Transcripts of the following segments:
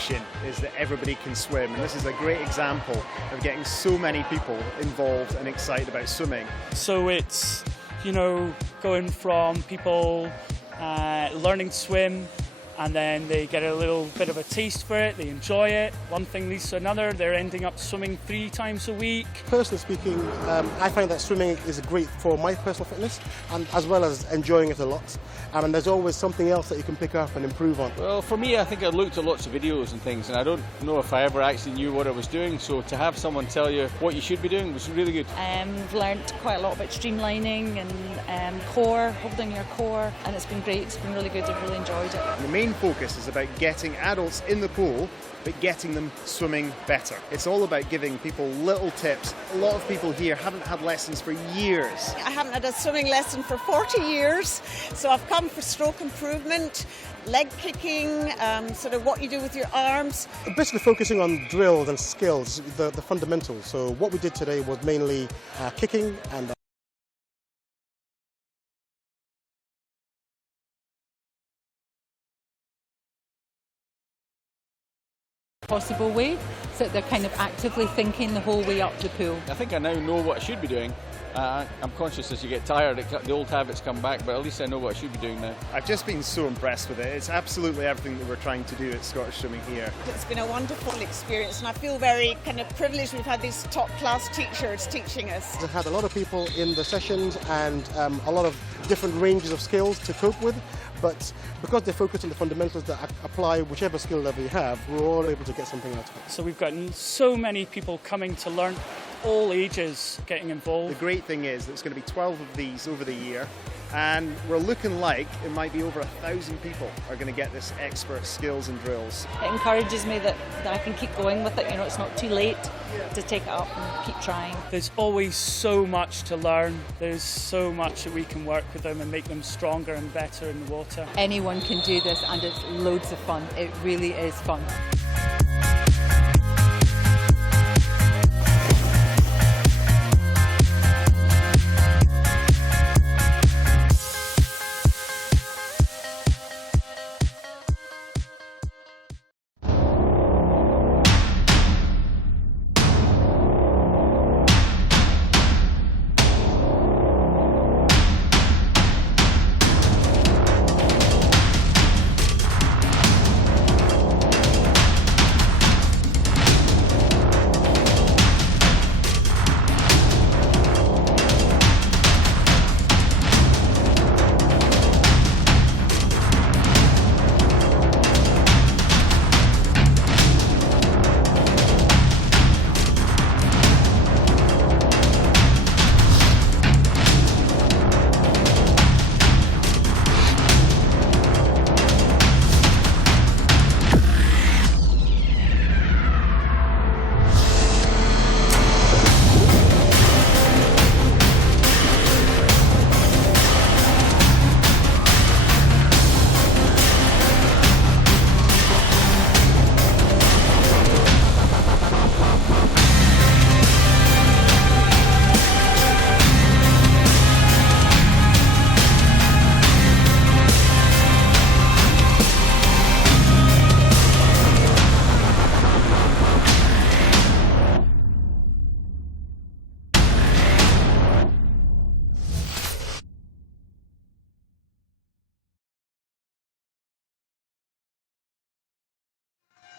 mission is that everybody can swim, and this is a great example of getting so many people involved and excited about swimming. So it's, you know, going from people learning to swim, and then they get a little bit of a taste for it, they enjoy it, one thing leads to another, they're ending up swimming 3 times a week. Personally speaking, I find that swimming is great for my personal fitness, and as well as enjoying it a lot. And there's always something else that you can pick up and improve on. Well, for me, I think I looked at lots of videos and things, and I don't know if I ever actually knew what I was doing, so to have someone tell you what you should be doing was really good. I've learnt quite a lot about streamlining and core, holding your core, and it's been great, it's been really good, I've really enjoyed it. The main focus is about getting adults in the pool, but getting them swimming better. It's all about giving people little tips. A lot of people here haven't had lessons for years. I haven't had a swimming lesson for 40 years, so I've come for stroke improvement, leg kicking, sort of what you do with your arms. Basically focusing on drills and skills, the fundamentals. So what we did today was mainly kicking and possible way, so that they're kind of actively thinking the whole way up the pool. I think I now know what I should be doing. I'm conscious as you get tired, the old habits come back, but at least I know what I should be doing now. I've just been so impressed with it. It's absolutely everything that we're trying to do at Scottish Swimming here. It's been a wonderful experience, and I feel very kind of privileged we've had these top-class teachers teaching us. we've had a lot of people in the sessions and a lot of different ranges of skills to cope with, but because they focus on the fundamentals that apply whichever skill level you have, we're all able to get something out of it. So we've gotten so many people coming to learn, all ages getting involved. The great thing is that there's going to be 12 of these over the year, and we're looking like it might be over 1,000 people are going to get this expert skills and drills. It encourages me that I can keep going with it, you know, it's not too late to take it up and keep trying. There's always so much to learn, there's so much that we can work with them and make them stronger and better in the water. Anyone can do this, and it's loads of fun. It really is fun.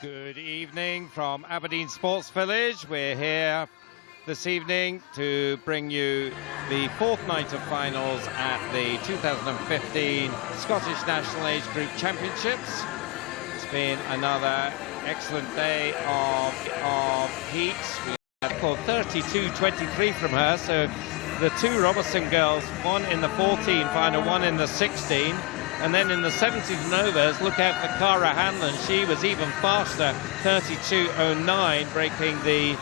Good evening from Aberdeen Sports Village. We're here this evening to bring you the 4th night of finals at the 2015 Scottish National Age Group Championships. It's been another excellent day of heats. We had 32-23 from her, so the 2 Robertson girls, one in the 14 final, one in the 16. And then in the 17 and overs, look out for Cara Hanlon. She was even faster, 32.09, breaking the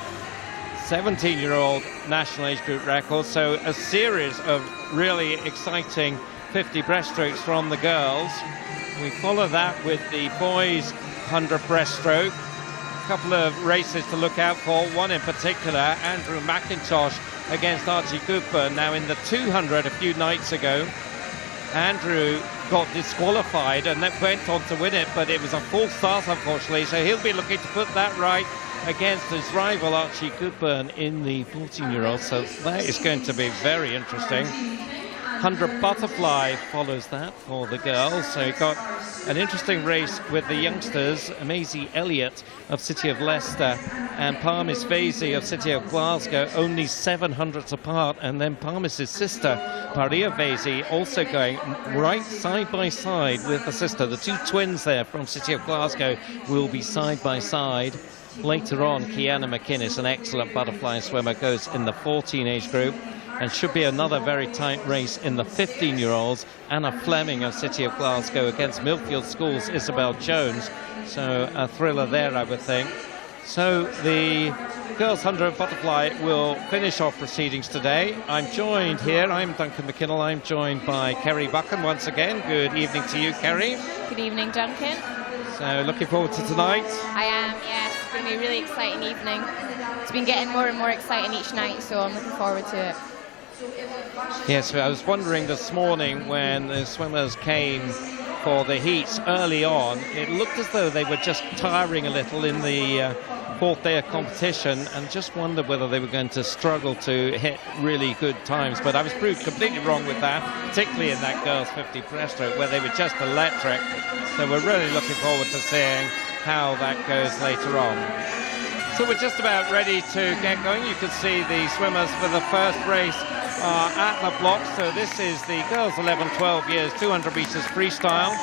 17-year-old national age group record. So a series of really exciting 50 breaststrokes from the girls. We follow that with the boys' 100 breaststroke. A couple of races to look out for. One in particular, Andrew McIntosh against Archie Cooper. Now in the 200 a few nights ago, Andrew got disqualified and that went on to win it, but it was a false start, unfortunately, so he'll be looking to put that right against his rival Archie Goodburn in the 14-year-old, so that is going to be very interesting. 100 butterfly follows that for the girls, so you've got an interesting race with the youngsters, Maisie Elliott of City of Leicester and Parmis Vasey of City of Glasgow, only 700ths apart, and then Parmis's sister Paria Vasey also going right side by side with the sister. The two twins there from City of Glasgow will be side by side. Later on, Kiana McInnes, an excellent butterfly swimmer, goes in the 14 age group, and should be another very tight race in the 15-year-olds. Anna Fleming of City of Glasgow against Millfield School's Isabel Jones. So a thriller there, I would think. So the girls 100 butterfly will finish off proceedings today. I'm joined here, I'm Duncan McKinnell, I'm joined by Kerry Buchan once again. Good evening to you, Kerry. Good evening, Duncan. So looking forward to tonight? I am, yes. It's going to be a really exciting evening. It's been getting more and more exciting each night, so I'm looking forward to it. Yes, I was wondering this morning when the swimmers came for the heats early on, it looked as though they were just tiring a little in the fourth day of competition, and just wondered whether they were going to struggle to hit really good times. But I was proved completely wrong with that, particularly in that girls 50 breaststroke where they were just electric. So we're really looking forward to seeing how that goes later on. So we're just about ready to get going. You can see the swimmers for the first race are at the block. So this is the girls 11-12 years 200 meters freestyle.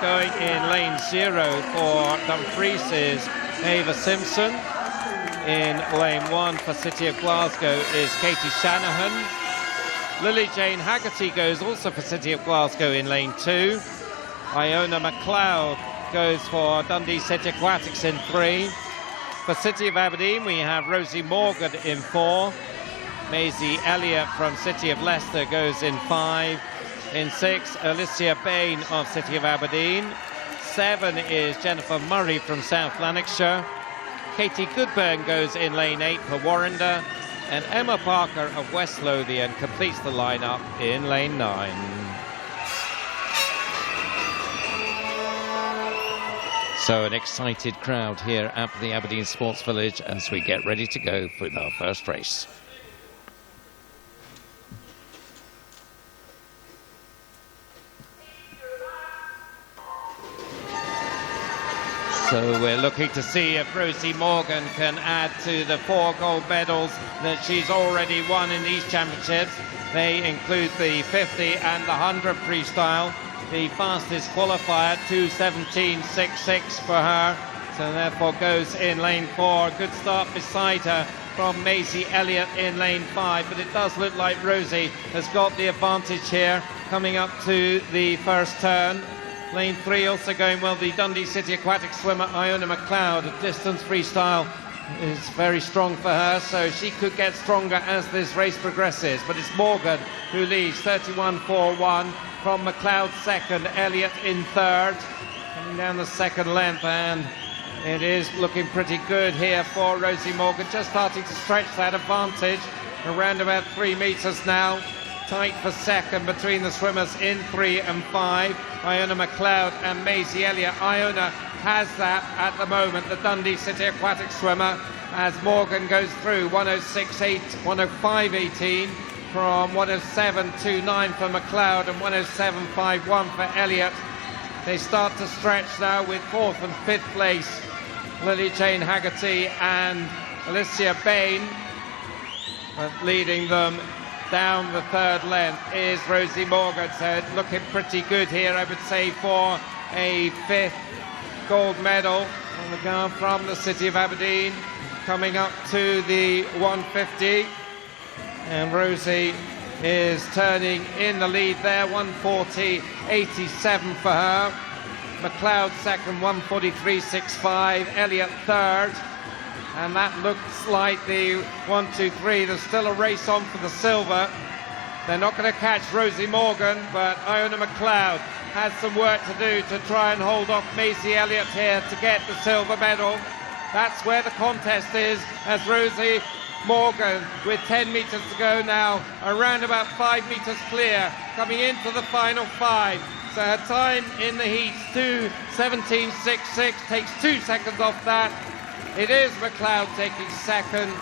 Going in lane 0 for Dumfries is Ava Simpson. In lane 1 for City of Glasgow is Katie Shanahan. Lily Jane Haggerty goes also for City of Glasgow in lane 2. Iona McLeod goes for Dundee City Aquatics in 3. For City of Aberdeen, we have Rosie Morgan in 4. Maisie Elliott from City of Leicester goes in 5. In 6, Alicia Bain of City of Aberdeen. 7 is Jennifer Murray from South Lanarkshire. Katie Goodburn goes in lane 8 for Warrender. And Emma Parker of West Lothian completes the lineup in lane 9. So an excited crowd here at the Aberdeen Sports Village as we get ready to go for our first race. So we're looking to see if Rosie Morgan can add to the 4 gold medals that she's already won in these championships. They include the 50 and the 100 freestyle. The fastest qualifier, 2:17.66 for her. So therefore goes in lane 4. Good start beside her from Maisie Elliott in lane 5. But it does look like Rosie has got the advantage here coming up to the first turn. Lane 3 also going well, the Dundee City Aquatic swimmer Iona McLeod. A distance freestyle is very strong for her, so she could get stronger as this race progresses. But it's Morgan who leads, 31.41 from McLeod second, Elliott in third. Coming down the second length, and it is looking pretty good here for Rosie Morgan, just starting to stretch that advantage. Around about 3 meters now. Tight for second between the swimmers in 3 and 5. Iona McLeod and Maisie Elliott. Iona has that at the moment, the Dundee City Aquatic swimmer, as Morgan goes through 106.8, 105.18 from 107.29 for McLeod and 107.51 for Elliott. They start to stretch now with 4th and 5th place Lily Jane Haggerty and Alicia Bain. Leading them down the third length is Rosie Morgan, so it's looking pretty good here, I would say, for a 5th gold medal on the girl from the City of Aberdeen. Coming up to the 150, and Rosie is turning in the lead there, 140.87 for her. McLeod second, 143.65, Elliott third. And that looks like the 1, 2, 3. There's still a race on for the silver. They're not going to catch Rosie Morgan, but Iona McLeod has some work to do to try and hold off Maisie Elliott here to get the silver medal. That's where the contest is, as Rosie Morgan, with 10 meters to go now, around about 5 meters clear, coming into the final 5. So her time in the heats, 2:17.66, takes 2 seconds off that. It is McLeod taking second,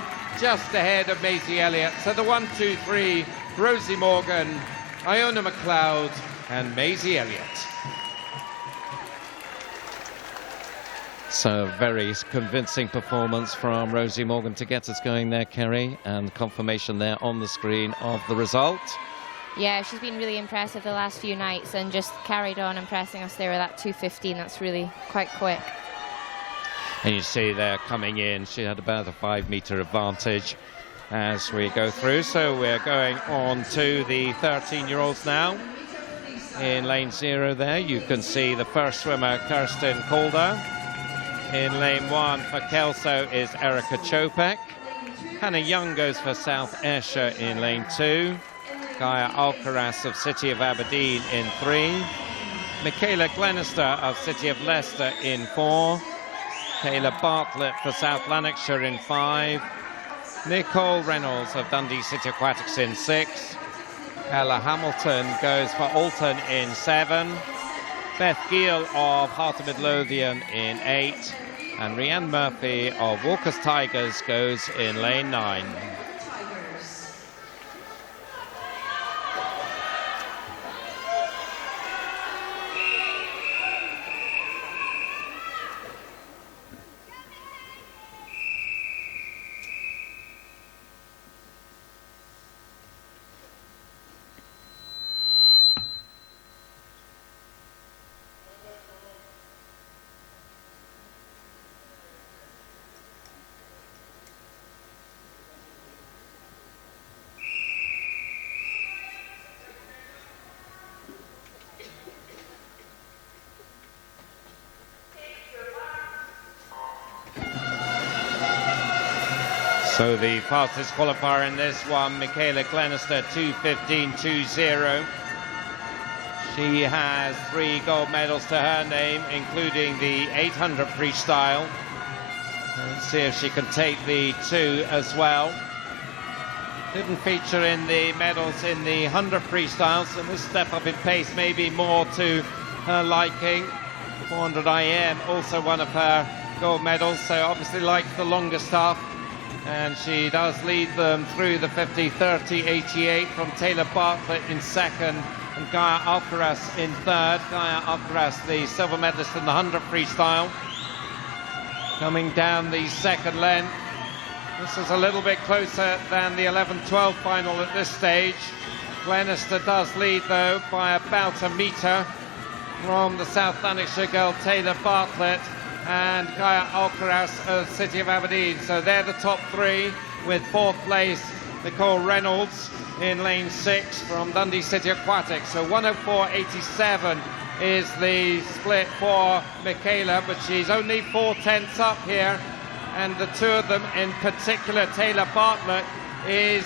just ahead of Maisie Elliott. So the 1, 2, 3, Rosie Morgan, Iona McLeod, and Maisie Elliott. So very convincing performance from Rosie Morgan to get us going there, Kerry, and confirmation there on the screen of the result. Yeah, she's been really impressive the last few nights and just carried on impressing us there with that 2:15. That's really quite quick. And you see there coming in, she had about a 5-meter advantage as we go through. So we're going on to the 13-year-olds now. In lane 0 there, you can see the first swimmer, Kirsten Calder. In lane 1 for Kelso is Erica Chopek. Hannah Young goes for South Ayrshire in lane 2. Gaia Alcaraz of City of Aberdeen in 3. Michaela Glenister of City of Leicester in 4. Taylor Bartlett for South Lanarkshire in 5. Nicole Reynolds of Dundee City Aquatics in 6. Ella Hamilton goes for Alton in 7. Beth Gill of Heart of Midlothian in 8. And Rhianne Murphy of Walker's Tigers goes in lane 9. So the fastest qualifier in this one, Michaela Glenister, 2:15.20. She has 3 gold medals to her name, including the 800 freestyle. Let's see if she can take the 2 as well. Didn't feature in the medals in the 100 freestyle, so this step up in pace may be more to her liking. 400 IM, also one of her gold medals, so obviously likes the longer stuff. And she does lead them through the 50, 30, 88 from Taylor Bartlett in 2nd and Gaia Alcaraz in 3rd. Gaia Alcaraz, the silver medalist in the 100 freestyle. Coming down the 2nd length. This is a little bit closer than the 11-12 final at this stage. Glenister does lead though by about a metre from the South Lanarkshire girl Taylor Bartlett and Gaia Alcaraz of City of Aberdeen. So they're the top 3, with 4th place Nicole Reynolds in lane 6 from Dundee City Aquatics. So 104.87 is the split for Michaela, but she's only 4/10 up here. And the 2 of them, in particular Taylor Bartlett, is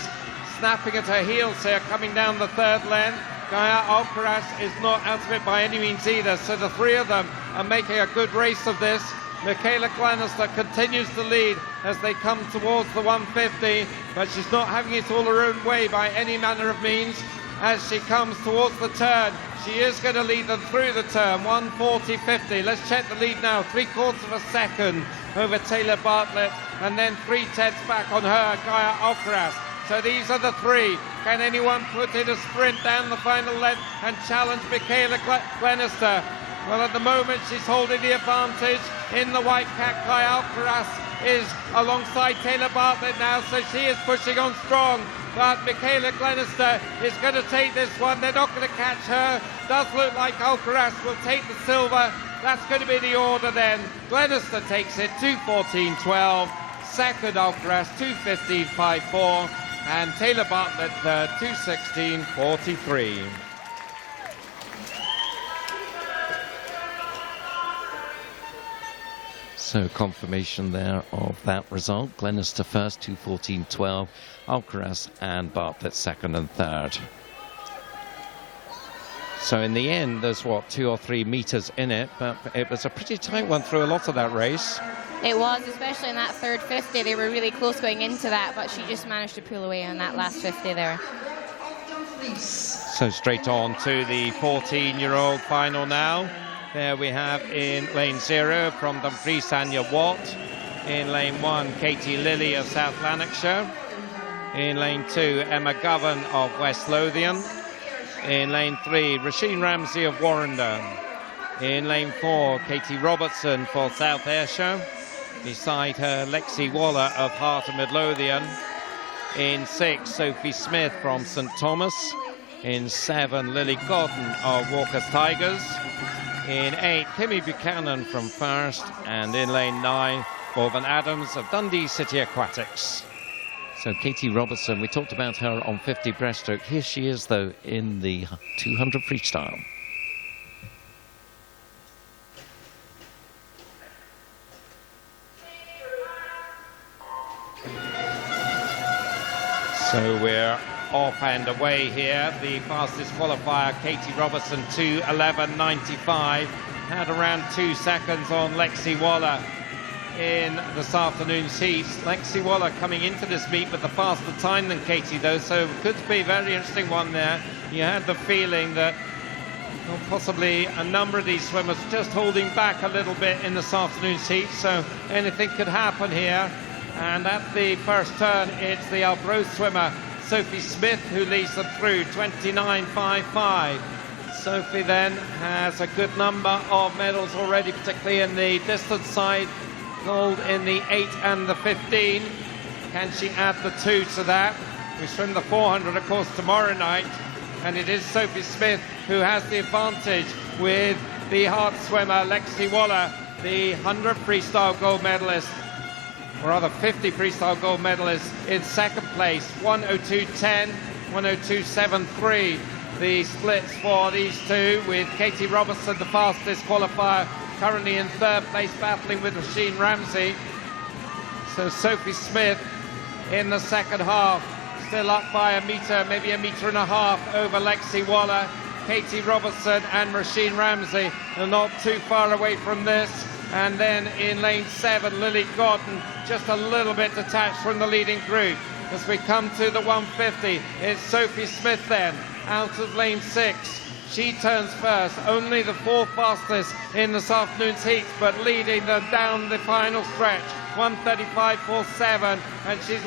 snapping at her heels here, coming down the 3rd length. Gaia Alcaraz is not out of it by any means either, so the 3 of them are making a good race of this. Michaela Glenister continues to lead as they come towards the 150, but she's not having it all her own way by any manner of means. As she comes towards the turn, she is going to lead them through the turn, 140.50. Let's check the lead now, 3/4 of a second over Taylor Bartlett, and then 3/10 back on her, Gaia Alcaraz. So these are the 3. Can anyone put in a sprint down the final length and challenge Michaela Glenister? Well, at the moment, she's holding the advantage in the white cap. Gaia Alcaraz is alongside Taylor Bartlett now, so she is pushing on strong. But Michaela Glenister is going to take this one. They're not going to catch her. Does look like Alcaraz will take the silver. That's going to be the order then. Glenister takes it, 2:14.12. 2nd Alcaraz, 2:15.54. And Taylor Bartlett, 2:16.43. So confirmation there of that result. Glenister first, 2:14.12. Alcaraz and Bartlett 2nd and 3rd. So in the end, there's what, 2 or 3 meters in it, but it was a pretty tight one through a lot of that race. It was, especially in that 3rd 50. They were really close going into that, but she just managed to pull away on that last 50 there. So straight on to the 14-year-old final now. There we have in lane 0 from Dumfries, Sanya Watt. In lane 1, Katie Lilly of South Lanarkshire. In lane 2, Emma Govan of West Lothian. In lane 3, Roisin Ramsey of Warrender. In lane 4, Katie Robertson for South Ayrshire. Beside her, Lexi Waller of Heart of Midlothian. In 6, Sophie Smith from St Thomas. In 7, Lily Godden of Walker's Tigers. In 8, Kimmy Buchanan from First. And in lane 9, Morvan Adams of Dundee City Aquatics. So Katie Robertson, we talked about her on 50 breaststroke. Here she is, though, in the 200 freestyle. So we're off and away here. The fastest qualifier, Katie Robertson, 2:11.95. Had around 2 seconds on Lexi Waller in this afternoon's heat. Lexi Waller coming into this meet with a faster time than Katie, though, so it could be a very interesting one there. You had the feeling that possibly a number of these swimmers just holding back a little bit in this afternoon's heat, so anything could happen here. And at the first turn, it's the Arbroath swimmer, Sophie Smith, who leads them through, 29.55. Sophie then has a good number of medals already, particularly in the distance side. Gold in the 8 and the 15. Can she add the 2 to that? We swim the 400, of course, tomorrow night. And it is Sophie Smith who has the advantage with the hard swimmer, Lexi Waller, the 100 freestyle gold medalist, or rather 50 freestyle gold medalist, in second place, 1:02.10, 1:02.73. The splits for these two, with Katie Robertson, the fastest qualifier, currently in third place, battling with Roisin Ramsey. So Sophie Smith in the second half, still up by a metre, maybe a metre and a half over Lexi Waller. Katie Robertson and Roisin Ramsey are not too far away from this. And then in lane 7, Lily Godden, just a little bit detached from the leading group. As we come to the 150, it's Sophie Smith then, out of lane 6. She turns first, only the 4th fastest in this afternoon's heat, but leading them down the final stretch, 1:35.47, and she's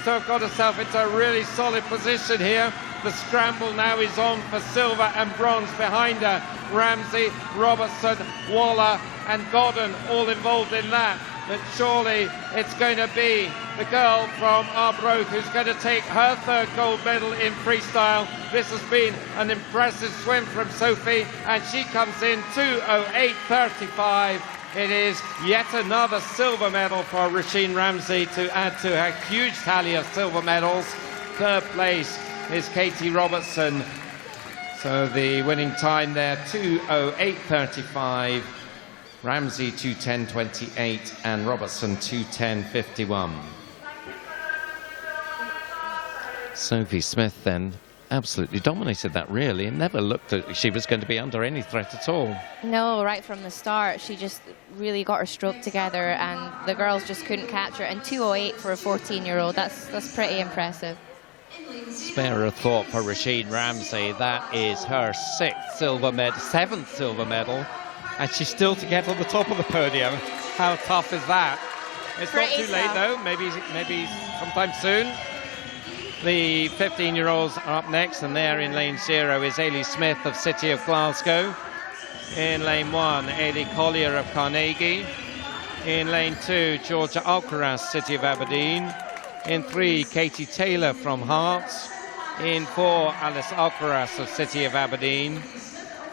still got herself into a really solid position here. The scramble now is on for silver and bronze behind her. Ramsey, Robertson, Waller and Godden all involved in that. But surely it's going to be the girl from Arbroath who's going to take her 3rd gold medal in freestyle. This has been an impressive swim from Sophie, and she comes in 2:08.35. It is yet another silver medal for Roisin Ramsey to add to her huge tally of silver medals. 3rd place is Katie Robertson. So the winning time there, 2:08.35. Ramsey 2:10.28 and Robertson 2:10.51. Sophie Smith then absolutely dominated that, really, and never looked like she was going to be under any threat at all. No, right from the start, she just really got her stroke together, and the girls just couldn't catch her. And 2:08 for a 14-year-old, that's pretty impressive. Spare a thought for Roisin Ramsey. That is her 7th silver medal. And she's still to get on the top of the podium. How tough is that? It's not too late, though. Maybe sometime soon. The 15-year-olds are up next, and there in lane 0 is Ailey Smith of City of Glasgow. In lane 1, Ailey Collier of Carnegie. In lane 2, Georgia Alcaraz, City of Aberdeen. In 3, Katie Taylor from Hearts. In 4, Alice Alcaraz of City of Aberdeen.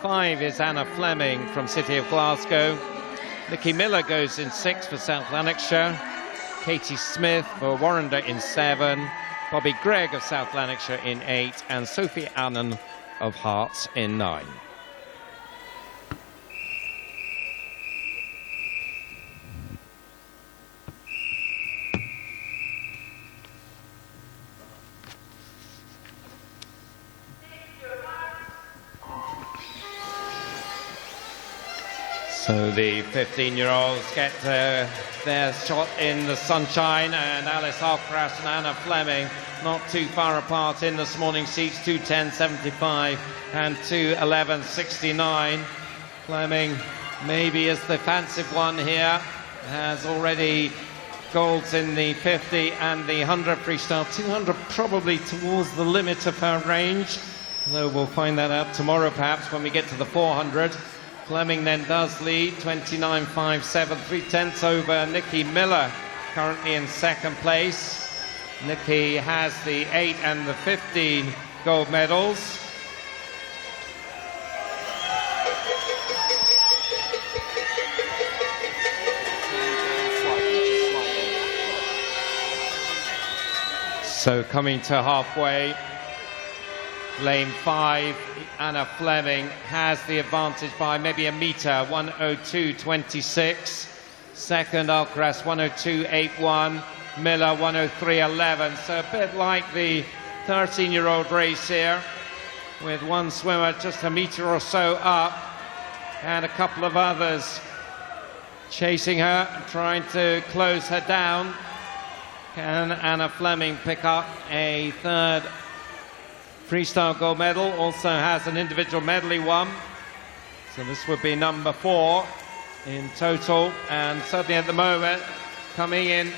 5 is Anna Fleming from City of Glasgow. Nikki Miller goes in 6 for South Lanarkshire. Katie Smith for Warrender in 7. Bobby Gregg of South Lanarkshire in 8. And Sophie Annan of Hearts in 9. So the 15-year-olds get their shot in the sunshine, and Alice Alcaraz and Anna Fleming not too far apart in this morning's seats, 2:10.75 and 2:11.69. Fleming maybe is the fancied one here, has already golds in the 50 and the 100 freestyle. 200 probably towards the limit of her range, though we'll find that out tomorrow perhaps when we get to the 400. Fleming then does lead, 29.57, 3/10 over Nikki Miller, currently in second place. Nikki has the 8 and the 15 gold medals. So coming to halfway, lane 5, Anna Fleming has the advantage by maybe a metre, 1:02.26. Second, Alcaraz, 1:02.81. Miller, 1:03.11. So a bit like the 13-year-old race here, with one swimmer just a metre or so up, and a couple of others chasing her, trying to close her down. Can Anna Fleming pick up a third freestyle gold medal? Also has an individual medley one, so this would be number 4 in total, and certainly at the moment coming in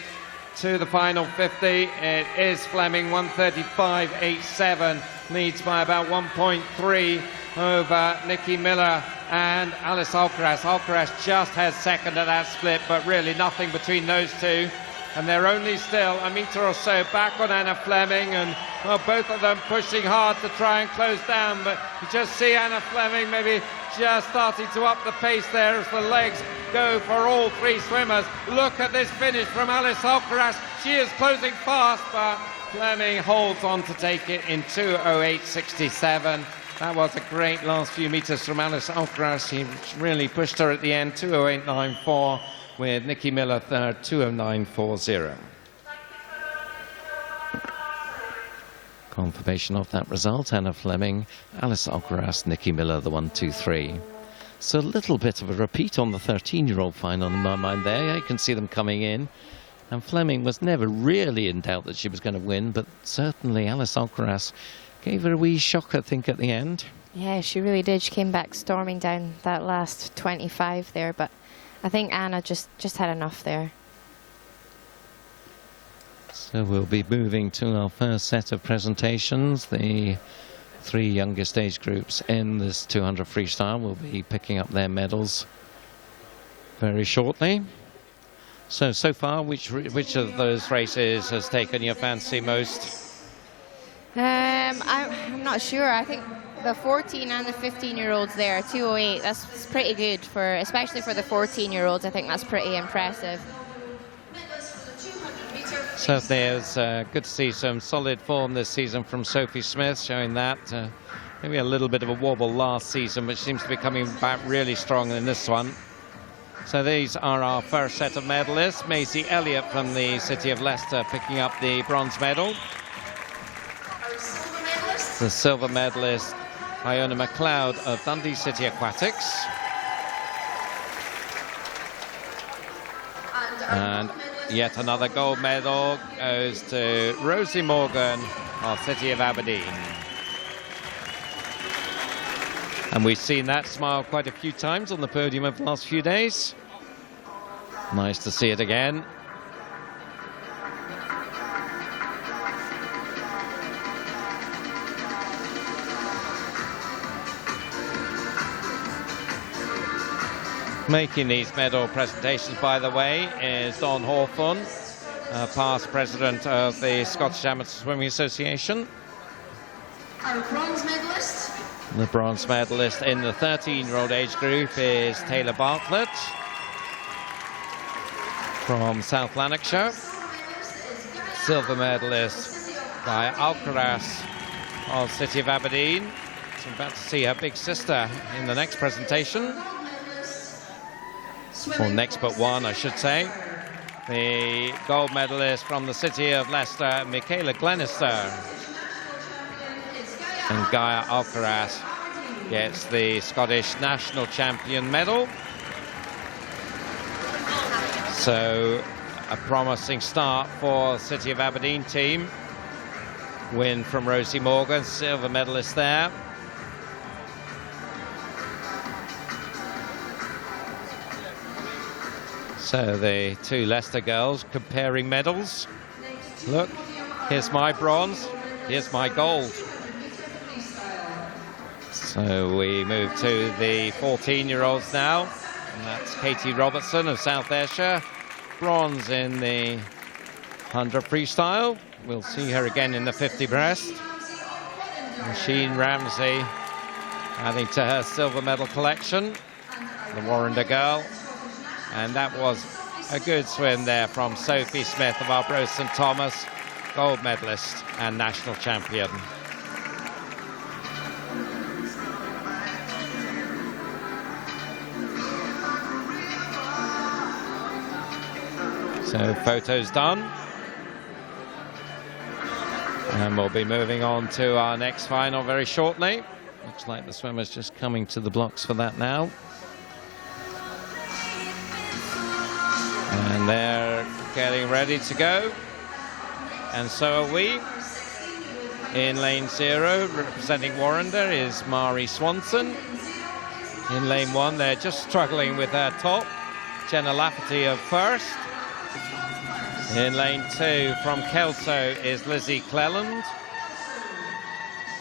to the final 50 it is Fleming. 1:35.87, leads by about 1.3 over Nikki Miller and Alice Alcaraz. Alcaraz just has second at that split, but really nothing between those two. And they're only still a metre or so back on Anna Fleming, and well, both of them pushing hard to try and close down, but you just see Anna Fleming maybe just starting to up the pace there as the legs go for all three swimmers. Look at this finish from Alice Alcaraz. She is closing fast, but Fleming holds on to take it in 2:08.67. That was a great last few metres from Alice Alcaraz. She really pushed her at the end, 2:08.94. with Nikki Miller third, 2:09.40. Confirmation of that result, Anna Fleming, Alice Alcaraz, Nikki Miller, the 1-2-3. So a little bit of a repeat on the 13-year-old final in my mind there. You can see them coming in. And Fleming was never really in doubt that she was going to win, but certainly Alice Alcaraz gave her a wee shock, I think, at the end. Yeah, she really did. She came back storming down that last 25 there, but I think Anna just had enough there. So we'll be moving to our first set of presentations. The 3 youngest age groups in this 200 freestyle will be picking up their medals very shortly. So far, which of those races has taken your fancy most? I'm not sure. I think the 14 and the 15-year-olds there, 2:08, that's pretty good, especially for the 14-year-olds. I think that's pretty impressive. Certainly is good to see some solid form this season from Sophie Smith, showing that. Maybe a little bit of a wobble last season, but seems to be coming back really strong in this one. So these are our first set of medalists. Maisie Elliott from the city of Leicester picking up the bronze medal. The silver medalist, Iona McLeod of Dundee City Aquatics. And yet another gold medal goes to Rosie Morgan of City of Aberdeen. And we've seen that smile quite a few times on the podium of the last few days. Nice to see it again. Making these medal presentations, by the way, is Don Hawthorne, past president of the Scottish Amateur Swimming Association. Our bronze medalist. The bronze medalist in the 13-year-old age group is Taylor Bartlett from South Lanarkshire. Silver medalist by Alcaraz of City of Aberdeen. So I'm about to see her big sister in the next presentation. Or next but one, I should say. The gold medalist from the city of Leicester, Michaela Glenister. And Gaia Alcaraz gets the Scottish national champion medal. So a promising start for City of Aberdeen team. Win from Rosie Morgan, silver medalist there. So the two Leicester girls comparing medals. Look, here's my bronze, here's my gold. So we move to the 14-year-olds now. And that's Katie Robertson of South Ayrshire. Bronze in the 100 freestyle. We'll see her again in the 50 breast. Machine Ramsey adding to her silver medal collection. The Warrender girl. And that was a good swim there from Sophie Smith of Arbroath St Thomas, gold medalist and national champion. So photos done. And we'll be moving on to our next final very shortly. Looks like the swimmer's just coming to the blocks for that now. And they're getting ready to go. And so are we. In lane 0, representing Warrender, is Mari Swanson. In lane 1, they're just struggling with their top. Jenna Lafferty of first. In lane 2, from Kelso, is Lizzie Cleland.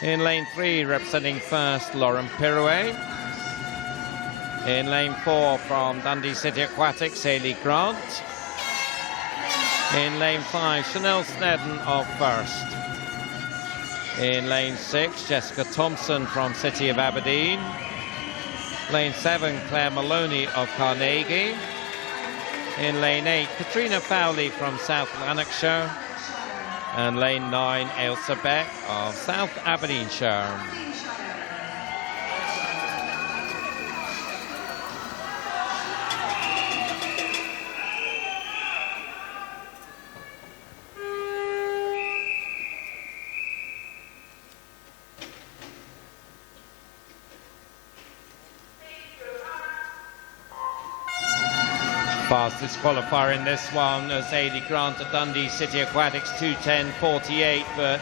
In lane 3, representing first, Lauren Pirouet. In lane 4, from Dundee City Aquatics, Hayley Grant. In lane 5, Chanel Snedden of first. In lane 6, Jessica Thompson from City of Aberdeen. Lane 7, Claire Maloney of Carnegie. In lane 8, Katrina Fowley from South Lanarkshire. And lane 9, Ailsa Beck of South Aberdeenshire. Fastest qualifier in this one is Hayley Grant at Dundee City Aquatics, 2:10.48, but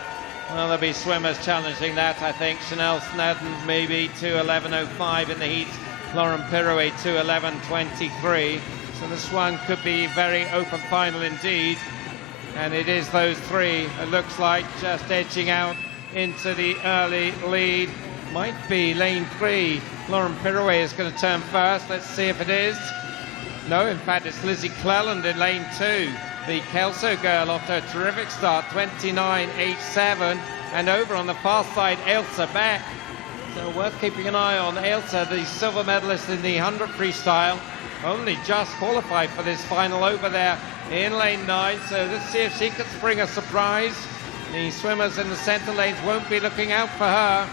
well, there'll be swimmers challenging that, I think. Chanel Snedden maybe 2:11.05 in the heats. Lauren Pirouet 2:11.23. So this one could be very open final indeed. And it is those three, it looks like, just edging out into the early lead. Might be lane 3. Lauren Pirouet is going to turn first. Let's see if it is. No, in fact, it's Lizzie Cleland in lane 2. The Kelso girl off to a terrific start, 29.87. And over on the far side, Ailsa Beck. So worth keeping an eye on. Ailsa, the silver medalist in the 100 freestyle, only just qualified for this final over there in lane 9. So let's see if she can spring a surprise. The swimmers in the centre lanes won't be looking out for her.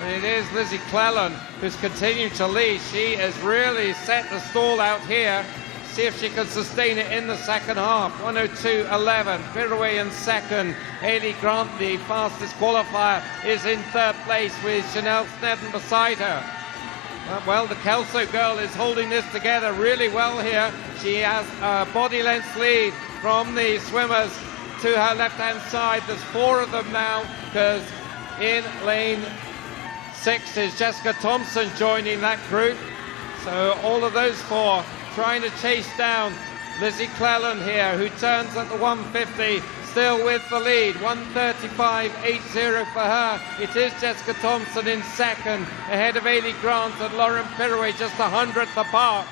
And it is Lizzie Cleland who's continuing to lead. She has really set the stall out here. See if she can sustain it in the second half. 1:02.11. Pirouet in second. Hayley Grant, the fastest qualifier, is in third place with Chanel Snedden beside her. Well, the Kelso girl is holding this together really well here. She has a body length lead from the swimmers to her left-hand side. There's 4 of them now, because in lane 6 is Jessica Thompson joining that group. So all of those 4 trying to chase down Lizzie Cleland here, who turns at the 150, still with the lead. 1:35.80 for her. It is Jessica Thompson in second, ahead of Hayley Grant and Lauren Pirouet, just 100th apart.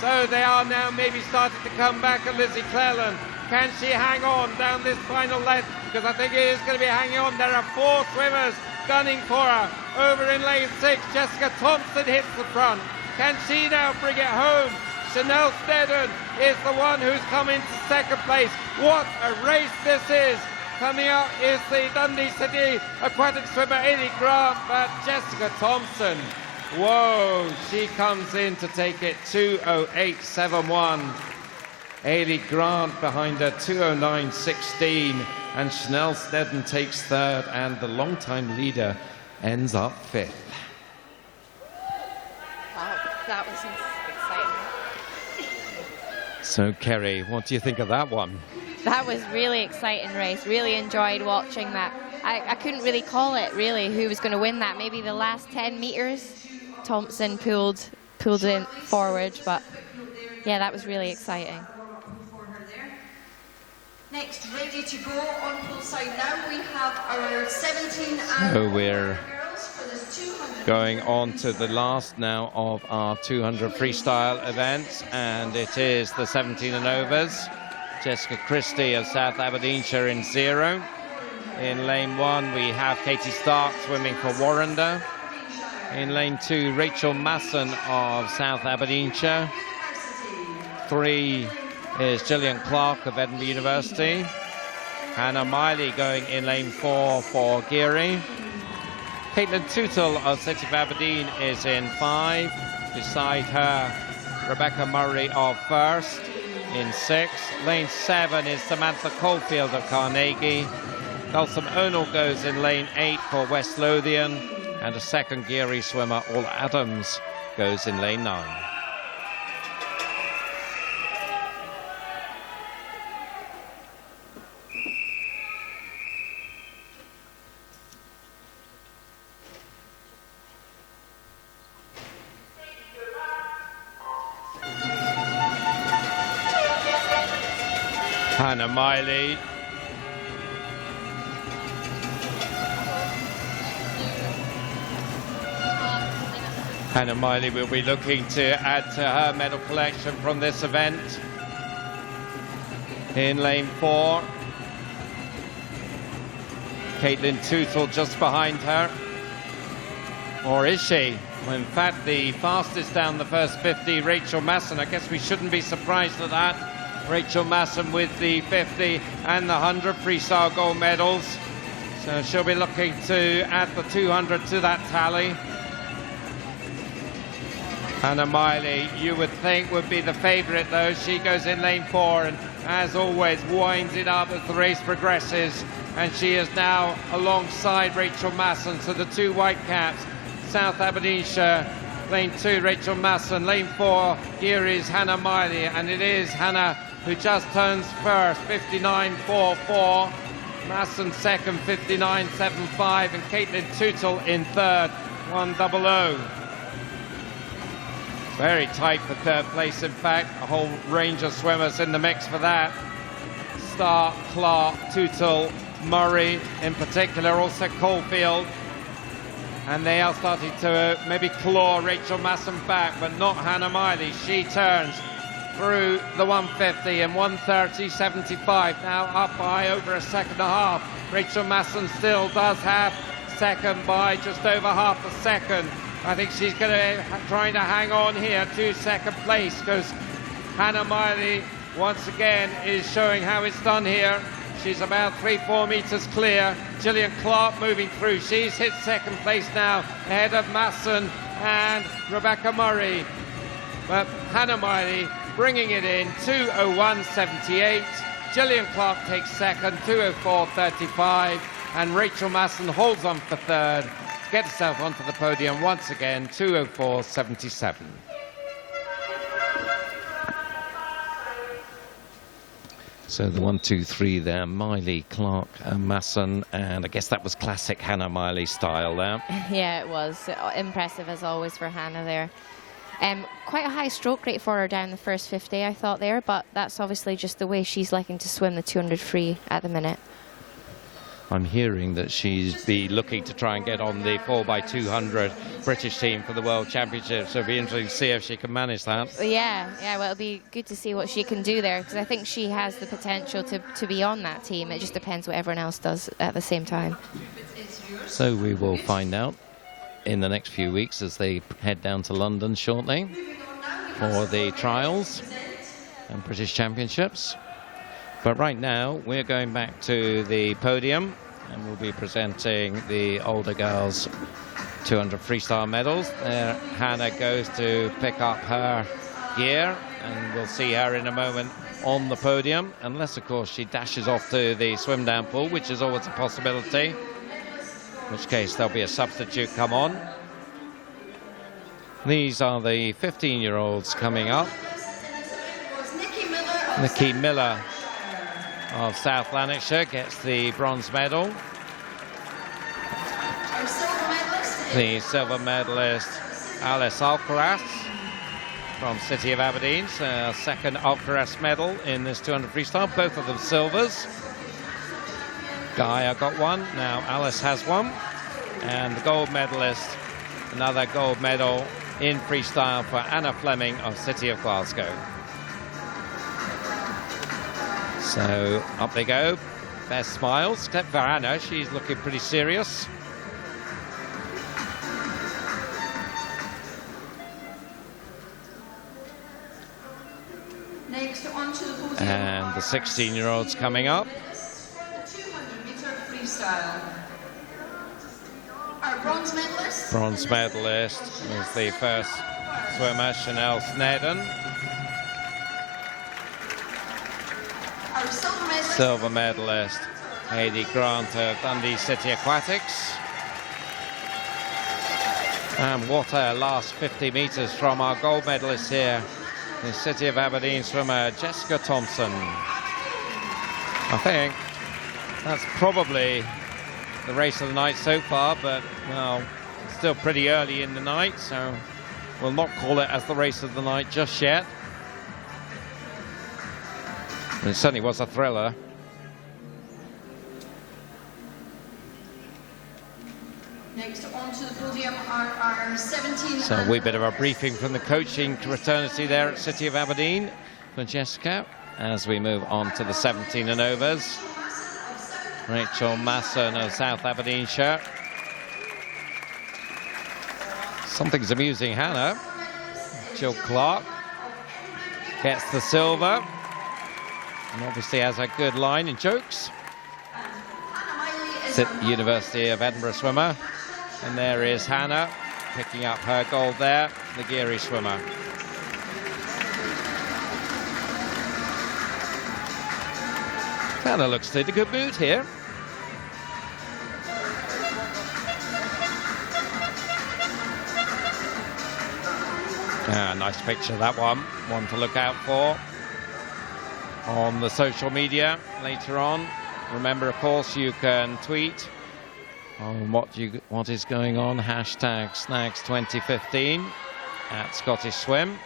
So they are now maybe starting to come back at Lizzie Cleland. Can she hang on down this final length? Because I think it is going to be hanging on. There are 4 swimmers gunning for her. Over in lane 6, Jessica Thompson hits the front. Can she now bring it home? Chanel Snedden is the one who's come into second place. What a race this is. Coming up is the Dundee City Aquatic swimmer Hayley Grant, but Jessica Thompson, whoa, she comes in to take it 2:08.71. Hayley Grant behind her 2:09.16, and Chanel Snedden takes third, and the long-time leader ends up 5th. Wow, that was exciting. So, Kerry, what do you think of that one? That was really exciting race. Really enjoyed watching that. I couldn't really call it, really, who was going to win that. Maybe the last 10 metres, Thompson pulled in forward, but yeah, that was really exciting. Next, ready to go on full side now, we have our 17 and So we're girls for this 200. going on to the last now of our 200 freestyle events, and it is the 17 and overs. Jessica Christie of South Aberdeenshire in 0. In lane 1, we have Katie Stark swimming for Warrender. In lane 2, Rachel Masson of South Aberdeenshire. 3 is Gillian Clark of Edinburgh University. Hannah Miley going in lane 4 for Geary. Caitlin Tootle of City of Aberdeen is in 5. Beside her, Rebecca Murray of First in 6. Lane 7 is Samantha Caulfield of Carnegie. Dulcim Onal goes in lane 8 for West Lothian. And a second Geary swimmer, All Adams, goes in lane 9. Hannah Miley. Hannah Miley will be looking to add to her medal collection from this event. In lane 4, Caitlin Tootle just behind her. Or is she? Well, in fact, the fastest down the first 50, Rachel Masson. I guess we shouldn't be surprised at that. Rachel Masson with the 50 and the 100 freestyle gold medals. So she'll be looking to add the 200 to that tally. Hannah Miley, you would think, would be the favourite, though. She goes in lane 4 and, as always, winds it up as the race progresses. And she is now alongside Rachel Masson. So the two white caps, South Aberdeenshire, lane 2, Rachel Masson, lane 4, here is Hannah Miley. And it is Hannah who just turns first, 59.44. Masson second, 59.75. And Caitlin Tootle in third, 100. Very tight for third place, in fact. A whole range of swimmers in the mix for that. Stark, Clark, Tootle, Murray in particular, also Caulfield. And they are starting to maybe claw Rachel Masson back, but not Hannah Miley. She turns through the 150 and 130.75. Now up by over a second and a half. Rachel Masson still does have second by just over half a second. I think she's going to trying to hang on here to second place, because Hannah Miley once again is showing how it's done here. She's about 3-4 meters clear. Gillian Clark moving through. She's hit second place now, ahead of Masson and Rebecca Murray. But Hannah Miley bringing it in, 2:01.78. Gillian Clark takes second, 2:04.35. And Rachel Masson holds on for third. Get herself onto the podium once again, 2:04.77. So the 1, 2, 3 there, Miley, Clark, Masson, and I guess that was classic Hannah Miley style there. Yeah, it was. Impressive as always for Hannah there. Quite a high stroke rate for her down the first 50, I thought there, but that's obviously just the way she's liking to swim the 200 free at the minute. I'm hearing that she's be looking to try and get on the 4x200 British team for the World Championships. So it'll be interesting to see if she can manage that. Yeah, well, it'll be good to see what she can do there, because I think she has the potential to be on that team. It just depends what everyone else does at the same time. So we will find out in the next few weeks as they head down to London shortly for the trials and British Championships. But right now, we're going back to the podium, and we'll be presenting the older girls' 200 freestyle medals. There, Hannah goes to pick up her gear, and we'll see her in a moment on the podium, unless, of course, she dashes off to the swim down pool, which is always a possibility, in which case there'll be a substitute come on. These are the 15-year-olds coming up. Nikki Miller of South Lanarkshire gets the bronze medal. The silver medalist Alice Alcaraz from City of Aberdeen, second Alcaraz medal in this 200 freestyle, both of them silvers. Gaia got one, now Alice has one. And the gold medalist, another gold medal in freestyle for Anna Fleming of City of Glasgow. So up they go, best smiles, except for Anna, she's looking pretty serious. Next onto the podium And the 16-year-olds coming up. The 200-meter freestyle. Our bronze medalist. Bronze medalist is the first swimmer, Chanel Snedden. Our Silver medalist, Heidi Grant of Dundee City Aquatics. And what a last 50 metres from our gold medalist here, the City of Aberdeen swimmer, Jessica Thompson. I think that's probably the race of the night so far, but, well, it's still pretty early in the night, so we'll not call it as the race of the night just yet. It certainly was a thriller. Next onto the podium are our 17. So a wee bit of a briefing from the coaching fraternity there at City of Aberdeen for Jessica as we move on to the 17 and overs. Rachel Masson of South Aberdeenshire. Something's amusing Hannah. Jill Clark gets the silver and obviously has a good line in jokes. University of Edinburgh swimmer. And there is Hannah picking up her gold there, the Geary swimmer. Hannah looks in a good mood here. Nice picture, that one to look out for on the social media later on. Remember, of course, you can tweet on what is going on, hashtag Snags2015 at Scottish Swim.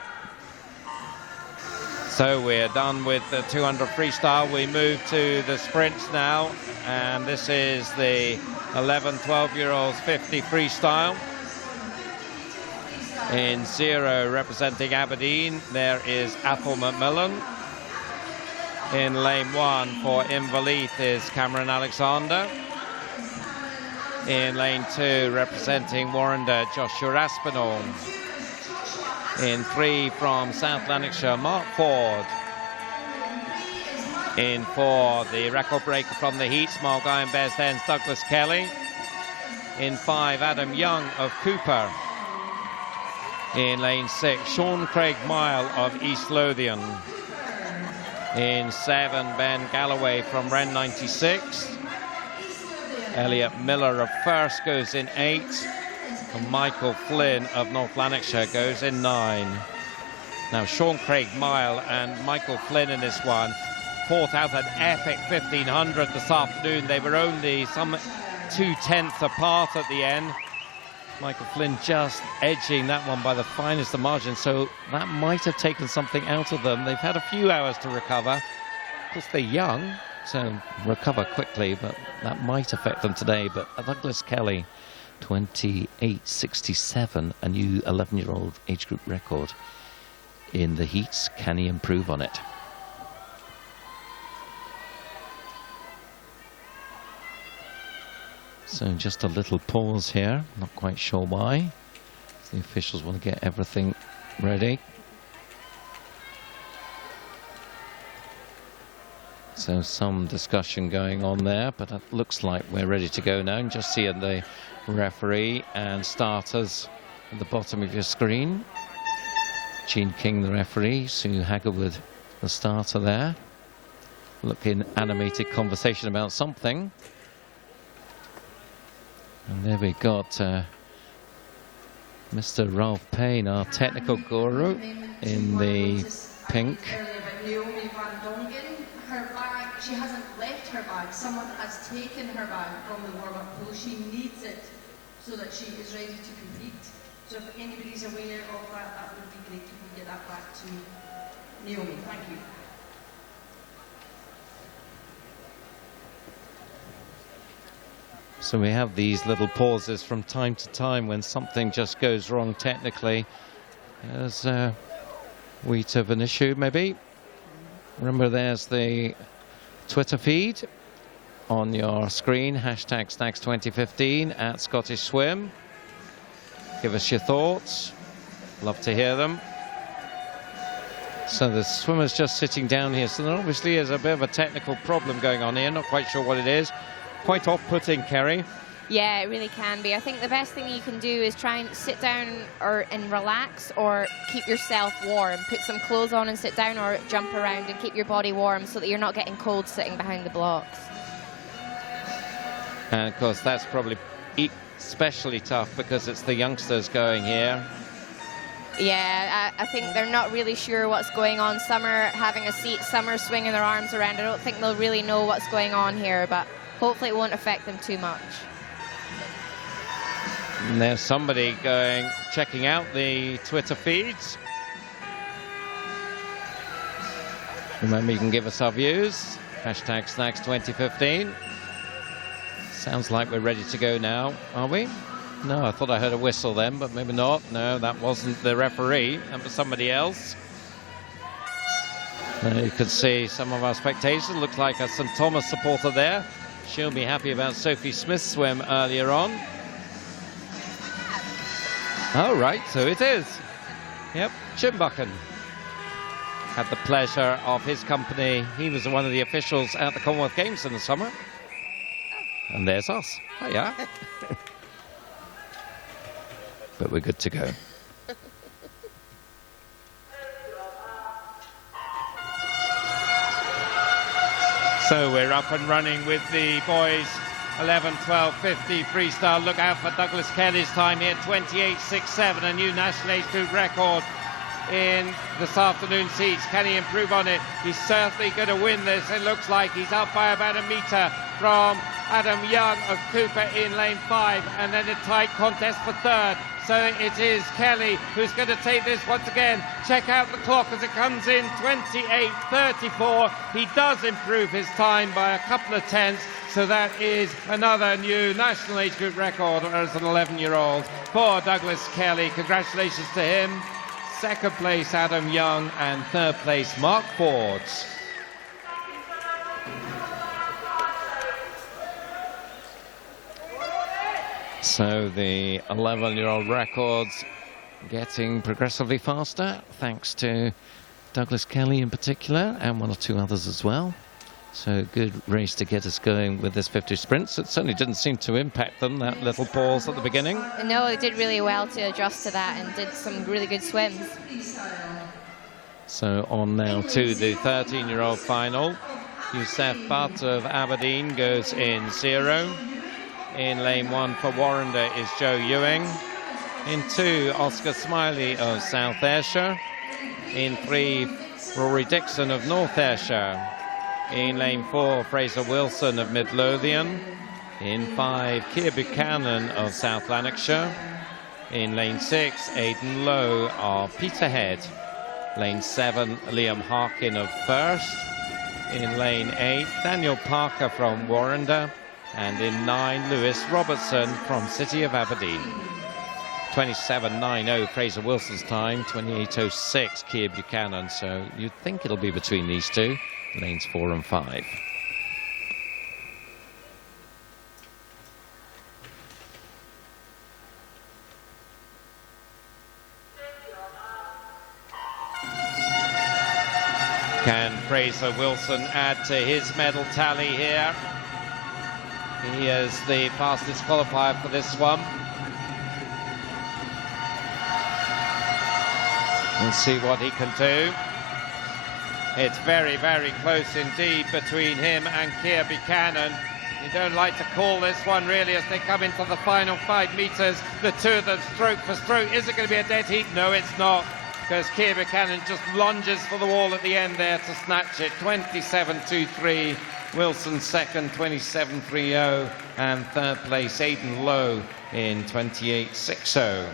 So we're done with the 200 freestyle. We move to the sprints now, and this is the 11, 12-year-olds 50 freestyle. In 0, representing Aberdeen, there is Athol McMillan. In lane 1 for Inverleith is Cameron Alexander. In lane 2, representing Warrender, Joshua Aspinall. In 3, from South Lanarkshire, Mark Ford. In 4, the record breaker from the heats, Mulgai and Bearsden's Douglas Kelly. In 5, Adam Young of Cooper. In lane 6, Sean Craig Mile of East Lothian. In 7, Ben Galloway from Ren 96. Elliot Miller of First goes in 8. And Michael Flynn of North Lanarkshire goes in 9. Now Sean Craig Mile and Michael Flynn in this one fought out an epic 1500 this afternoon. They were only some 2/10 apart at the end. Michael Flynn just edging that one by the finest of margins, so that might have taken something out of them. They've had a few hours to recover. Of course, they're young, so recover quickly, but that might affect them today. But Douglas Kelly, 28.67, a new 11-year-old age group record in the heats. Can he improve on it? So just a little pause here, not quite sure why. The officials want to get everything ready. So some discussion going on there, but it looks like we're ready to go now. And just see the referee and starters at the bottom of your screen. Jean King, the referee, Sue Haggerwood, the starter there. Looking animated conversation about something. And there we got Mr. Ralph Payne, our technical guru, in the pink Naomi van Dongen. Her bag, she hasn't left her bag. Someone has taken her bag from the warm-up pool. She needs it so that she is ready to compete. So if anybody's aware of that, that would be great. Can we get that back to Naomi? Thank you. So we have these little pauses from time to time when something just goes wrong technically. There's a wheat of an issue, maybe. Remember, there's the Twitter feed on your screen, hashtag Snags2015 at Scottish Swim. Give us your thoughts. Love to hear them. So the swimmer's just sitting down here. So there obviously is a bit of a technical problem going on here. Not quite sure what it is. Quite off-putting, Kerry. Yeah, it really can be. I think the best thing you can do is try and sit down and relax, or keep yourself warm. Put some clothes on and sit down, or jump around and keep your body warm so that you're not getting cold sitting behind the blocks. And of course, that's probably especially tough because it's the youngsters going here. Yeah, I think they're not really sure what's going on. Some are having a seat, some are swinging their arms around. I don't think they'll really know what's going on here, but hopefully it won't affect them too much. And there's somebody checking out the Twitter feeds. Remember, you can give us our views. Hashtag Snags2015. Sounds like we're ready to go now, are we? No, I thought I heard a whistle then, but maybe not. No, that wasn't the referee. That was somebody else. You can see some of our spectators. Looks like a St Thomas supporter there. She'll be happy about Sophie Smith's swim earlier on. Oh, right, so it is. Yep, Chimbucken. Had the pleasure of his company. He was one of the officials at the Commonwealth Games in the summer. And there's us. Oh, yeah. But we're good to go. So we're up and running with the boys 11, 12, 50 freestyle. Look out for Douglas Kelly's time here, 28.67, a new national age group record in this afternoon's heats. Can he improve on it? He's certainly going to win this. It looks like he's up by about a metre from Adam Young of Cooper in lane 5, and then a tight contest for third. So it is Kelly who's going to take this once again. Check out the clock as it comes in, 28.34. He does improve his time by a couple of tenths, so that is another new national age group record as an 11-year-old for Douglas Kelly. Congratulations to him. Second place, Adam Young, and third place, Mark Fords. So the 11-year-old records getting progressively faster, thanks to Douglas Kelly in particular, and one or two others as well. So good race to get us going with this 50 sprints. It certainly didn't seem to impact them, that little pause at the beginning. No, they did really well to adjust to that and did some really good swims. So on now to the 13-year-old final. Youssef Butt of Aberdeen goes in 0. In lane 1 for Warrender is Joe Ewing. In 2, Oscar Smiley of South Ayrshire. In 3, Rory Dixon of North Ayrshire. In lane 4, Fraser Wilson of Midlothian. In 5, Keir Buchanan of South Lanarkshire. In lane 6, Aidan Lowe of Peterhead. Lane 7, Liam Harkin of First. In lane 8, Daniel Parker from Warrender. And in 9, Lewis Robertson from City of Aberdeen. 27.90 Fraser Wilson's time, 28.06 Keir Buchanan. So you'd think it'll be between these two, lanes 4 and 5. Can Fraser Wilson add to his medal tally here? He is the fastest qualifier for this one. Let's see what he can do. It's very, very close indeed between him and Keir Buchanan. You don't like to call this one really as they come into the final 5 metres. The two of them stroke for stroke. Is it going to be a dead heat? No, it's not. because Keir Buchanan just lunges for the wall at the end there to snatch it. 27.23. Wilson second, 27.30. And third place, Aidan Lowe in 28.60.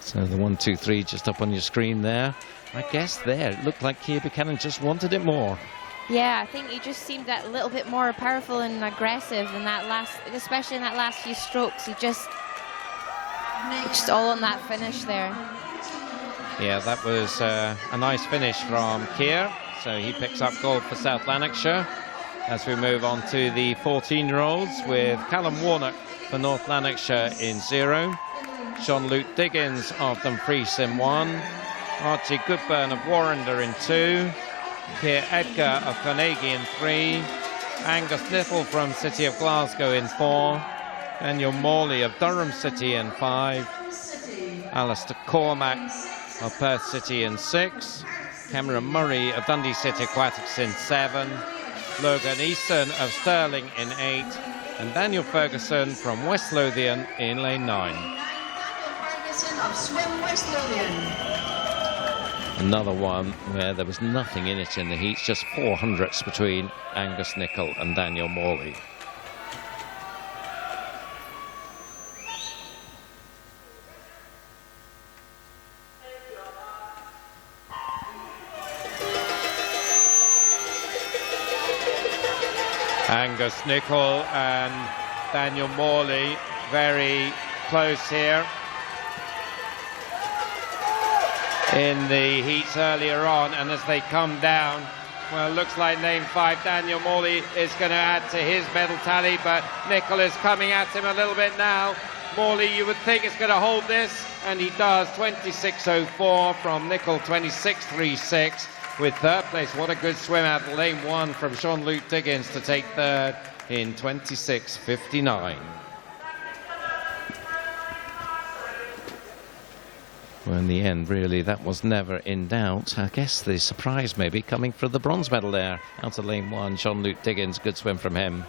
So the 1, 2, 3 just up on your screen there. I guess there, it looked like Keir Buchanan just wanted it more. Yeah, I think he just seemed that little bit more powerful and aggressive in that last, especially in that last few strokes. He just all on that finish there. Yeah, that was a nice finish from Keir. So he picks up gold for South Lanarkshire. As we move on to the 14-year-olds with Callum Warnock for North Lanarkshire in 0. Jean-Luc Diggins of Dumfries in 1. Archie Goodburn of Warrender in 2. Keir Edgar of Carnegie in 3. Angus Little from City of Glasgow in 4. Daniel Morley of Durham City in 5. Alistair Cormack of Perth City in 6. Cameron Murray of Dundee City Aquatics in 7. Logan Easton of Stirling in 8. And Daniel Ferguson from West Lothian in lane 9. Of Swim West Lothian. Another one where there was nothing in it in the heats, just 400ths between Angus Nicol and Daniel Morley. Angus Nicol and Daniel Morley very close here in the heats earlier on, and as they come down, well, it looks like lane 5 Daniel Morley is going to add to his medal tally, but Nicol is coming at him a little bit now. Morley, you would think, is going to hold this, and he does. 26.04 from Nicol, 26.36 with third place. What a good swim out of lane 1 from Jean-Luc Diggins to take third in 26.59. Well, in the end, really, that was never in doubt. I guess the surprise maybe coming for the bronze medal there. Out of lane 1, Jean-Luc Diggins, good swim from him.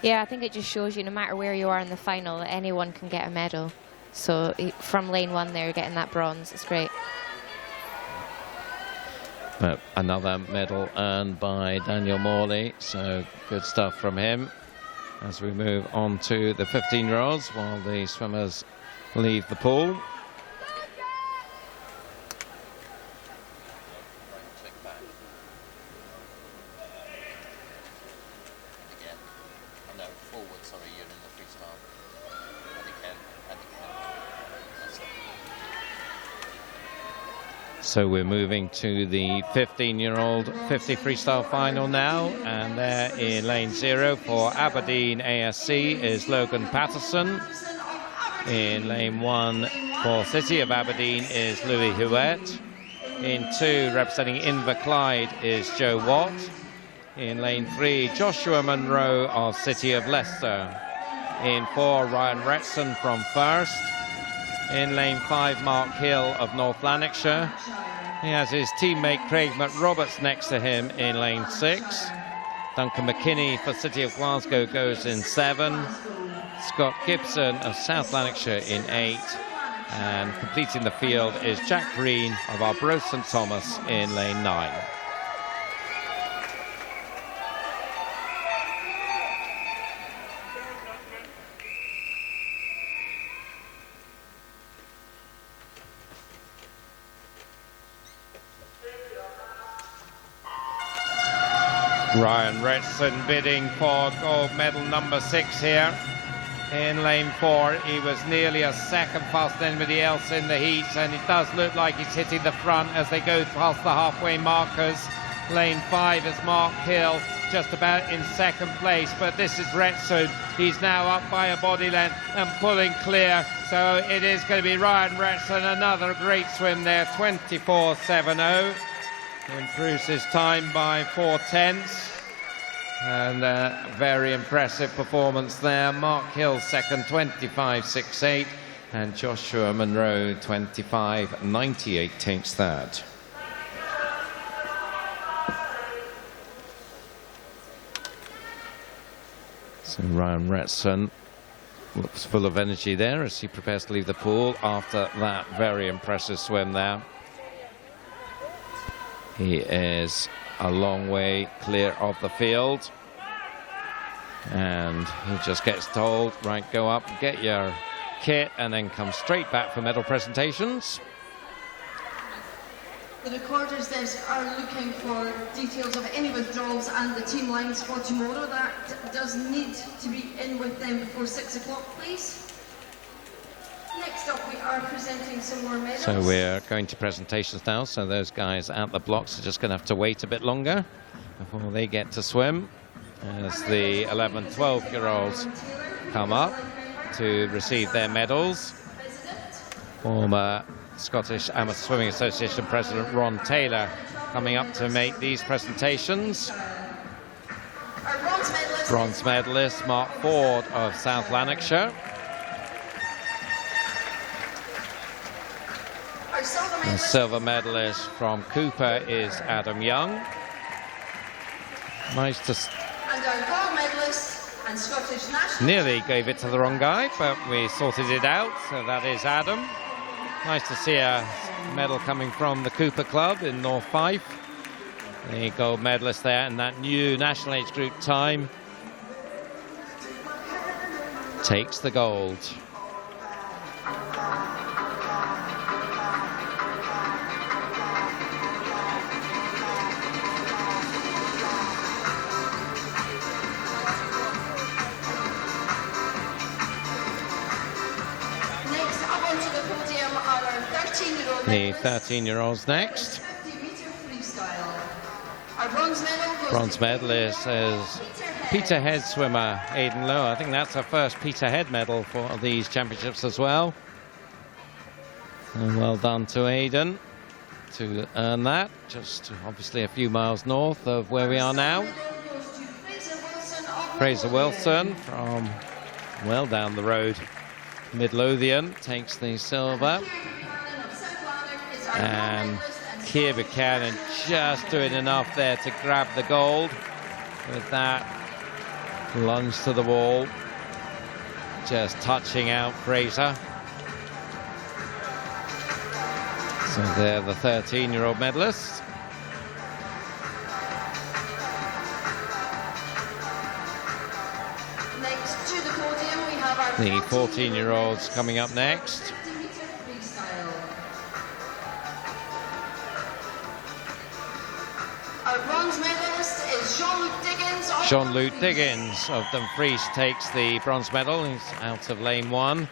Yeah, I think it just shows you no matter where you are in the final, anyone can get a medal. So from lane 1 there, getting that bronze, it's great. But another medal earned by Daniel Morley, so good stuff from him. As we move on to the 15-year-olds while the swimmers leave the pool. So we're moving to the 15-year-old 50 freestyle final now, and there in lane 0 for Aberdeen ASC is Logan Patterson. In lane 1 for City of Aberdeen is Louis Huet. In 2, representing Inverclyde, is Joe Watt. In lane 3, Joshua Munro of City of Leicester. In 4, Ryan Retson from First. In lane 5, Mark Hill of North Lanarkshire. He has his teammate Craig McRoberts next to him in lane 6. Duncan McKinney for City of Glasgow goes in 7. Scott Gibson of South Lanarkshire in 8. And completing the field is Jack Green of Arbroath St Thomas in lane 9. Ryan Retson bidding for gold medal number 6 here. In lane 4, he was nearly a second past anybody else in the heats, and it does look like he's hitting the front as they go past the halfway markers. Lane 5 is Mark Hill, just about in second place, but this is Retson. He's now up by a body length and pulling clear, so it is going to be Ryan Retson. Another great swim there, 24.70. Improves his time by 4/10, and very impressive performance there. Mark Hill second, 25.68, and Joshua Munro 25.98 takes third. So Ryan Retson looks full of energy there as he prepares to leave the pool after that very impressive swim there. He is a long way clear of the field. And he just gets told, right, go up, get your kit, and then come straight back for medal presentations. The recorders desk are looking for details of any withdrawals and the team lines for tomorrow. That does need to be in with them before 6 o'clock, please. Next up, we are presenting some more medals. So we're going to presentations now, so those guys at the blocks are just going to have to wait a bit longer before they get to swim, as the 11, 12-year-olds come up to receive their medals. Former Scottish Amateur Swimming Association President Ron Taylor coming up to make these presentations. Bronze medalist Mark Ford of South Lanarkshire. The silver medalist from Cooper is Adam Young. Nice to... And our gold medalist and Scottish national... Nearly gave it to the wrong guy, but we sorted it out, so that is Adam. Nice to see a medal coming from the Cooper Club in North Fife. The gold medalist there, and that new national age group time takes the gold. The 13-year-olds next. Bronze medalist is Peter Head swimmer Aidan Lowe. I think that's her first Peter Head medal for these championships as well. And well done to Aidan to earn that. Just obviously a few miles north of where we are now. Fraser Wilson from well down the road, Midlothian, takes the silver. And Keir Buchanan just doing enough there to grab the gold with that lunge to the wall, just touching out Fraser. So they're the 13-year-old medalists. Next to the podium, we have our The 14-year-olds coming up next. Our bronze medalist is Jean-Luc Diggins. Jean-Luc Diggins of Dumfries takes the bronze medal. He's out of lane 1.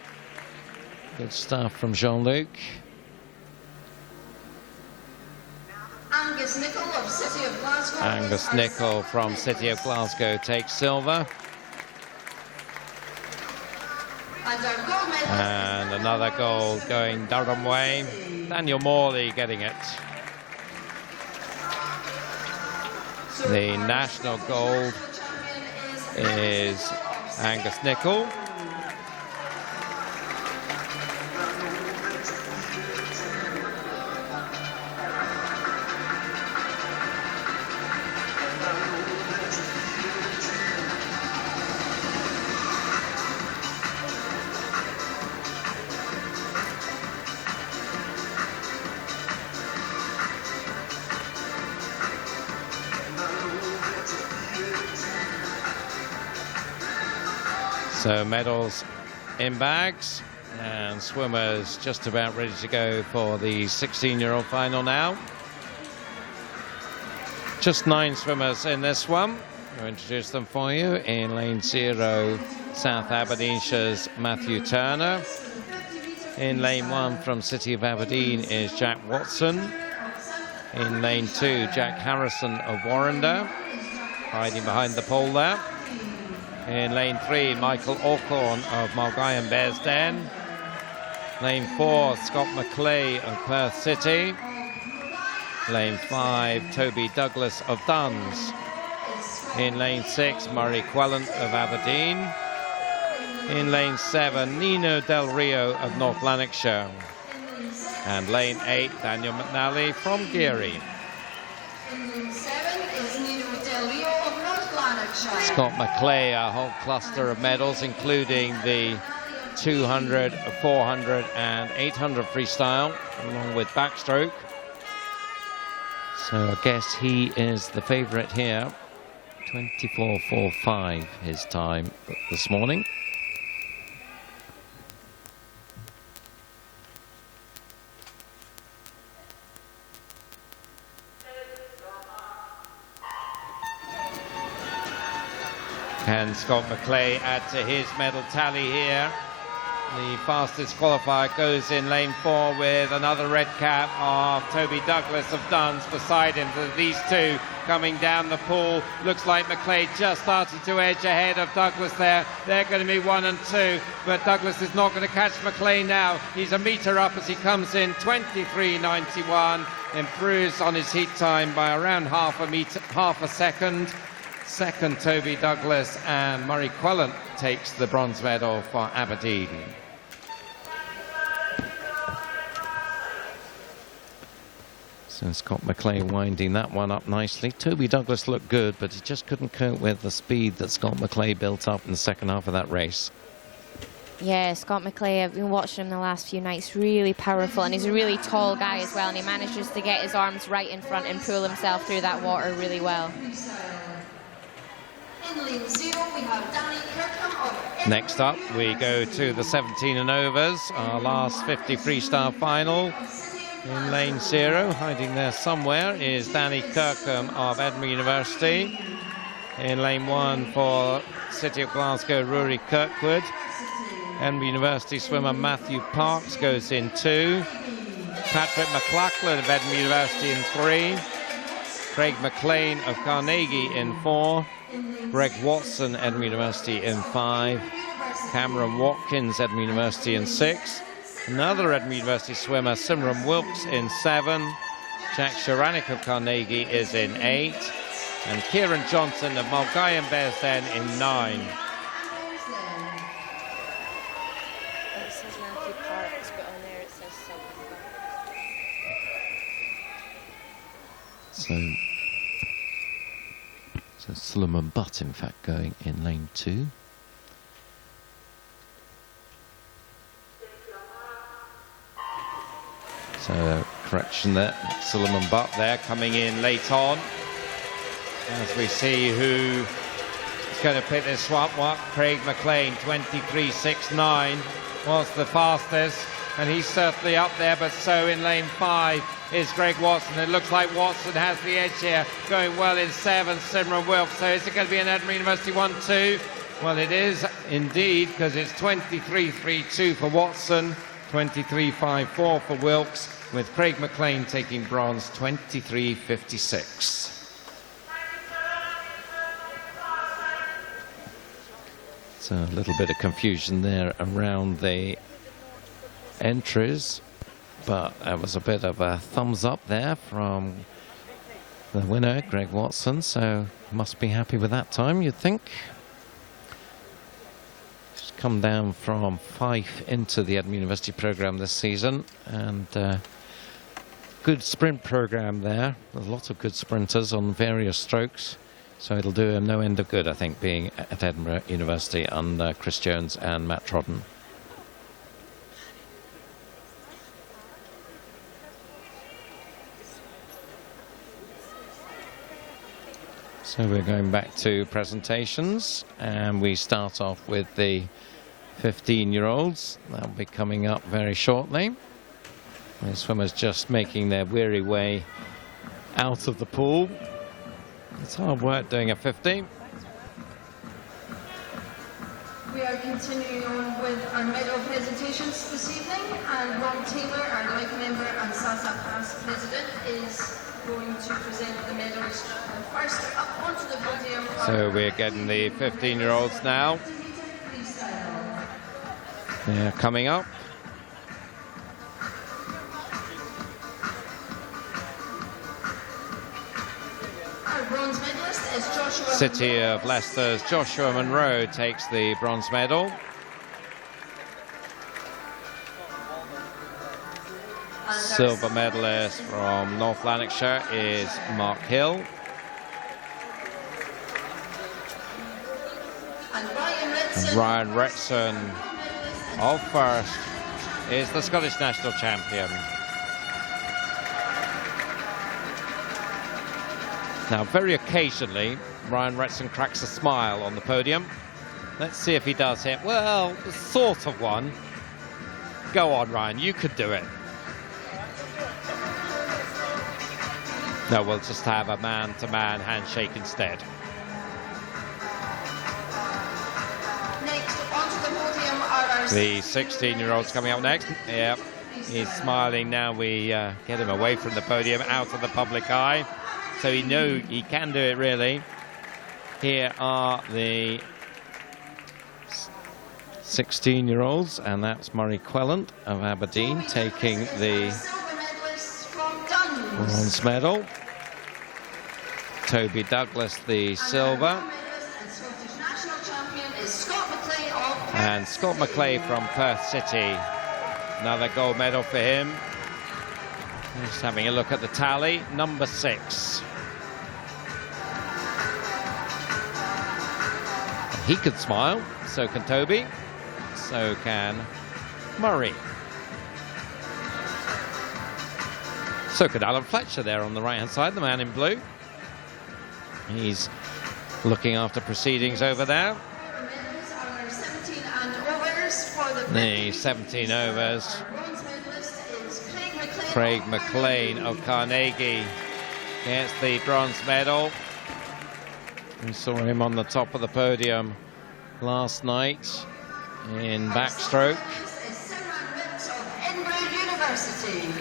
Good stuff from Jean-Luc. Angus Nichol of City of Glasgow. Angus Nichol from City of Glasgow takes silver. And our gold medalist. And another gold going Durham way. Daniel Morley getting it. The national gold is Angus Nichol. So medals in bags, and swimmers just about ready to go for the 16-year-old final now. Just 9 swimmers in this one. I'll introduce them for you. In lane 0, South Aberdeenshire's Matthew Turner. In lane 1 from City of Aberdeen is Jack Watson. In lane 2, Jack Harrison of Warrender, hiding behind the pole there. In lane 3, Michael Alcorn of Mulgai and Bearsden. Lane 4, Scott McClay of Perth City. Lane 5, Toby Douglas of Duns. In lane 6, Murray Quellant of Aberdeen. In lane 7, Nino Del Rio of North Lanarkshire. And lane 8, Daniel McNally from Geary. In lane 7 is Nino Del Rio of North Lanarkshire. Scott McClay, a whole cluster of medals, including the 200, 400 and 800 freestyle, along with backstroke. So I guess he is the favourite here. 24.45 his time this morning. Can Scott McClay add to his medal tally here? The fastest qualifier goes in lane 4 with another red cap of Toby Douglas of Duns beside him. So these two coming down the pool. Looks like McClay just started to edge ahead of Douglas there. They're going to be 1 and 2, but Douglas is not going to catch McClay now. He's a metre up as he comes in, 23.91. Improves on his heat time by around half a second. Second, Toby Douglas, and Murray Quillen takes the bronze medal for Aberdeen. So Scott McClay winding that one up nicely. Toby Douglas looked good, but he just couldn't cope with the speed that Scott McClay built up in the second half of that race. Yeah, Scott McClay, I've been watching him the last few nights, really powerful, and he's a really tall guy as well, and he manages to get his arms right in front and pull himself through that water really well. Next up, we go to the 17 and overs, our last 50 freestyle final. In lane 0, hiding there somewhere, is Danny Kirkham of Edinburgh University. In lane 1 for City of Glasgow, Rory Kirkwood. Edinburgh University swimmer Matthew Parks goes in 2. Patrick McLachlan of Edinburgh University in 3. Craig McLean of Carnegie in 4. Greg Watson, Edinburgh University in 5. Cameron Watkins, Edinburgh University in 6. Another Edinburgh University swimmer, Simran Wilkes, in 7. Jack Sharanik of Carnegie is in 8. And Kieran Johnson of Mulgai and Bearsden in 9. It says Matthew Parks, but on there it says something. So Suleiman Butt, in fact, going in lane 2. So correction there, Suleiman Butt there coming in late on. As we see who is going to pick this swap up. Craig McLean, 23.69, was the fastest, and he's certainly up there, but so in lane 5 is Greg Watson. It looks like Watson has the edge here, going well in 7, Simran Wilkes. So is it going to be an Edinburgh University 1-2? Well, it is indeed, because it's 23.32 for Watson, 23.54 for Wilkes, with Craig McLean taking bronze, 23.56. So a little bit of confusion there around the entries, but there was a bit of a thumbs up there from the winner, Greg Watson, so must be happy with that time, you'd think. He's come down from Fife into the Edinburgh University programme this season, and good sprint programme there. There's lots of good sprinters on various strokes, so it'll do him no end of good, I think, being at Edinburgh University under Chris Jones and Matt Trodden. So we're going back to presentations, and we start off with the 15-year-olds. That'll be coming up very shortly. The swimmers just making their weary way out of the pool. It's hard work doing a 50. We are continuing on with our medal presentations this evening, and Ron Taylor, our LIC member and SASA past president, is going to present the medals. First up onto the podium. So we're getting the 15-year-olds now. They're coming up. Our bronze medalist is Joshua. City of Leicester's Joshua Monroe takes the bronze medal. Silver medalist from North Lanarkshire is Mark Hill. And Ryan Retson, of first, is the Scottish national champion. Now, very occasionally, Ryan Retson cracks a smile on the podium. Let's see if he does hit. Well, sort of one. Go on, Ryan, you could do it. No, we'll just have a man-to-man handshake instead. Next, onto the podium are our The 16-year-old's coming up next. Yep, he's smiling now. We get him away from the podium, out of the public eye. So he knows he can do it, really. Here are the 16-year-olds, and that's Murray Quellant of Aberdeen taking the bronze medal. Toby Douglas the silver. And Scott McClay from Perth City. Another gold medal for him. Just having a look at the tally. Number 6. He can smile, so can Toby, so can Murray. So could Alan Fletcher there on the right-hand side, the man in blue. He's looking after proceedings over there. The 17 overs. Craig McLean of Carnegie gets the bronze medal. We saw him on the top of the podium last night in backstroke.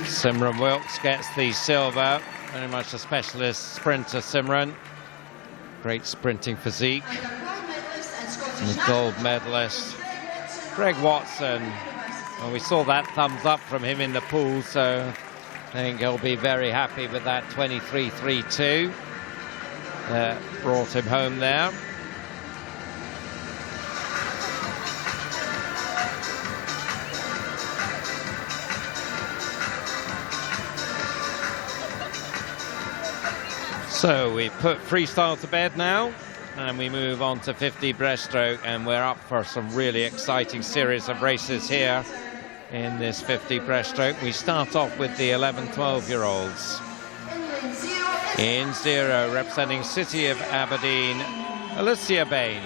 Simran Wilkes gets the silver. Very much a specialist sprinter, Simran. Great sprinting physique. And the gold medalist, Greg Watson. Well, we saw that thumbs up from him in the pool, so I think he'll be very happy with that 23.32. Brought him home there. So we put freestyle to bed now, and we move on to 50 breaststroke, and we're up for some really exciting series of races here in this 50 breaststroke. We start off with the 11-12-year-olds. In 0, representing City of Aberdeen, Alicia Bain.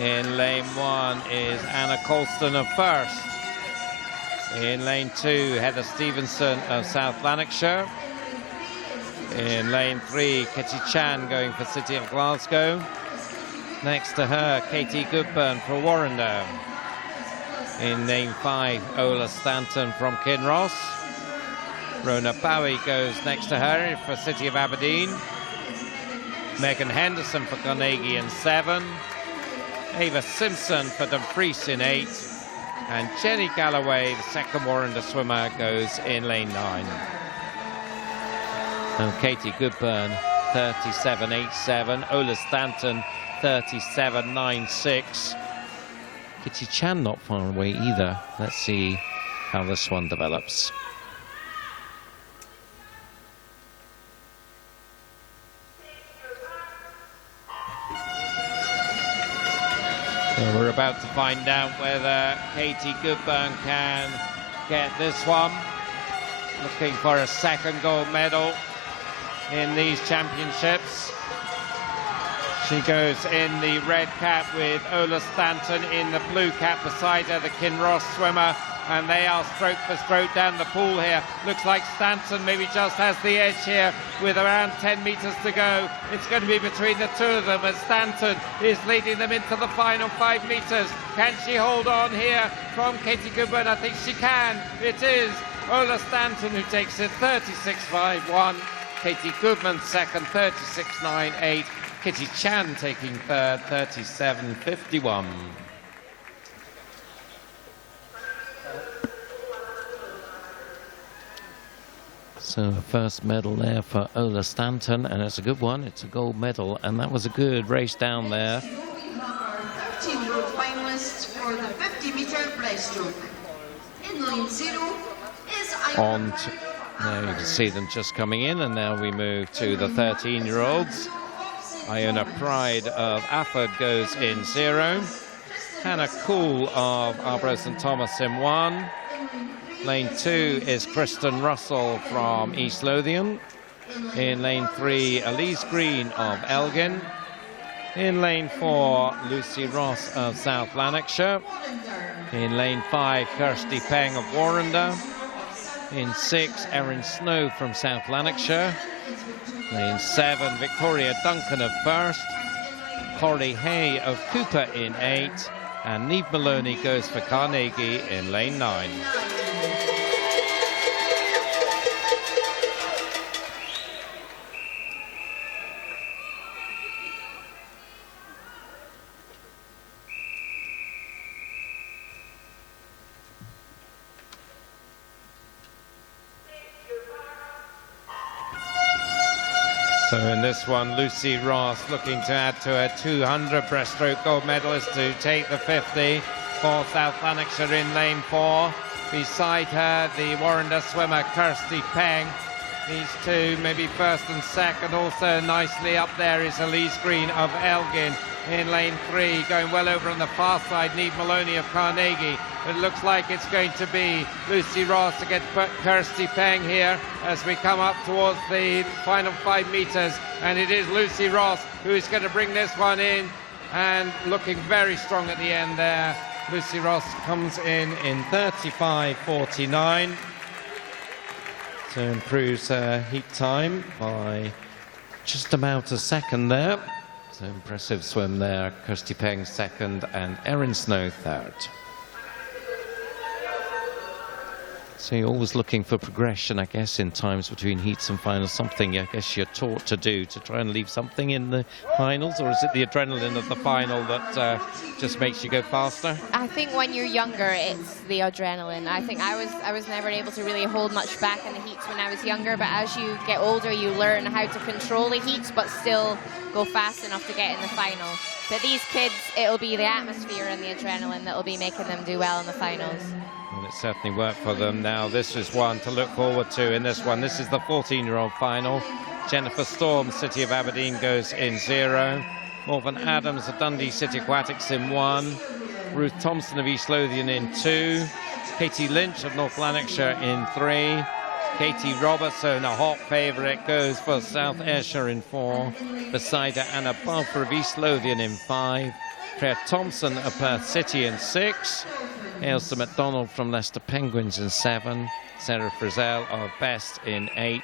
In lane 1 is Anna Colston of First. In lane 2, Heather Stevenson of South Lanarkshire. In lane 3, Kitty Chan going for City of Glasgow. Next to her, Katie Goodburn for Warrender. In lane 5, Ola Stanton from Kinross. Rona Bowie goes next to her for City of Aberdeen. Megan Henderson for Carnegie in 7. Ava Simpson for Dumfries in 8. And Jenny Galloway, the second Warrender swimmer, goes in lane 9. And Katie Goodburn, 37.87. Ola Stanton, 37.96. Kitty Chan not far away either. Let's see how this one develops. So we're about to find out whether Katie Goodburn can get this one. Looking for a second gold medal in these championships. She goes in the red cap with Ola Stanton in the blue cap beside her, the Kinross swimmer, and they are stroke for stroke down the pool here. Looks like Stanton maybe just has the edge here with around 10 meters to go. It's going to be between the two of them as Stanton is leading them into the final 5 meters. Can she hold on here from Katie Goodburn? I think she can. It is Ola Stanton who takes it 36.51. Katie Goodman second, 36.98. Kitty Chan taking third, 37.51. So the first medal there for Ola Stanton, and it's a good one. It's a gold medal, and that was a good race down there. So we have our 13-year-old finalists for the 50-meter breaststroke. In lane 0 is Now you can see them just coming in, and now we move to the 13-year-olds. Iona Pride of Afford goes in 0. Hannah Cool of Arbroath St Thomas in 1. Lane 2 is Kristen Russell from East Lothian. In lane 3, Elise Green of Elgin. In lane 4, Lucy Ross of South Lanarkshire. In lane 5, Kirsty Peng of Warrender. In 6, Erin Snow from South Lanarkshire. Lane 7, Victoria Duncan of First. Corley Hay of Cooper in 8. And Niamh Maloney goes for Carnegie in lane 9. So in this one, Lucy Ross looking to add to her 200 breaststroke gold medalist to take the 50 for South Lanarkshire in lane 4. Beside her, the Warrender swimmer Kirsty Peng. These two maybe first and second. Also nicely up there is Elise Green of Elgin in lane 3. Going well over on the far side, Niamh Maloney of Carnegie. But it looks like it's going to be Lucy Ross against Kirsty Peng here as we come up towards the final 5 meters. And it is Lucy Ross who is going to bring this one in, and looking very strong at the end there. Lucy Ross comes in 35.49. So improves her heat time by just about a second there. So impressive swim there. Kirsty Peng second and Erin Snow third. So you're always looking for progression, I guess, in times between heats and finals. Something I guess you're taught to do to try and leave something in the finals, or is it the adrenaline of the final that just makes you go faster? I think when you're younger, it's the adrenaline. I think I was never able to really hold much back in the heats when I was younger, but as you get older, you learn how to control the heats, but still go fast enough to get in the final. But these kids, it'll be the atmosphere and the adrenaline that'll be making them do well in the finals. Well, it certainly worked for them. Now this is one to look forward to in this one. This is the 14-year-old final. Jennifer Storm, City of Aberdeen, goes in 0. Morven Adams of Dundee City Aquatics in 1. Ruth Thompson of East Lothian in 2. Katie Lynch of North Lanarkshire in 3. Katie Robertson, a hot favourite, goes for South Ayrshire in 4. Beside her, Anna Balfour of East Lothian in 5. Claire Thompson of Perth City in 6. Ailsa MacDonald from Leicester Penguins in 7. Sarah Frizzell of Best in 8.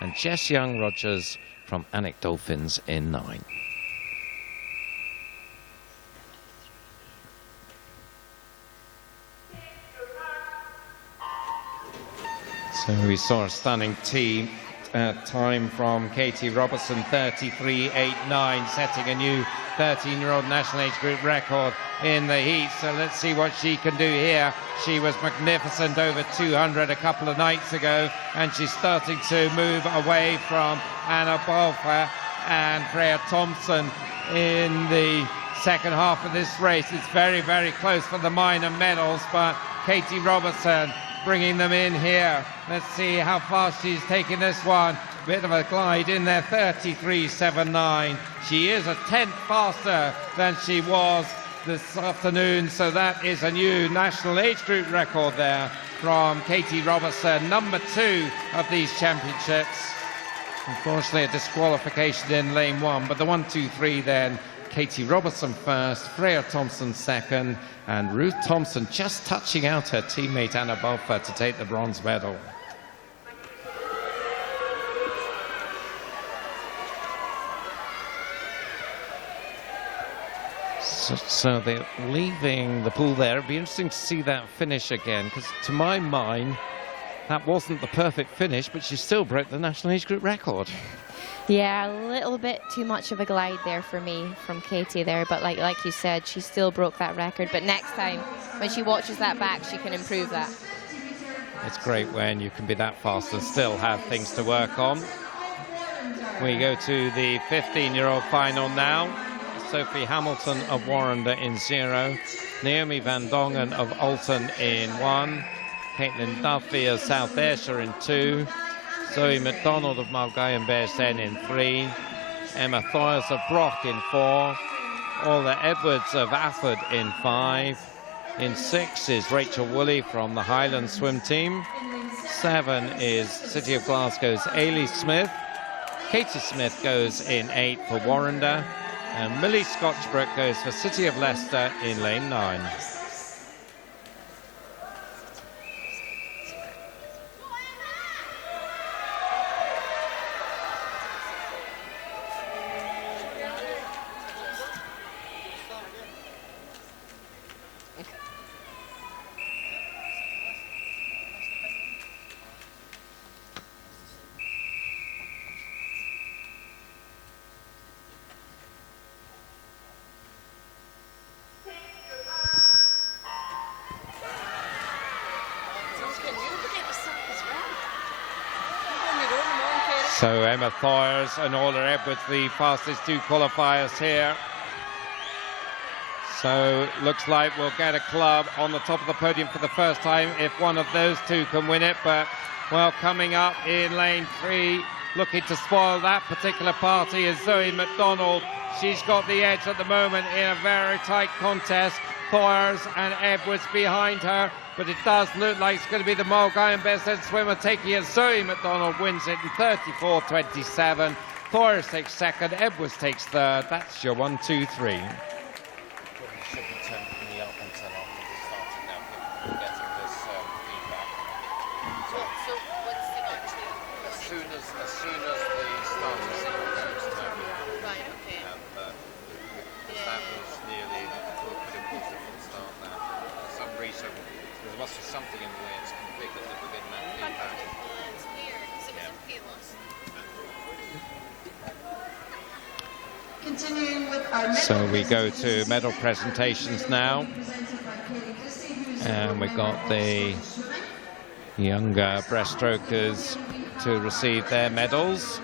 And Jess Young-Rogers from Alnwick Dolphins in 9. So we saw a stunning time from Katie Robertson, 33.89, setting a new 13-year-old national age group record in the heat. So let's see what she can do here. She was magnificent over 200 a couple of nights ago, and she's starting to move away from Anna Balfour and Freya Thompson in the second half of this race. It's very, very close for the minor medals, but Katie Robertson bringing them in here. Let's see how fast she's taking this one. Bit of a glide in there, 33.79. She is a tenth faster than she was this afternoon, so that is a new national age group record there from Katie Robertson, number 2 of these championships. Unfortunately, a disqualification in lane 1, but the 1, 2, 3 then. Katie Robertson first, Freya Thompson second, and Ruth Thompson just touching out her teammate Anna Balfour to take the bronze medal. So they're leaving the pool there. It'd be interesting to see that finish again, because to my mind, that wasn't the perfect finish, but she still broke the national age group record. Yeah, a little bit too much of a glide there for me from Katie there, but like you said, she still broke that record. But next time, when she watches that back, she can improve that. It's great when you can be that fast and still have things to work on. We go to the 15-year-old final now. Sophie Hamilton of Warrender in 0. Naomi Van Dongen of Alton in 1. Caitlin Duffy of South Ayrshire in 2. Zoe McDonald of Malgaian Bearsden in 3. Emma Thoyers of Brock in 4. Orla Edwards of Afford in 5. In 6 is Rachel Woolley from the Highland swim team. 7 is City of Glasgow's Ailey Smith. Katie Smith goes in 8 for Warrender. And Millie Scotchbrook goes for City of Leicester in lane 9. So Emma Thoyers and Orla Edwards, the fastest 2 qualifiers here. So looks like we'll get a club on the top of the podium for the first time if one of those 2 can win it. But, well, coming up in lane 3, looking to spoil that particular party is Zoe McDonald. She's got the edge at the moment in a very tight contest. Thoyers and Edwards behind her, but it does look like it's going to be the Mulgine best-end swimmer taking it. Zoe McDonald wins it in 34.27. Thoyers takes 2nd, Edwards takes 3rd. That's your 1, 2, 3. So we go to medal presentations now, and we've got the younger breaststrokers to receive their medals.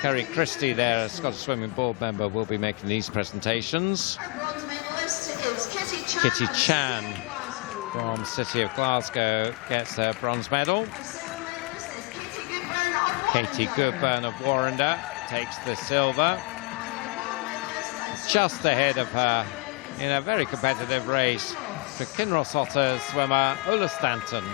Kerry Christie there, a Scottish Swimming Board member, will be making these presentations. Kitty Chan from City of Glasgow gets her bronze medal. Katie Goodburn of Warrender takes the silver. Just ahead of her in a very competitive race for Kinross Otter swimmer Ola Stanton.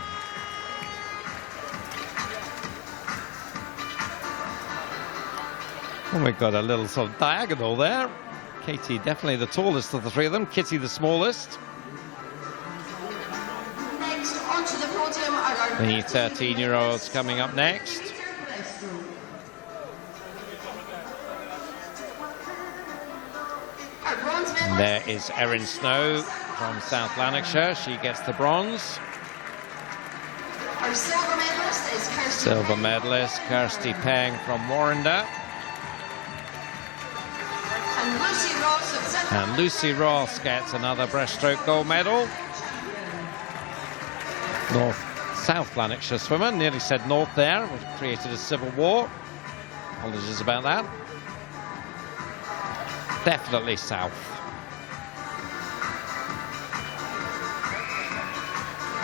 And we've got a little sort of diagonal there. Katie definitely the tallest of the 3 of them, Kitty the smallest. Next onto the podium are our The 13-year-olds coming up next. And there is Erin Snow from South Lanarkshire. She gets the bronze. Our silver medalist is Kirsty Silver medalist Kirsty Peng from Warrender. And Lucy Ross gets another breaststroke gold medal. South Lanarkshire swimmer, nearly said north there, which created a civil war. Apologies about that. Definitely south.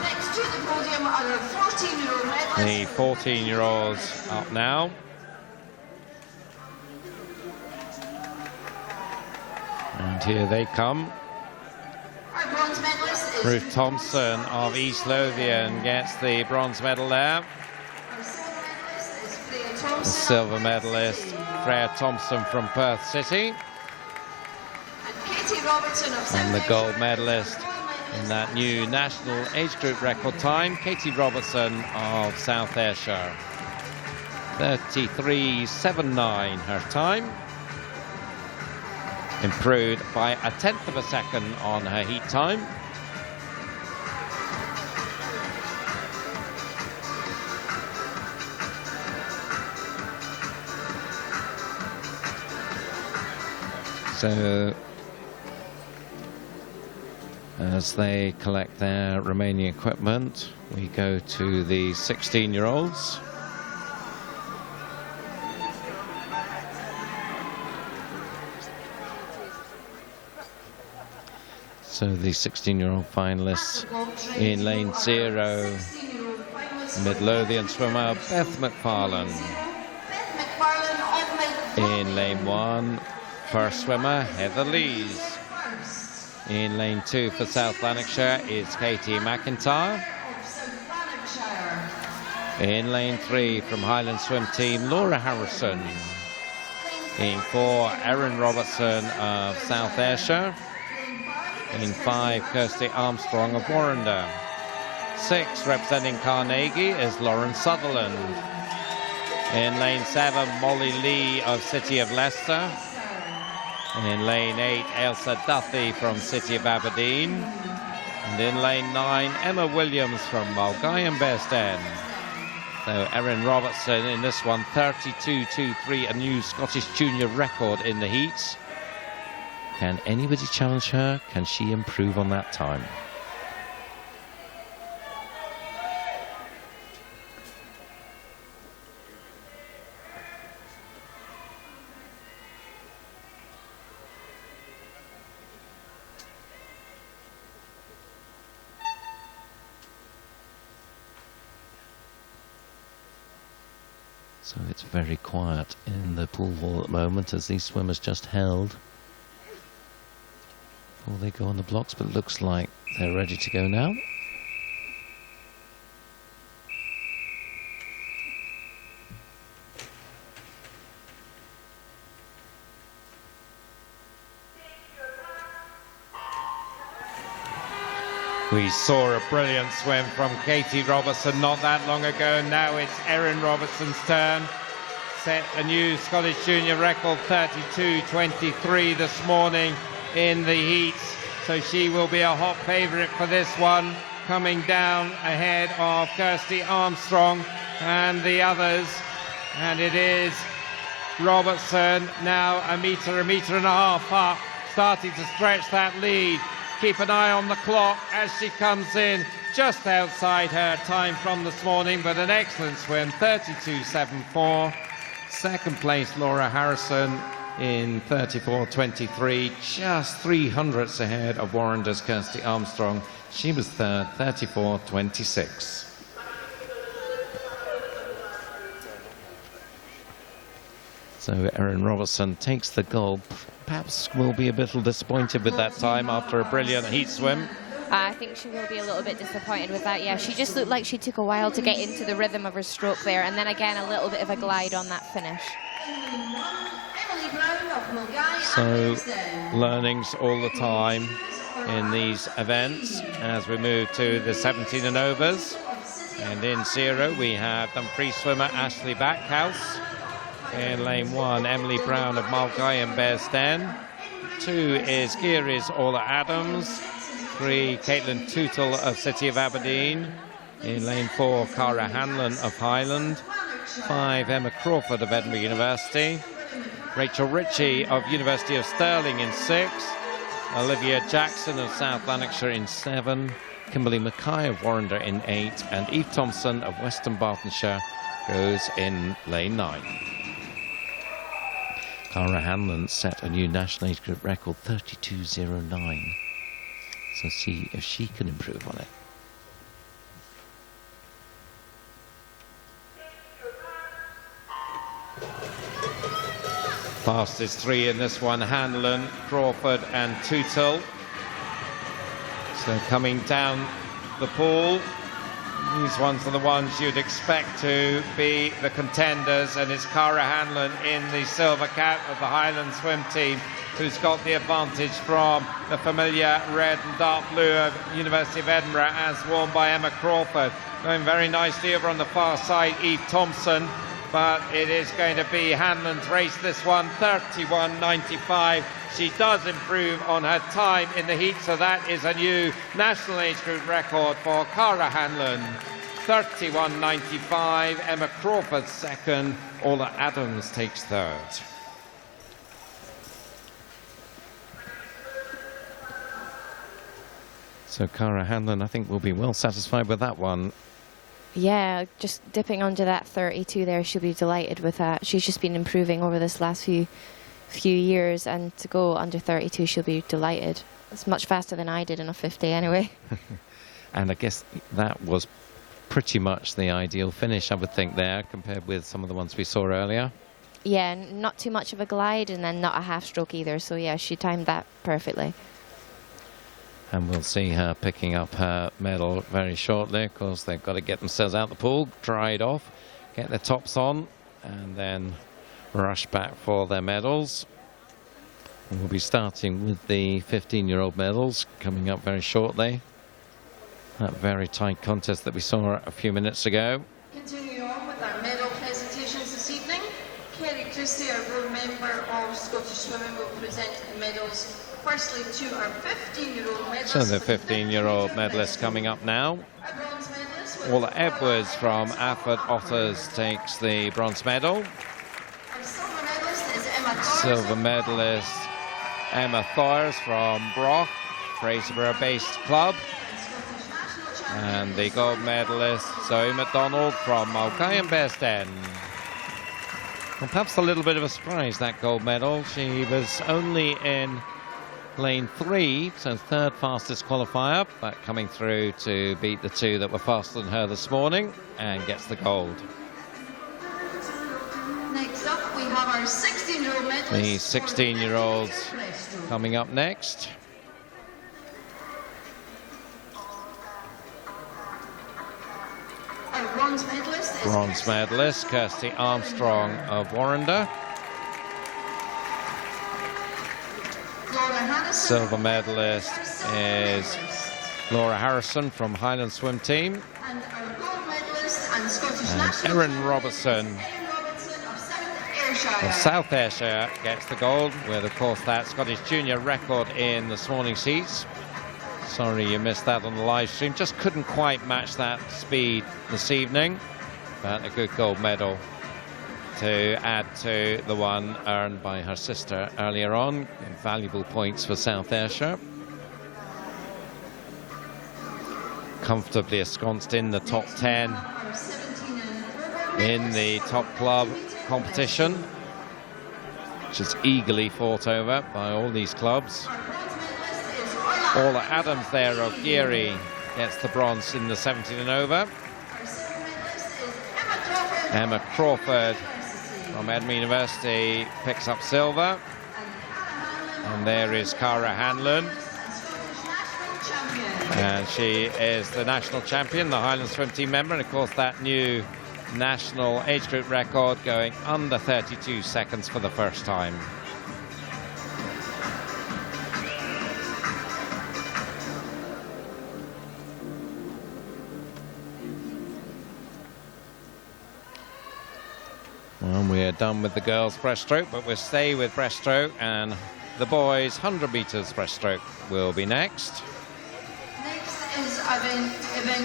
Next to the podium are our 14-year-old medalists. The 14-year-olds up now. And here they come. Our bronze medalist is Ruth Thompson of East Lothian gets the bronze medal there. The silver medalist Freya Thompson from Perth City. And the gold medalist in that new national age group record time, Katie Robertson of South Ayrshire. 33.79 her time. Improved by a 1/10 of a second on her heat time. So as they collect their remaining equipment, we go to the 16-year-olds. So the 16-year-old finalists in lane 0, Midlothian swimmer Beth McFarlane. Beth McFarlane of In lane 1, first swimmer, Heather Lees. In lane 2 for South Lanarkshire is Katie McIntyre. In lane 3 from Highland Swim Team, Laura Harrison. In 4, Erin Robertson of South Ayrshire. In 5, Kirsty Armstrong of Warrender. 6, representing Carnegie, is Lauren Sutherland. In lane 7, Molly Lee of City of Leicester. In lane 8, Ailsa Duffy from City of Aberdeen. And in lane 9, Emma Williams from Mulgai and Best End. So Erin Robertson in this one, 32.23, a new Scottish junior record in the heats. Can anybody challenge her? Can she improve on that time? So it's very quiet in the pool hall at the moment as these swimmers just held before they go on the blocks, but it looks like they're ready to go now. We saw a brilliant swim from Katie Robertson not that long ago. Now it's Erin Robertson's turn. Set a new Scottish junior record, 32.23 this morning in the heats. So she will be a hot favourite for this one, coming down ahead of Kirsty Armstrong and the others. And it is Robertson now a metre and a half up, starting to stretch that lead. Keep an eye on the clock as she comes in just outside her time from this morning, but an excellent swim, 32.74. Second place, Laura Harrison in 34.23, just 300ths ahead of Warrender's Kirsty Armstrong. She was third, 34.26. So Erin Robertson takes the gold. Perhaps will be a little disappointed with that time after a brilliant heat swim. I think she will be a little bit disappointed with that, yeah. She just looked like she took a while to get into the rhythm of her stroke there, and then again a little bit of a glide on that finish. So learnings all the time in these events as we move to the 17 and overs. And in zero we have Dumfries swimmer Ashley Backhouse. In lane 1, Emily Brown of Mulgai and Bearsden. 2 is Geary's Orla Adams. 3, Caitlin Tootle of City of Aberdeen. In lane 4, Cara Hanlon of Highland. 5, Emma Crawford of Edinburgh University. Rachel Ritchie of University of Stirling in 6. Olivia Jackson of South Lanarkshire in 7. Kimberly Mackay of Warrender in 8. And Eve Thompson of Western Bartonshire goes in lane 9. Cara Hanlon set a new national age group record, 32.09. So see if she can improve on it. Fastest 3 in this one, Hanlon, Crawford and Tootle. So coming down the pool, these ones are the ones you'd expect to be the contenders, and it's Cara Hanlon in the silver cap of the Highland swim team who's got the advantage from the familiar red and dark blue of University of Edinburgh as worn by Emma Crawford. Going very nicely over on the far side, Eve Thompson, but it is going to be Hanlon's race this one, 31.95. She does improve on her time in the heat, so that is a new national age group record for Cara Hanlon. 31.95, Emma Crawford second, Orla Adams takes third. So Cara Hanlon, I think, will be well satisfied with that one. Yeah, just dipping under that 32 there, she'll be delighted with that. She's just been improving over this last few years, and to go under 32 she'll be delighted. It's much faster than I did in a 50 anyway. And I guess that was pretty much the ideal finish, I would think, there compared with some of the ones we saw earlier. yeah, not too much of a glide and then not a half stroke either. So yeah, she timed that perfectly. And we'll see her picking up her medal very shortly. Of course, they've got to get themselves out the pool, dry it off, get their tops on, and then rush back for their medals. And we'll be starting with the 15-year-old medals coming up very shortly. That very tight contest that we saw a few minutes ago. Continuing on with our medal presentations this evening, Kerry Christie, our board member of Scottish Swimming, will present the medals firstly to our 15-year-old medalists. So the 15-year-old medalist coming up now. Orla Edwards from Afford Otters takes the bronze medal. Silver medalist Emma Thors from Broch, Fraserburgh-based club. And the gold medalist Zoe McDonald from Mulcahy Best End. Well, perhaps a little bit of a surprise, that gold medal. She was only in lane 3, so third fastest qualifier, but coming through to beat the two that were faster than her this morning and gets the gold. Next up, we have our 16-year-old medalist. The 16-year-olds coming up next. Our bronze medalist is Bronze medalist Kirsty Armstrong of Warrender. Silver medalist is Laura Harrison from Highland Swim Team. And our gold medalist and Scottish And national Erin Robertson of South Ayrshire gets the gold with, of course, that Scottish junior record in this morning's heats. Sorry you missed that on the live stream. Just couldn't quite match that speed this evening, but a good gold medal to add to the one earned by her sister earlier on. Valuable points for South Ayrshire. Comfortably ensconced in the top 10 in the top club competition, which is eagerly fought over by all these clubs. Orla Adams there of Geary gets the bronze in the 17 and over. Emma Crawford from Edinburgh University picks up silver. And there is Cara Hanlon. And she is the national champion, the Highland Swim Team member. And of course that new national age group record going under 32 seconds for the first time. Well, we're done with the girls' breaststroke, but we'll stay with breaststroke, and the boys' 100 metres breaststroke will be next. Next is event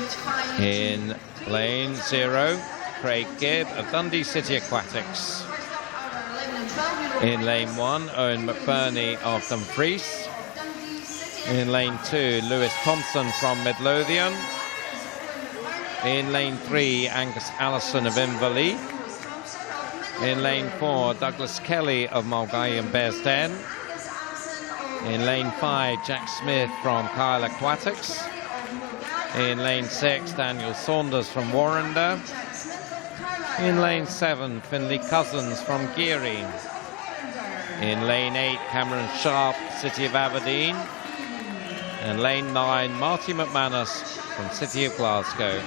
5. In lane 0, Craig Gibb of Dundee City Aquatics. In lane 1, Owen McBurney of Dumfries. In lane 2, Lewis Thompson from Midlothian. In lane 3, Angus Allison of Inverleith. In lane 4, Douglas Kelly of Mulcahy and Bearsden. In lane 5, Jack Smith from Kyle Aquatics. In lane 6, Daniel Saunders from Warrender. In lane 7, Finlay Cousins from Geary. In lane 8, Cameron Sharp, City of Aberdeen. And lane 9, Marty McManus from City of Glasgow.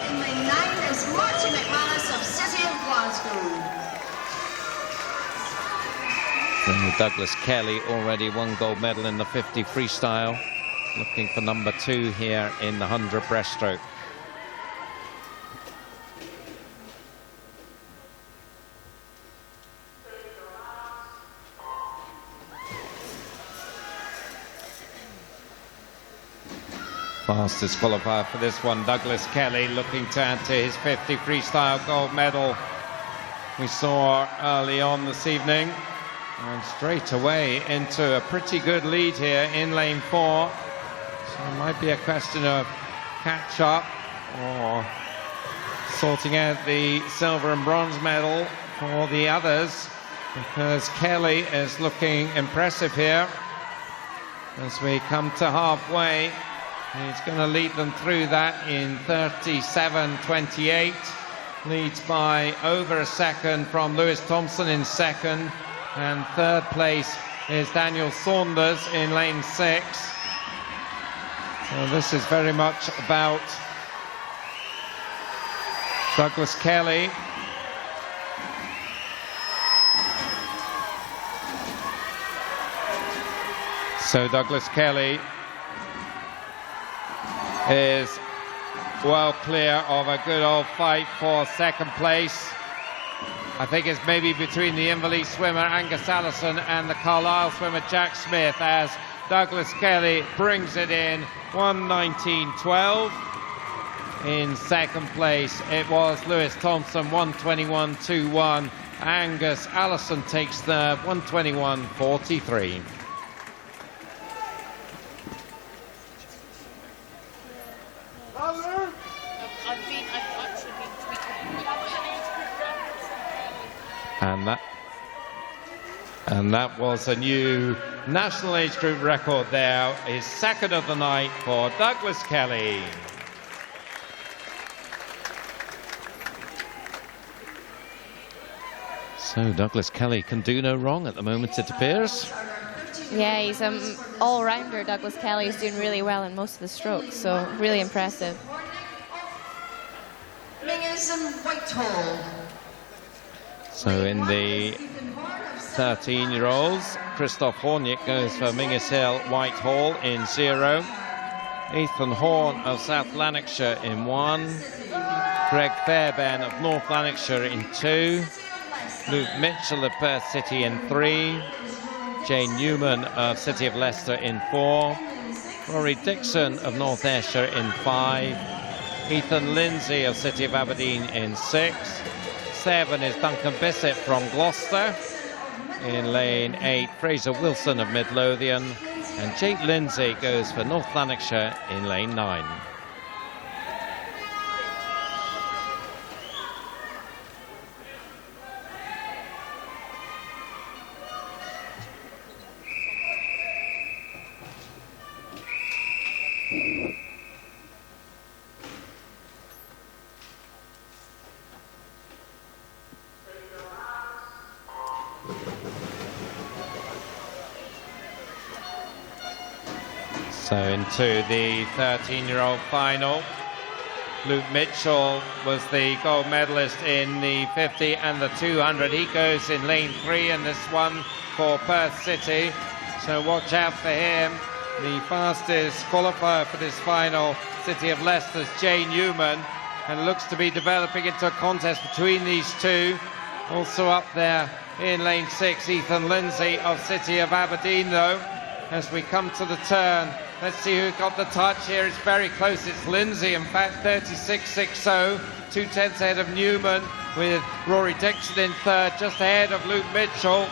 And in lane 9 is Marty McManus of City of Glasgow. And Douglas Kelly already won gold medal in the 50 freestyle. Looking for number 2 here in the 100 breaststroke. Fastest qualifier for this one, Douglas Kelly, looking to add to his 50 freestyle gold medal we saw early on this evening. And straight away into a pretty good lead here in lane 4. So it might be a question of catch up or sorting out the silver and bronze medal for the others, because Kelly is looking impressive here. As we come to halfway, he's going to lead them through that in 37.28. leads by over a second from Lewis Thompson in second, and third place is Daniel Saunders in lane 6. So this is very much about Douglas Kelly. So Douglas Kelly is well clear of a good old fight for second place. I think it's maybe between the Inverleith swimmer Angus Allison and the Carlisle swimmer Jack Smith, as Douglas Kelly brings it in 1:19.12. In second place it was Lewis Thompson, 1:21.21. Angus Allison takes third, 1:21.43. And that was a new national age group record there, his second of the night for Douglas Kelly. So Douglas Kelly can do no wrong at the moment, it appears. Yeah, he's an all-rounder. Douglas Kelly is doing really well in most of the strokes, so really impressive. So in the 13-year-olds, Christoph Hornick goes for Mingus Hill Whitehall in 0. Ethan Horn of South Lanarkshire in 1. Greg Fairbairn of North Lanarkshire in 2. Luke Mitchell of Perth City in 3. Jane Newman of City of Leicester in 4. Rory Dixon of North Ayrshire in 5. Ethan Lindsay of City of Aberdeen in 6. 7 is Duncan Bissett from Gloucester. In lane 8, Fraser Wilson of Midlothian. And Jake Lindsay goes for North Lanarkshire in lane 9. So into the 13-year-old final. Luke Mitchell was the gold medalist in the 50 and the 200. He goes in lane 3 in this one for Perth City. So watch out for him. The fastest qualifier for this final, City of Leicester's Jane Newman. And it looks to be developing into a contest between these two. Also up there in lane 6, Ethan Lindsay of City of Aberdeen, though. As we come to the turn, let's see who got the touch here. It's very close. It's Lindsay, in fact, 36.60, 2/10 ahead of Newman, with Rory Dixon in third, just ahead of Luke Mitchell.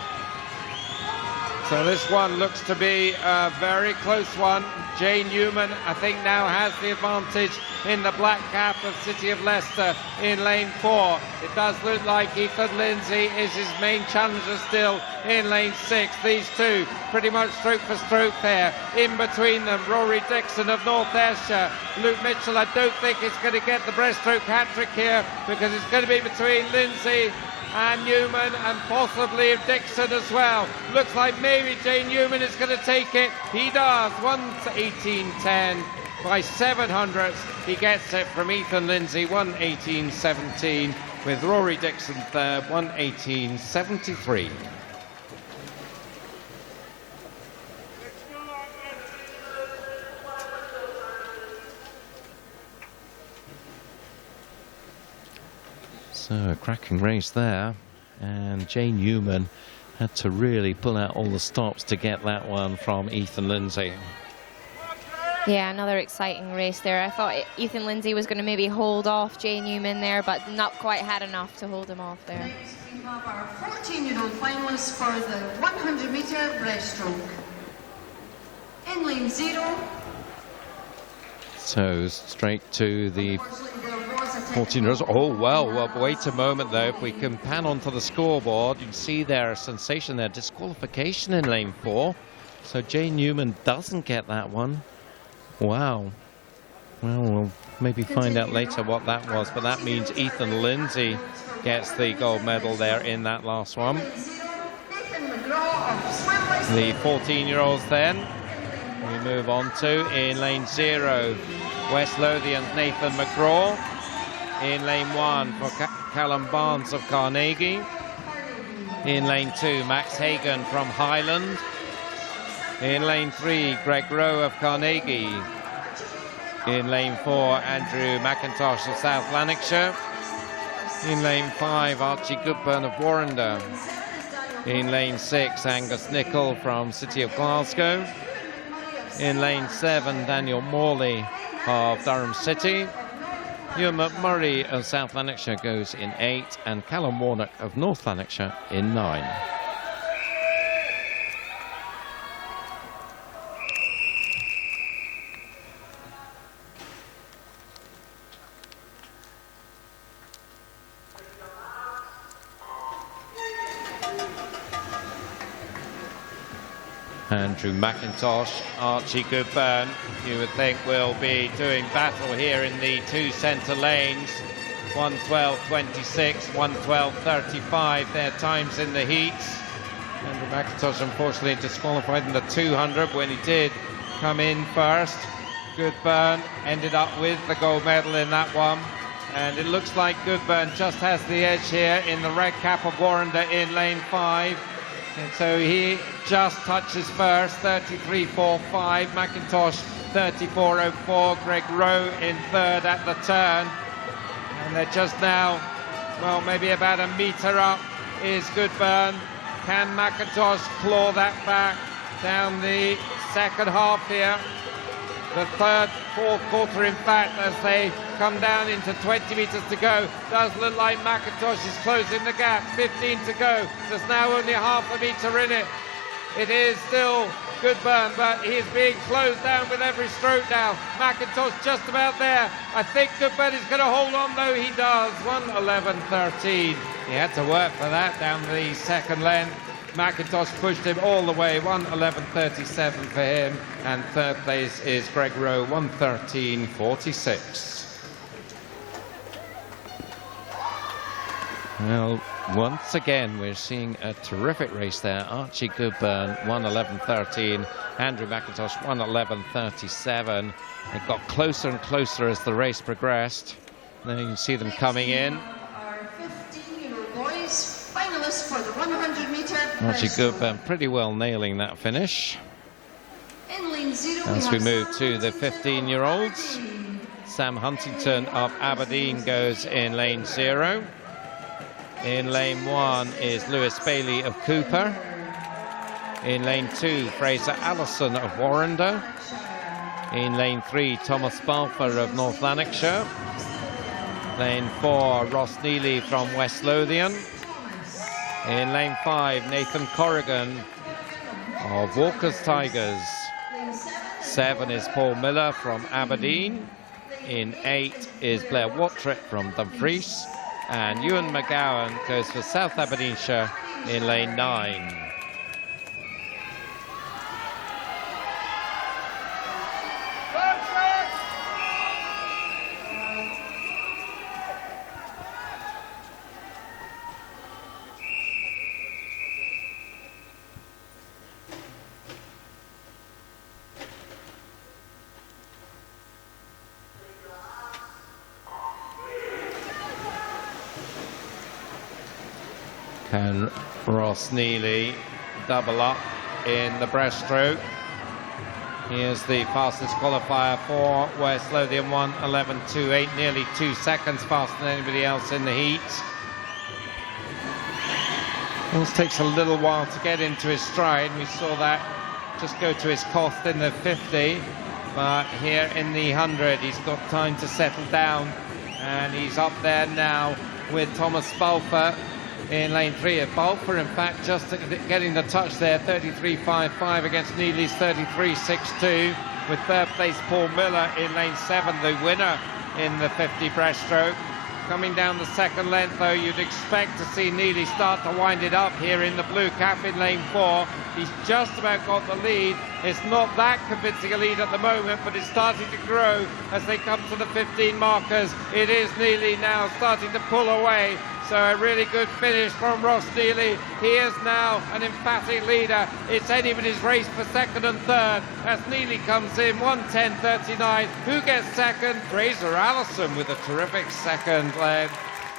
So this one looks to be a very close one. Jane Newman, I think, now has the advantage in the black cap of City of Leicester in lane 4. It does look like Ethan Lindsay is his main challenger still in lane 6. These two pretty much stroke for stroke there. In between them, Rory Dixon of North Ayrshire. Luke Mitchell, I don't think is going to get the breaststroke hat-trick here, because it's going to be between Lindsay and Newman, and possibly Dixon as well. Looks like maybe Jane Newman is going to take it. He does. 1:18.10 by 700. He gets it from Ethan Lindsay. 1:18.17 with Rory Dixon third. 1:18.73. So a cracking race there, and Jane Newman had to really pull out all the stops to get that one from Ethan Lindsay. Yeah, another exciting race there. I thought Ethan Lindsay was going to maybe hold off Jane Newman there, but not quite had enough to hold him off there. Next, we have our 14-year-old finalists for the 100-metre breaststroke. In lane 0. So straight to the 14-year-olds. Oh, well, wait a moment, though. If we can pan onto the scoreboard, you can see there a sensation there. Disqualification in lane 4. So Jane Newman doesn't get that one. Wow. Well, we'll maybe find out later what that was, but that means Ethan Lindsay gets the gold medal there in that last one. The 14-year-olds then, we move on to in lane 0, West Lothian's Nathan McGraw. In lane 1 for Callum Barnes of Carnegie. In lane 2, Max Hagan from Highland. In lane 3, Greg Rowe of Carnegie. In lane 4, Andrew McIntosh of South Lanarkshire. In lane 5, Archie Goodburn of Warrender. In lane 6, Angus Nichol from City of Glasgow. In lane 7, Daniel Morley of Durham City. Ewan McMurray of South Lanarkshire goes in 8, and Callum Warnock of North Lanarkshire in 9. Andrew McIntosh, Archie Goodburn, you would think will be doing battle here in the 2 centre lanes. 1:12.26, 1:12.35, their times in the heats. Andrew McIntosh unfortunately disqualified in the 200 when he did come in first. Goodburn ended up with the gold medal in that one. And it looks like Goodburn just has the edge here in the red cap of Warrender in lane 5. And so he just touches first, 33.45. McIntosh, 34.04. Greg Rowe in third at the turn. And they're just now, well, maybe about a metre up is Goodburn. Can McIntosh claw that back down the second half here? The third, fourth quarter, in fact, as they come down into 20 metres to go, does look like McIntosh is closing the gap. 15 to go. There's now only half a metre in it. It is still Goodburn, but he is being closed down with every stroke now. McIntosh just about there. I think Goodburn is going to hold on, though. He does. 1:11.13. He had to work for that down the second length. McIntosh pushed him all the way, 1:11.37 for him, and third place is Greg Rowe, 1:13.46. Well, once again, we're seeing a terrific race there. Archie Goodburn, 1:11.13. Andrew McIntosh, 1:11.37. It got closer and closer as the race progressed. There you can see them coming in. Our 15-year-old boys. Finalists for the 100-metre. Archie Goodburn pretty well nailing that finish. In lane 0, as we move to the 15-year-olds, Sam Huntington of Aberdeen goes in lane 0. In lane 1 is Lewis Bailey of Cooper. In lane 2, Fraser Allison of Warrender. In lane 3, Thomas Balfour of North Lanarkshire. Lane 4, Ross Neely from West Lothian. In lane 5, Nathan Corrigan of Walker's Tigers. 7 is Paul Miller from Aberdeen. In 8 is Blair Wattrett from Dumfries. And Ewan McGowan goes for South Aberdeenshire in lane 9. Can Ross Neely double up in the breaststroke? He is the fastest qualifier for West Lothian, 1:11.28, nearly 2 seconds faster than anybody else in the heat. It takes a little while to get into his stride. We saw that just go to his cost in the 50, but here in the 100 he's got time to settle down, and he's up there now with Thomas Balfour in lane 3. Balfour, in fact, just getting the touch there, 33.55 against Neely's 33.62, with third place Paul Miller in lane 7, the winner in the 50 breaststroke. Coming down the second length, though, you'd expect to see Neely start to wind it up here in the blue cap in lane 4. He's just about got the lead. It's not that convincing a lead at the moment, but it's starting to grow as they come to the 15 markers. It is Neely now starting to pull away. So a really good finish from Ross Neely. He is now an emphatic leader. It's anybody's race for second and third as Neely comes in 1:10.39. Who gets second? Fraser Allison with a terrific second leg.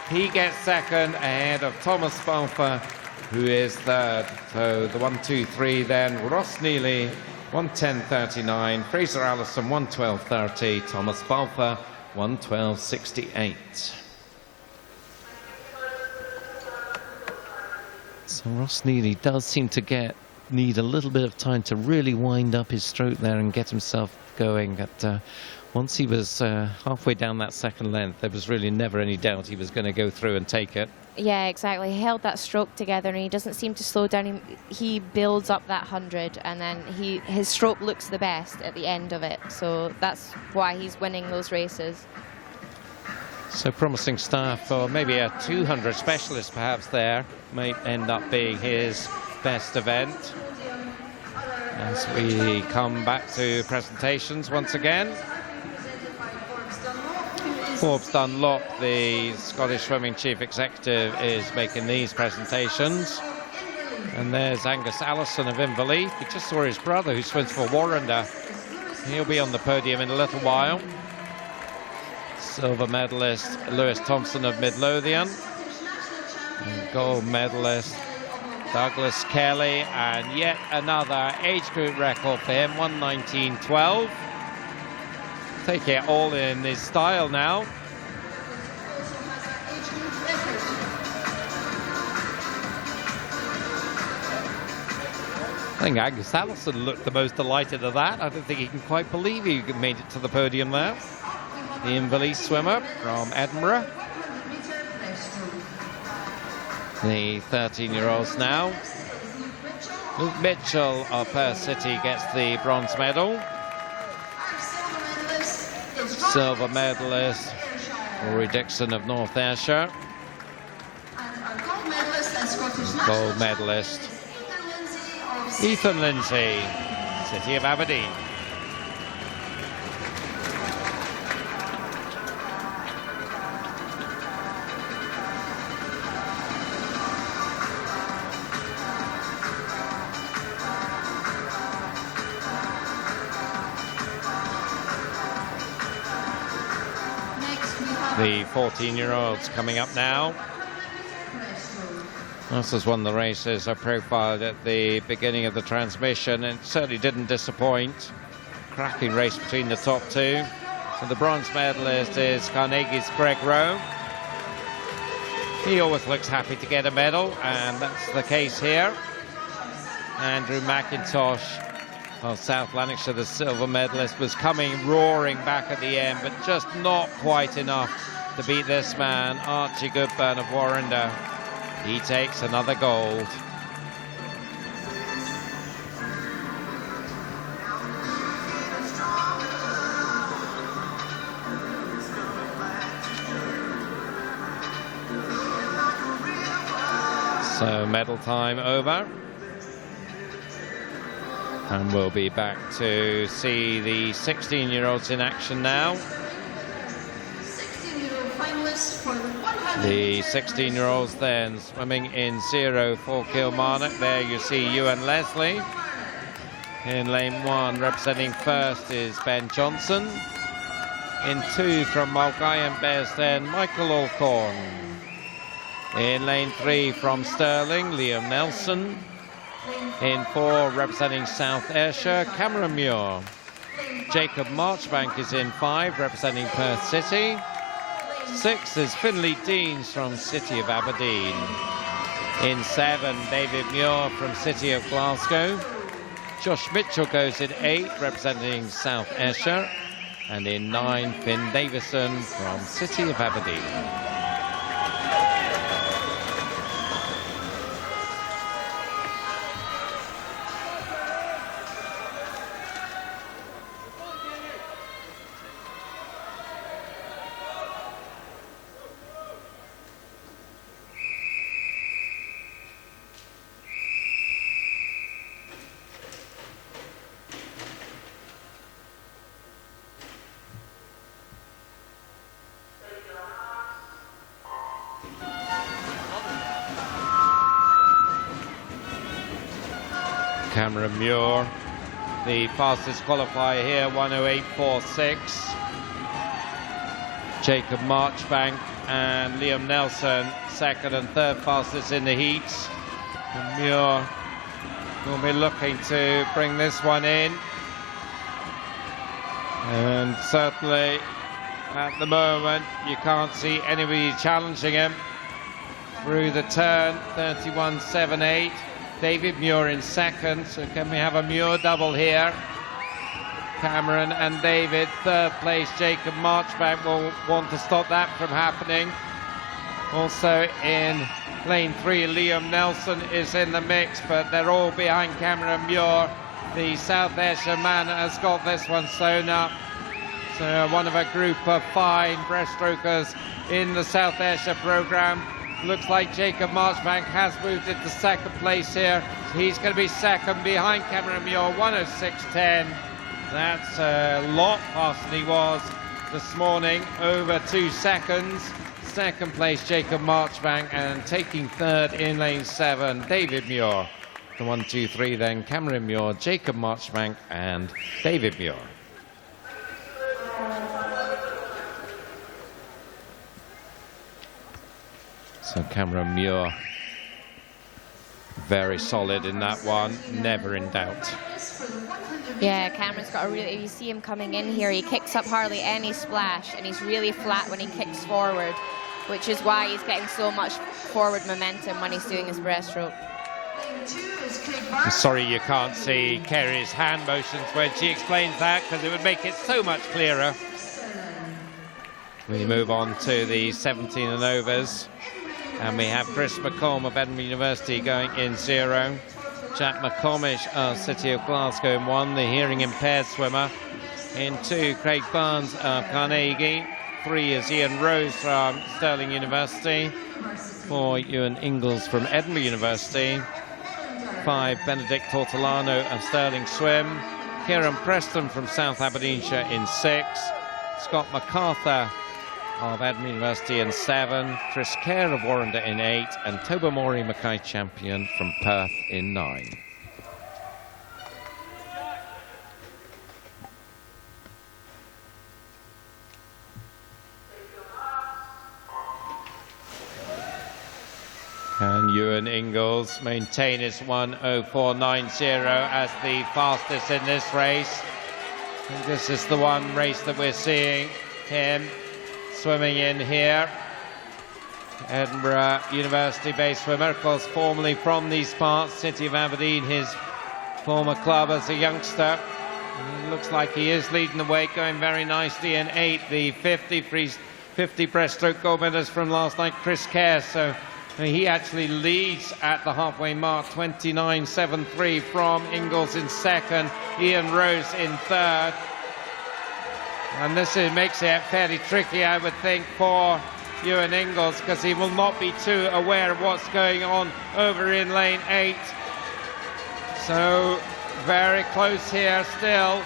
He gets second ahead of Thomas Balfour, who is third. So the 1, 2, 3 then. Ross Neely 1:10.39. Fraser Allison 1:12.30. Thomas Balfour 1:12.68. So Ross Neely does seem to need a little bit of time to really wind up his stroke there and get himself going. But once he was halfway down that second length, there was really never any doubt he was going to go through and take it. Yeah, exactly. He held that stroke together and he doesn't seem to slow down. He builds up that 100 and then his stroke looks the best at the end of it. So that's why he's winning those races. So promising start for maybe a 200 specialist perhaps there. Might end up being his best event. As we come back to presentations once again. Forbes Dunlop, the Scottish Swimming Chief Executive, is making these presentations. And there's Angus Allison of Inverleith. We just saw his brother who swims for Warrender. He'll be on the podium in a little while. Silver medalist Lewis Thompson of Midlothian. And gold medalist Douglas Kelly. And yet another age group record for him, 1:19.12. Take it all in his style now. I think Angus Allison looked the most delighted of that. I don't think he can quite believe he made it to the podium there. The Inverleith swimmer from Edinburgh. The 13-year-olds now. Luke Mitchell of Perth City gets the bronze medal. Silver medalist Rory Dixon of North Ayrshire. Gold medalist Ethan Lindsay, City of Aberdeen. The 14-year-olds coming up now. This is one of the races I profiled at the beginning of the transmission, and it certainly didn't disappoint. Cracking race between the top two. So the bronze medalist is Carnegie's Greg Rowe. He always looks happy to get a medal, and that's the case here. Andrew McIntosh of South Lanarkshire, the silver medalist, was coming roaring back at the end, but just not quite enough to beat this man, Archie Goodburn of Warrender. He takes another gold. So medal time over. And we'll be back to see the 16-year-olds in action now. The 16-year-olds then swimming in 0 for Kilmarnock. There you see Ewan Leslie. In lane 1, representing first is Ben Johnson. In 2 from Mulgai and Bez then Michael Alcorn. In lane 3 from Stirling, Liam Nelson. In 4, representing South Ayrshire, Cameron Muir. Jacob Marchbank is in 5, representing Perth City. 6 is Finlay Deans from City of Aberdeen. In 7, David Muir from City of Glasgow. Josh Mitchell goes in 8, representing South Ayrshire. And in 9, Finn Davison from City of Aberdeen. Cameron Muir, the fastest qualifier here, 1:08.46. Jacob Marchbank and Liam Nelson, second and third fastest in the heats. And Muir will be looking to bring this one in. And certainly at the moment you can't see anybody challenging him. Through the turn, 31.78. David Muir in second, so can we have a Muir double here? Cameron and David, third place. Jacob Marchbank will want to stop that from happening. Also in lane 3, Liam Nelson is in the mix, but they're all behind Cameron Muir. The South Ayrshire man has got this one sewn up. So one of a group of 5 breaststrokers in the South Ayrshire programme. Looks like Jacob Marchbank has moved into second place here. He's going to be second behind Cameron Muir, 1:06.10. That's a lot faster than he was this morning, over 2 seconds. Second place, Jacob Marchbank, and taking third in lane 7, David Muir. The 1, 2, 3 then, Cameron Muir, Jacob Marchbank, and David Muir. So Cameron Muir, very solid in that one, never in doubt. Yeah, Cameron's got a really, you see him coming in here, he kicks up hardly any splash, and he's really flat when he kicks forward, which is why he's getting so much forward momentum when he's doing his breaststroke. I'm sorry you can't see Kerry's hand motions when she explains that, because it would make it so much clearer. We move on to the 17 and overs, and we have Chris McComb of Edinburgh University going in 0. Jack McComish of City of Glasgow in 1, the hearing impaired swimmer. In 2, Craig Barnes of Carnegie. 3 is Ian Rose from Stirling University. 4, Ewan Ingalls from Edinburgh University. 5, Benedict Tortolano of Stirling Swim. Kieran Preston from South Aberdeenshire in 6. Scott MacArthur of Edinburgh University in 7, Chris Kerr of Warrender in 8, and Tobermory Mackay Champion from Perth in 9. Can Ewan Ingalls maintain his 1:04.90 as the fastest in this race? I think this is the one race that we're seeing him swimming in here. Edinburgh University-based swimmer, of course, formerly from these parts, City of Aberdeen, his former club as a youngster. It looks like he is leading the way, going very nicely in 8. The 50 breaststroke gold medalist from last night, Chris Kerr. So he actually leads at the halfway mark, 29.73 from Ingalls in second, Ian Rose in third. And this makes it fairly tricky, I would think, for Ewan Ingalls, because he will not be too aware of what's going on over in lane 8. So very close here still.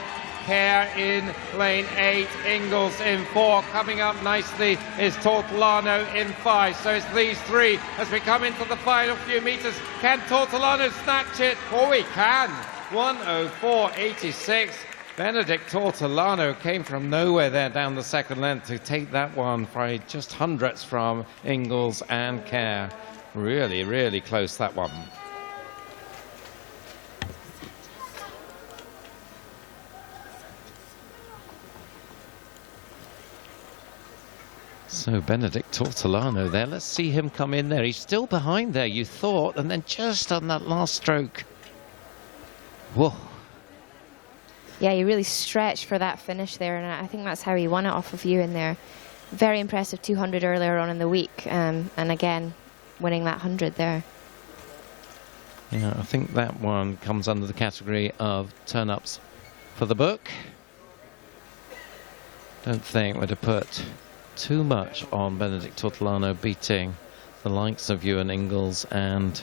Kerr in lane 8, Ingalls in 4. Coming up nicely is Tortolano in 5. So it's these 3 as we come into the final few meters. Can Tortolano snatch it? Oh, he can. 1:04.86. Benedict Tortolano came from nowhere there down the second length to take that one by just hundredths from Ingalls and Kerr. Really, really close, that one. So Benedict Tortolano there. Let's see him come in there. He's still behind there, you thought, and then just on that last stroke. Whoa. Yeah, he really stretched for that finish there, and I think that's how he won it off of you in there. Very impressive 200 earlier on in the week, and again, winning that 100 there. Yeah, I think that one comes under the category of turn-ups for the book. Don't think we're to put too much on Benedict Tortolano beating the likes of Ewan Ingalls and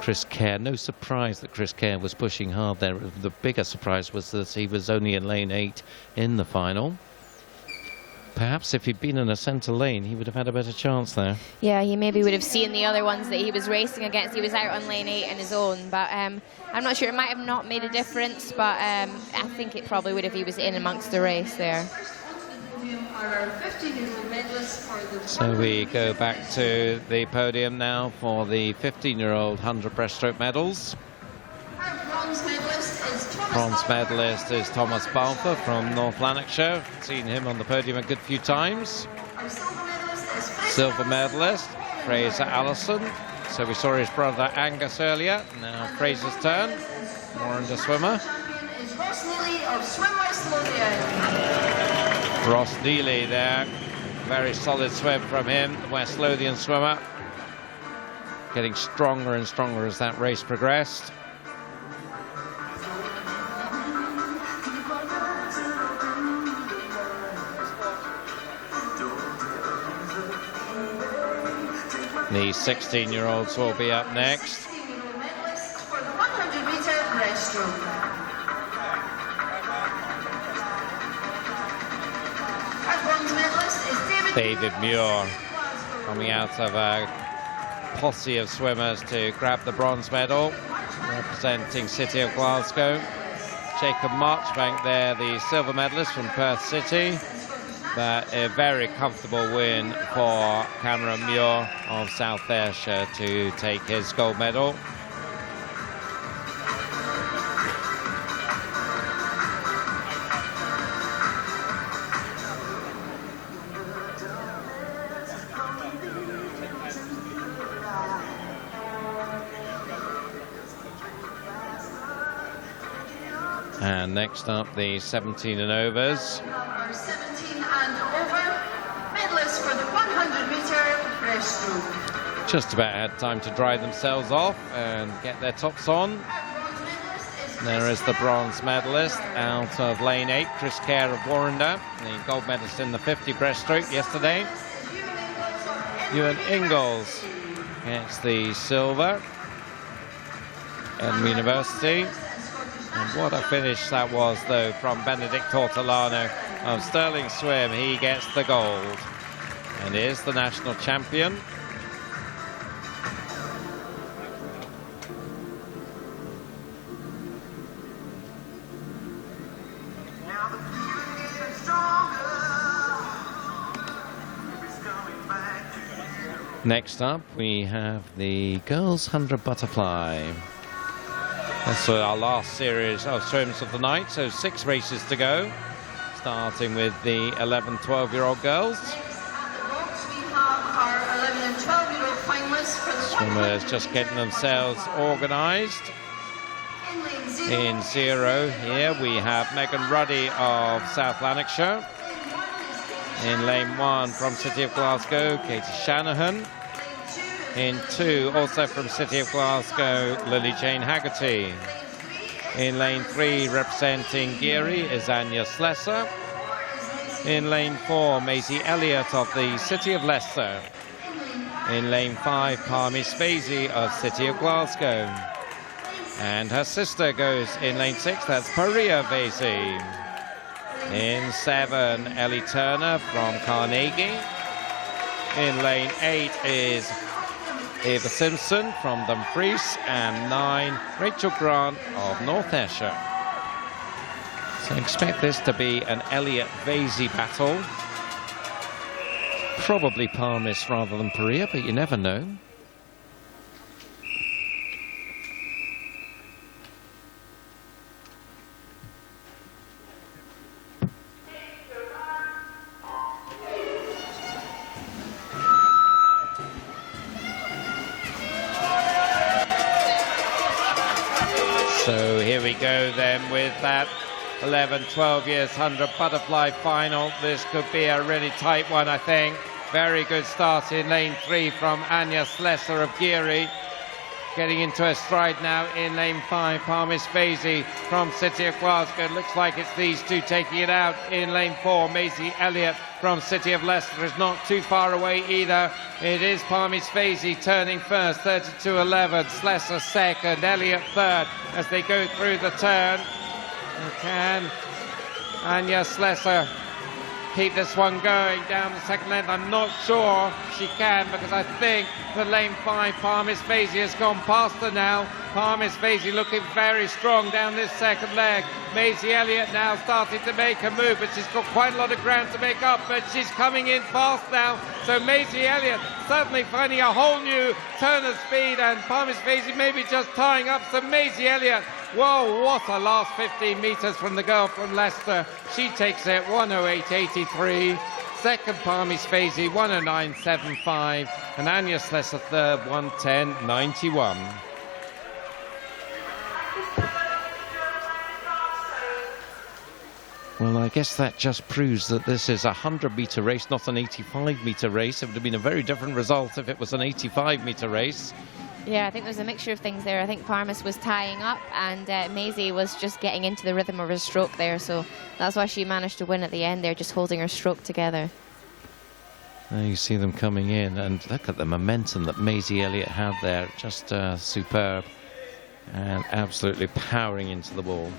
Chris Kerr. No surprise that Chris Kerr was pushing hard there. The bigger surprise was that he was only in lane 8 in the final. Perhaps if he'd been in a centre lane, he would have had a better chance there. Yeah, he maybe would have seen the other ones that he was racing against. He was out on lane 8 on his own, but I'm not sure. It might have not made a difference, but I think it probably would if he was in amongst the race there. So we go back to the podium now for the 15-year-old 100 breaststroke medals. Bronze medalist is Thomas Balfour from North Lanarkshire. Seen him on the podium a good few times. Silver medalist, Fraser Allison. So we saw his brother Angus earlier. Now Fraser's turn. Warrender swimmer. Ross Neely there. Very solid swim from him, the West Lothian swimmer. Getting stronger and stronger as that race progressed. The 16-year-olds will be up next. David Muir coming out of a posse of swimmers to grab the bronze medal, representing City of Glasgow. Jacob Marchbank there, the silver medalist from Perth City. But a very comfortable win for Cameron Muir of South Ayrshire to take his gold medal. And next up, the 17 and overs. 17 and over, medalists for the 100-metre breaststroke. Just about had time to dry themselves off and get their tops on. There is the bronze medalist out of lane 8, Chris Kerr of Warrender, the gold medalist in the 50 breaststroke yesterday. Ewan Ingalls gets the silver at University. And what a finish that was, though, from Benedict Tortolano of Stirling Swim. He gets the gold and is the national champion. Next up, we have the girls 100 butterfly. That's our last series of swims of the night, so 6 races to go, starting with the 11, 12-year-old girls. Swimmers just getting themselves organised. In 0 here we have Megan Ruddy of South Lanarkshire. In lane 1 from City of Glasgow, Katie Shanahan. In 2, also from City of Glasgow, Lily Jane Haggerty. In lane 3, representing Geary, is Anya Slessor. In lane 4, Maisie Elliott of the City of Leicester. In lane 5, Palmy Spacey of City of Glasgow. And her sister goes in lane 6, that's Paria Vasey. In 7, Ellie Turner from Carnegie. In lane 8 is Eva Simpson from Dumfries, and 9, Rachel Grant of North Ayrshire. So expect this to be an Elliott-Vasey battle. Probably Palmis rather than Perea, but you never know. So here we go then with that 11, 12 years 100 butterfly final. This could be a really tight one, I think. Very good start in lane 3 from Anya Slessor of Geary. Getting into her stride now in lane 5, Palmis Vasey from City of Glasgow. It looks like it's these two taking it out. In lane 4, Maisie Elliott from City of Leicester is not too far away either. It is Palmis Vasey turning first, 32.11. Slessor second, Elliott third as they go through the turn. And can Anya Slessor keep this one going down the second length? I'm not sure she can, because I think the lane 5, Parmis Fazy, has gone past her now. Parmis Fazy looking very strong down this second leg. Maisie Elliott now starting to make a move, but she's got quite a lot of ground to make up, but she's coming in fast now. So Maisie Elliott suddenly finding a whole new turn of speed, and Parmis Fazy maybe just tying up. So Maisie Elliott, whoa, what a last 15 metres from the girl from Leicester. She takes it 1:08.83. Second, Parmis Fazy, 1:09.75. And Anya Slessor third, 1:10.91. Well, I guess that just proves that this is a 100-metre race, not an 85-metre race. It would have been a very different result if it was an 85-metre race. Yeah, I think there's a mixture of things there. I think Parmis was tying up, and Maisie was just getting into the rhythm of her stroke there, so that's why she managed to win at the end there, just holding her stroke together. Now you see them coming in, and look at the momentum that Maisie Elliott had there. Just superb, and absolutely powering into the ball.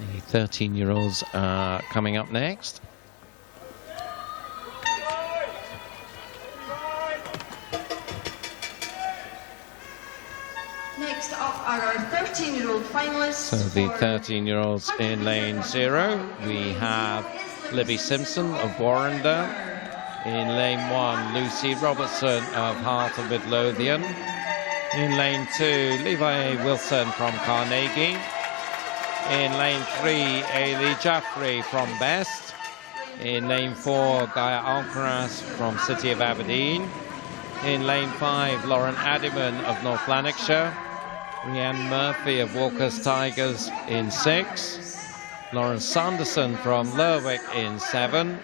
The 13-year-olds are coming up next. Next up are our 13-year-old finalists. So the 13-year-olds in lane 0. We have Libby Simpson of Warrender. In lane 1, Lucy Robertson of Heart of Midlothian. In lane 2, Levi Wilson from Carnegie. In lane 3, Ailey Jaffrey from Best. In lane 4, Gaia Alcaraz from City of Aberdeen. In lane 5, Lauren Addiman of North Lanarkshire. Rhiannon Murphy of Walker's Tigers in 6. Lauren Sanderson from Lerwick in 7.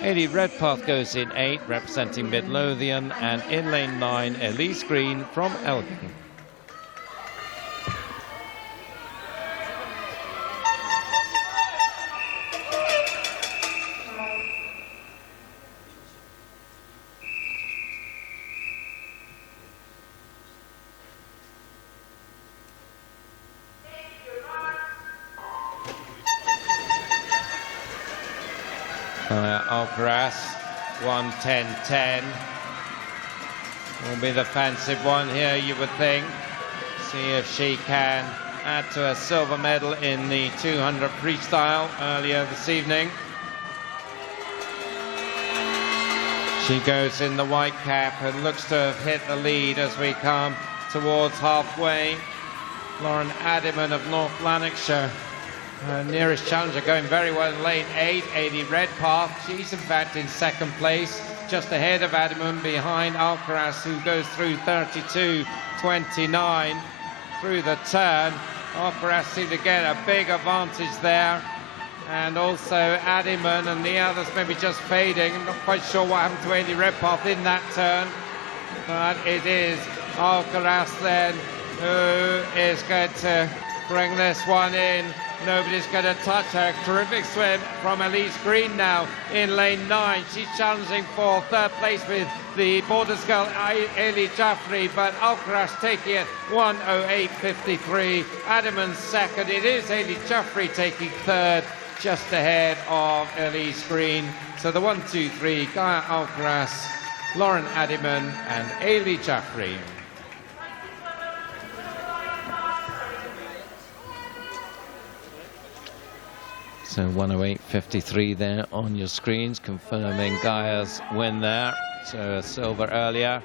Eddie Redpath goes in 8, representing Midlothian. And in lane 9, Elise Green from Elgin. Alcaraz, 1:10.10 will be the fancied one here, you would think. See if she can add to a silver medal in the 200 freestyle earlier this evening. She goes in the white cap and looks to have hit the lead as we come towards halfway. Lauren Addiman of North Lanarkshire, her nearest challenger, going very well in lane 8, Eddie Redpath. She's in fact in second place, just ahead of Addiman, behind Alcaraz, who goes through 32.29 through the turn. Alcaraz seemed to get a big advantage there, and also Addiman and the others maybe just fading. I'm not quite sure what happened to Eddie Redpath in that turn, but it is Alcaraz then who is going to bring this one in. Nobody's going to touch her. Terrific swim from Elise Green now in lane 9. She's challenging for third place with the Borders girl Ailey Jaffrey, but Alcaraz taking it 1:08.53. Addiman's second. It is Ailey Jaffrey taking third, just ahead of Elise Green. So the 1, 2, 3, Gaia Alcaraz, Lauren Addiman and Ailey Jaffrey. So 1:08.53 there on your screens, confirming Gaia's win there. So a silver earlier,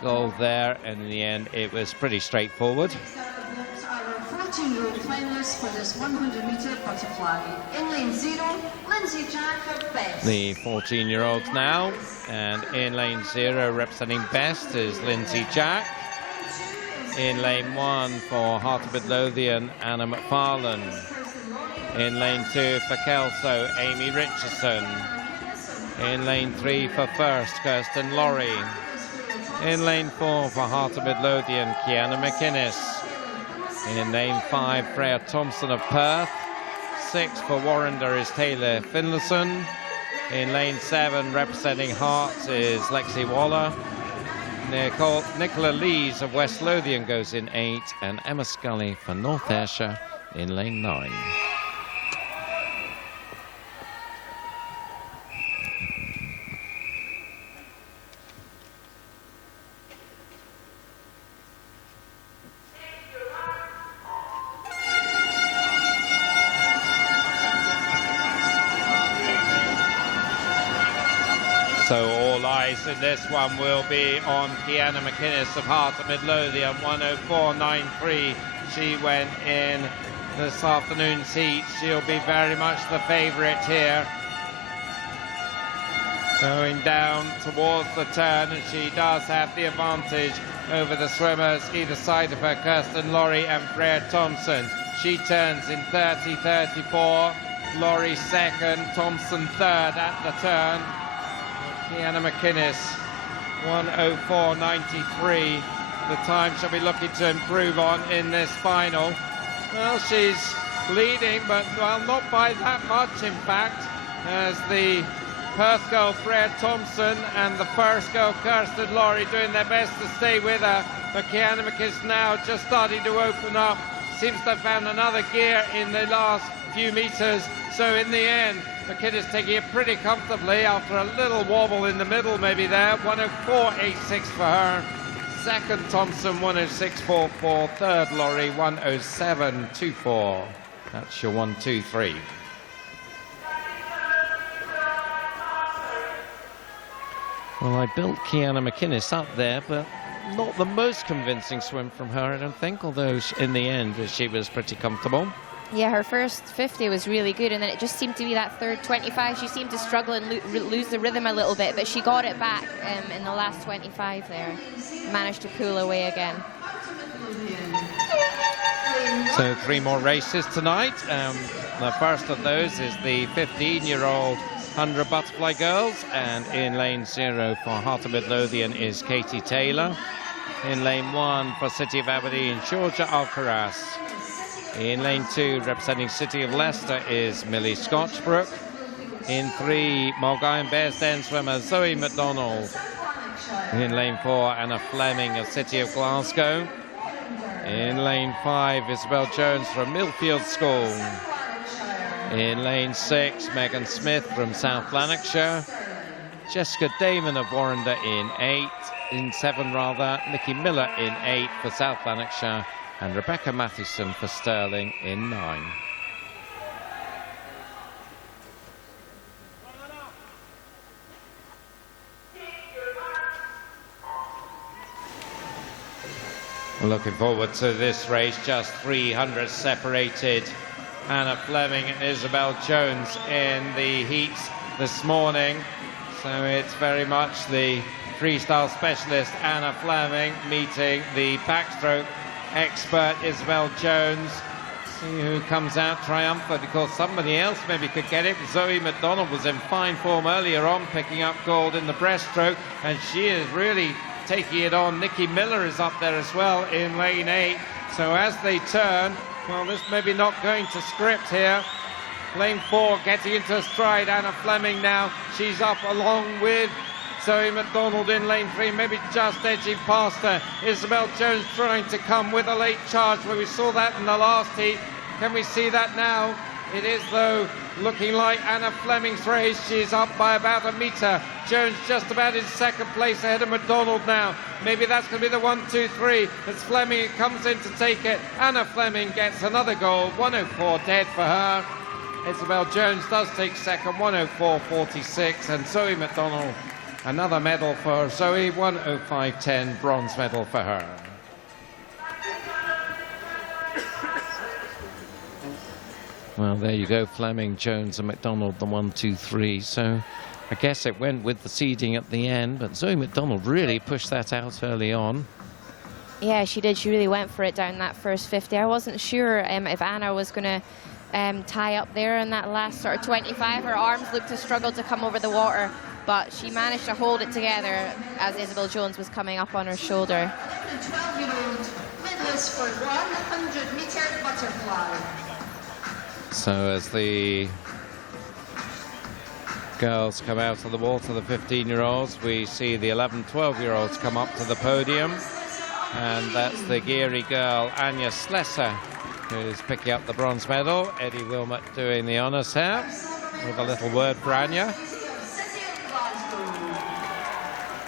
gold there, and in the end it was pretty straightforward. Our 14-year-old finalists for this 100-metre butterfly. In lane 0, Lindsay Jack of Best. The 14-year-olds now, and in lane 0 representing Best is Lindsay Jack. In lane 1 for Heart of Midlothian, Anna McFarlane. In lane 2 for Kelso, Amy Richardson. In lane 3 for First, Kirsten Laurie. In lane 4 for Heart of Midlothian, Kiana McInnes. In lane 5, Freya Thompson of Perth. 6 for Warrender is Taylor Finlayson. In lane 7, representing Hearts, is Lexi Waller. Nicola Lees of West Lothian goes in 8, and Emma Scully for North Ayrshire in lane 9. So all eyes in this one will be on Kiana McInnes of Heart of Midlothian, 104.93. She went in this afternoon's heat. She'll be very much the favourite here. Going down towards the turn, and she does have the advantage over the swimmers either side of her, Kirsten Laurie and Freya Thompson. She turns in 30.34. Laurie second, Thompson third at the turn. Kiana McInnes, 104.93. The time she'll be looking to improve on in this final. Well, she's leading, but well, not by that much, in fact, as the Perth girl Freya Thompson and the first girl Kirsten Laurie doing their best to stay with her. But Kiana McInnes now just starting to open up. Seems to have found another gear in the last few meters. So in the end, McInnes taking it pretty comfortably after a little wobble in the middle maybe there. 104.86 for her. Second Thompson, 106.44. Third Laurie, 107.24. That's your 1, 2, 3. Well, I built Kiana McInnes up there, but not the most convincing swim from her, I don't think, although in the end she was pretty comfortable. Yeah, her first 50 was really good, and then it just seemed to be that third 25. She seemed to struggle and lose the rhythm a little bit, but she got it back in the last 25 there. Managed to pull away again. So 3 more races tonight. The first of those is the 15-year-old 100 butterfly girls, and in lane 0 for Heart of Midlothian is Katie Taylor. In lane 1 for City of Aberdeen, Georgia Alcaraz. In lane 2, representing City of Leicester, is Millie Scotchbrook. In 3, Mulgai and Bearsden swimmer Zoe McDonald. In lane 4, Anna Fleming of City of Glasgow. In lane 5, Isabel Jones from Millfield School. In lane 6, Megan Smith from South Lanarkshire. Jessica Damon of Warrender in 7 rather. Nikki Miller in 8 for South Lanarkshire. And Rebecca Mathewson for Stirling in 9. Looking forward to this race, just 300 separated. Anna Fleming and Isabel Jones in the heats this morning. So it's very much the freestyle specialist Anna Fleming meeting the backstroke expert Isabel Jones. See who comes out triumphant, because somebody else maybe could get it. Zoe McDonald was in fine form earlier on, picking up gold in the breaststroke, and she is really taking it on. Nikki Miller is up there as well in lane 8. So as they turn, well, this maybe not going to script here. Lane 4 getting into a stride. Anna Fleming now, she's up along with Zoe McDonald in lane 3, maybe just edging past her. Isabel Jones trying to come with a late charge, where we saw that in the last heat. Can we see that now? It is, though, looking like Anna Fleming's race. She's up by about a metre. Jones just about in second place ahead of McDonald now. Maybe that's going to be the 1, 2, 3 as Fleming comes in to take it. Anna Fleming gets another gold, 104 dead for her. Isabel Jones does take second, 104.46, and Zoe McDonald, another medal for Zoe, 105.10, bronze medal for her. Well, there you go, Fleming, Jones and McDonald, the 1, 2, 3. So I guess it went with the seeding at the end, but Zoe McDonald really pushed that out early on. Yeah, she did. She really went for it down that first 50. I wasn't sure if Anna was going to tie up there in that last sort of 25. Her arms looked to struggle to come over the water, but she managed to hold it together as Isabel Jones was coming up on her shoulder. 12-year-old medalist for 100-metre butterfly. So as the girls come out of the water, the 15-year-olds, we see the 11, 12-year-olds come up to the podium. And that's the Geary girl, Anya Slesser, who's picking up the bronze medal. Eddie Wilmot doing the honours here with a little word for Anya.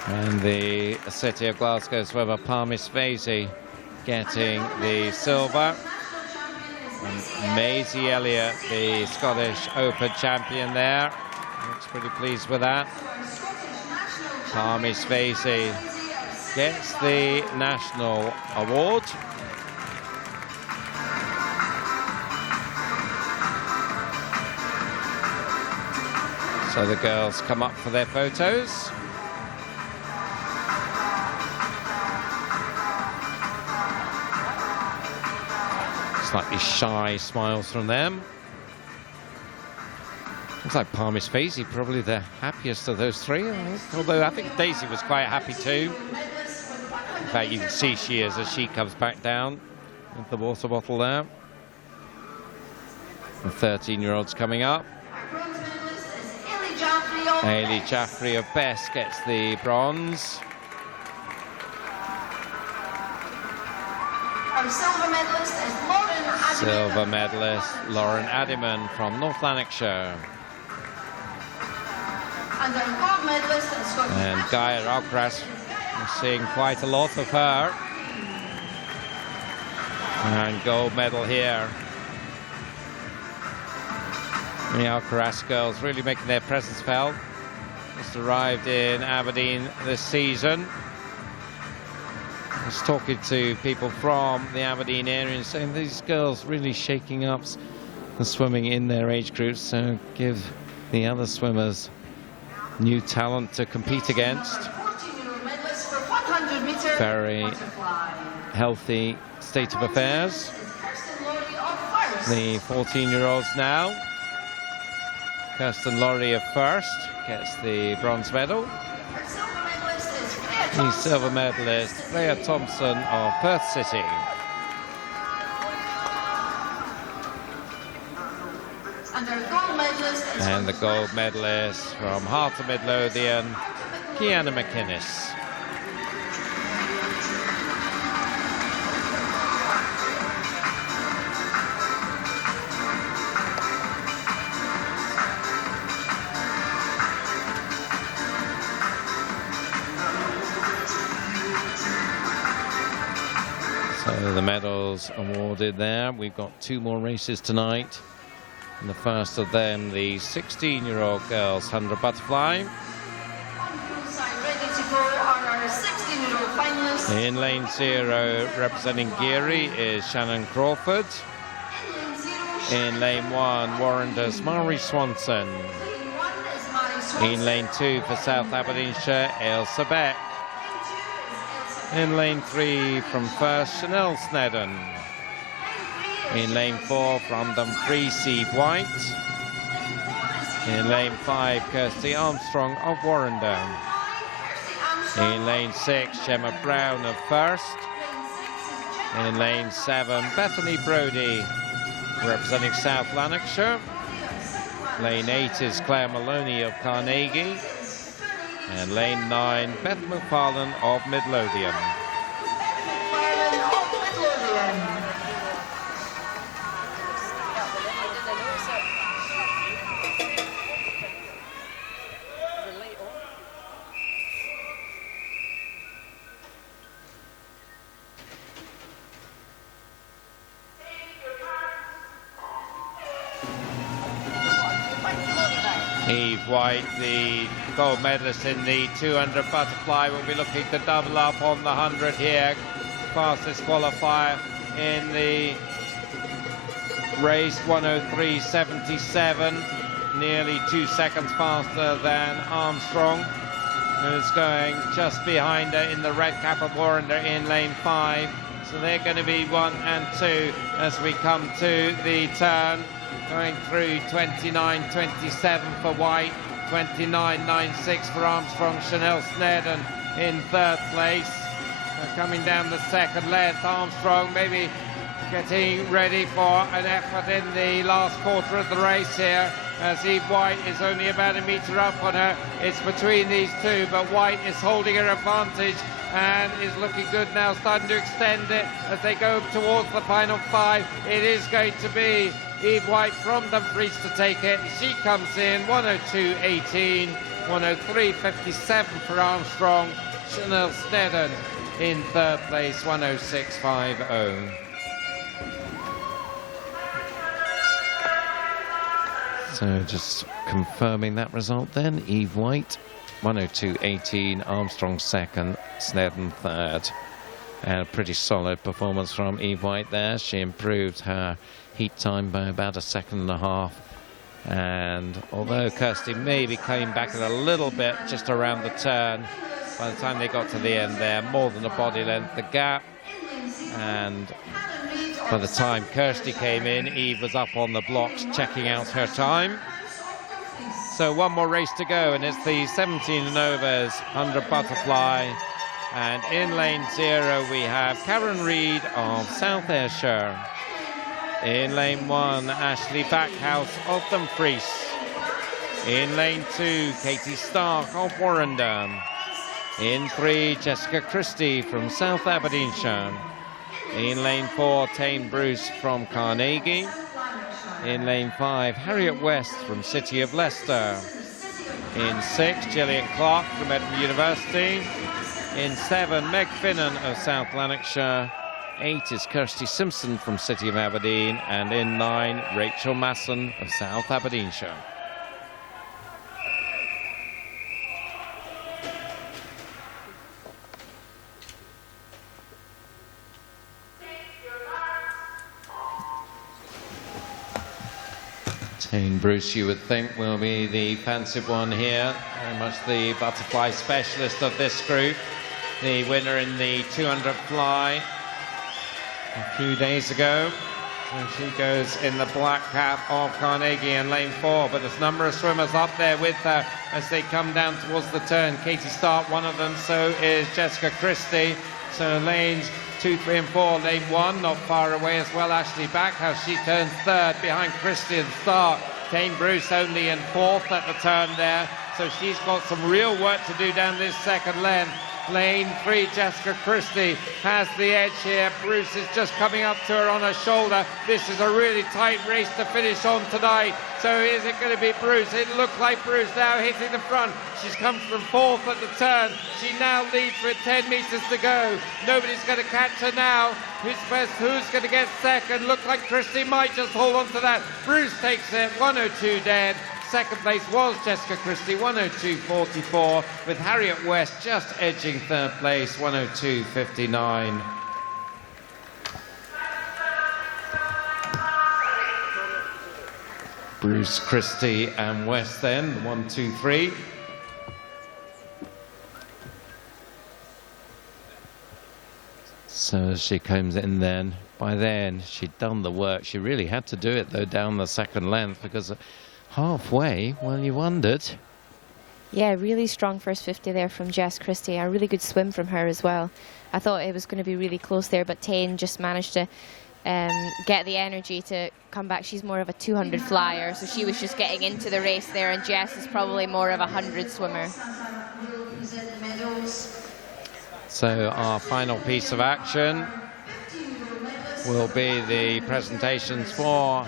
And the City of Glasgow swimmer, Parmis Vasey, getting the silver. And Maisie Elliott, the Scottish Open champion there. Looks pretty pleased with that. Palmy Spacey gets the national award. So the girls come up for their photos. Slightly shy smiles from them. Looks like Palmy Spacey probably the happiest of those three, although I think Daisy was quite happy too. In fact, you can see she is as she comes back down with the water bottle there. The 13-year-olds coming up. Ailey Jaffrey of Bess gets the bronze. Our silver medalist is Lauren Adiman. Silver medalist Lauren Adiman from North Lanarkshire. And our gold medalist is Scottish. And Gaia Ogras, we're seeing quite a lot of her. And gold medal here. The Alcaraz girls really making their presence felt. Just arrived in Aberdeen this season. I was talking to people from the Aberdeen area and saying these girls really shaking up the swimming in their age groups, so give the other swimmers new talent to compete against. Very healthy state of affairs. The 14-year-olds now. Kirsten Laurie of First gets the bronze medal. The silver medalist, Freya Thompson of Perth City. And the gold medalist from Heart of Midlothian, Kiana McInnes. So the medals awarded there. We've got two more races tonight. And the first of them, the 16-year-old girls 100 butterfly. In lane 0, representing Geary, is Shannon Crawford. In lane 1, Warrender's Mari Swanson. In lane 2 for South Aberdeenshire, Ailsa Beck. In lane 3 from First, Chanel Snedden. In lane 4 from Dumfries, Eve White. In lane 5, Kirsty Armstrong of Warrender. In lane 6, Gemma Brown of First. In lane 7, Bethany Brody, representing South Lanarkshire. Lane 8 is Claire Maloney of Carnegie. And lane 9, Beth McFarlane of Midlothian. Eve White, the gold medalist in the 200 butterfly, will be looking to double up on the 100 here. Fastest qualifier in the race, 1:03.77, nearly 2 seconds faster than Armstrong, who's going just behind her in the red cap of Warrender in lane 5. So they're going to be 1 and 2 as we come to the turn. Going through 29.27 for White, 29.96 for Armstrong. Chanel Snedden in third place. Coming down the second length, Armstrong maybe getting ready for an effort in the last quarter of the race here, as Eve White is only about a metre up on her. It's between these two, but White is holding her advantage and is looking good now, starting to extend it as they go towards the final 5. It is going to be Eve White from Dumfries to take it. She comes in 1:02.18, 1:03.57 for Armstrong. Chanel Snedden in third place, 1:06.50. So just confirming that result then, Eve White 102.18, Armstrong second, Snedden third. And a pretty solid performance from Eve White there. She improved her heat time by about 1.5 seconds. And although Kirsty maybe came back a little bit just around the turn, by the time they got to the end there, more than a body length the gap. And by the time Kirsty came in, Eve was up on the blocks checking out her time. So one more race to go, and it's the 17 and overs 100 butterfly. And in lane 0 we have Karen Reid of South Ayrshire. In lane 1, Ashley Backhouse of Dumfries. In lane 2, Katie Stark of Warrender. In 3, Jessica Christie from South Aberdeenshire. In lane 4, Tane Bruce from Carnegie. In lane 5, Harriet West from City of Leicester. In 6, Gillian Clark from Edinburgh University. In 7, Meg Finnan of South Lanarkshire. 8 is Kirsty Simpson from City of Aberdeen. And in 9, Rachel Masson of South Aberdeenshire. Tane Bruce, you would think, will be the fancied one here. Very much the butterfly specialist of this group. The winner in the 200 fly a few days ago. So she goes in the black cap of Carnegie in lane 4, but there's a number of swimmers up there with her as they come down towards the turn. Katie Stark, one of them, so is Jessica Christie. So lanes 2, 3 and 4. Lane 1 not far away as well, Ashley Backhouse. She turns third behind Christie and Stark. Tane Bruce only in 4th at the turn there. So she's got some real work to do down this second lane. Lane 3, Jessica Christie has the edge here. Bruce is just coming up to her on her shoulder. This is a really tight race to finish on tonight. So is it going to be Bruce? It looks like Bruce now hitting the front. She's come from 4th at the turn. She now leads with 10 metres to go. Nobody's going to catch her now. Who's first? Who's going to get second? Looks like Christie might just hold on to that. Bruce takes it, 102 dead. Second place was Jessica Christie, 102.44, with Harriet West just edging third place, 102.59. Bruce, Christie and West then, 1, 2, 3. So as she comes in then, by then she'd done the work. She really had to do it though down the second length, because halfway, well, you wondered. Yeah, really strong first 50 there from Jess Christie. A really good swim from her as well. I thought it was going to be really close there, but Tane just managed to get the energy to come back. She's more of a 200 flyer, so she was just getting into the race there, and Jess is probably more of a 100 swimmer. So our final piece of action will be the presentations for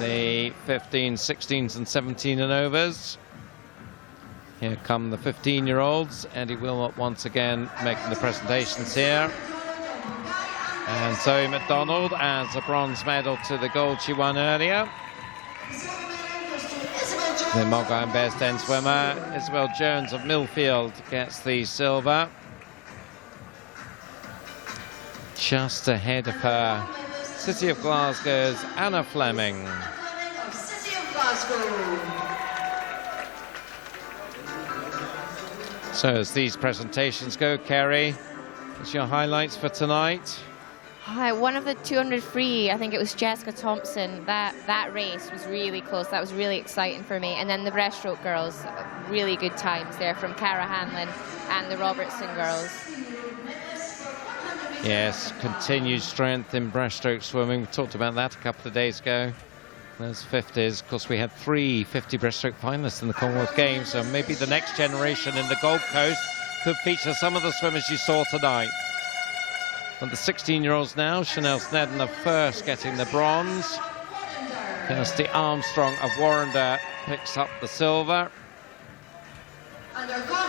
the 15, 16s and 17 and overs. Here come the 15-year-olds. Eddie Wilmot once again making the presentations here. And Zoe McDonald adds a bronze medal to the gold she won earlier. The Moggine Best End swimmer, Isabel Jones of Millfield, gets the silver. Just ahead of her, City of Glasgow's Anna Fleming. So as these presentations go, Kerry, what's your highlights for tonight? One of the 200 free, I think it was Jessica Thompson. That race was really close. That was really exciting for me. And then the breaststroke girls, really good times there from Cara Hanlon and the Robertson girls. Yes, continued strength in breaststroke swimming. We talked about that a couple of days ago. Those 50s. Of course, we had 3 50 breaststroke finalists in the Commonwealth Games, so maybe the next generation in the Gold Coast could feature some of the swimmers you saw tonight. And the 16-year-olds now, Chanel Snedden of first getting the bronze. Kirsty Armstrong of Warrender picks up the silver.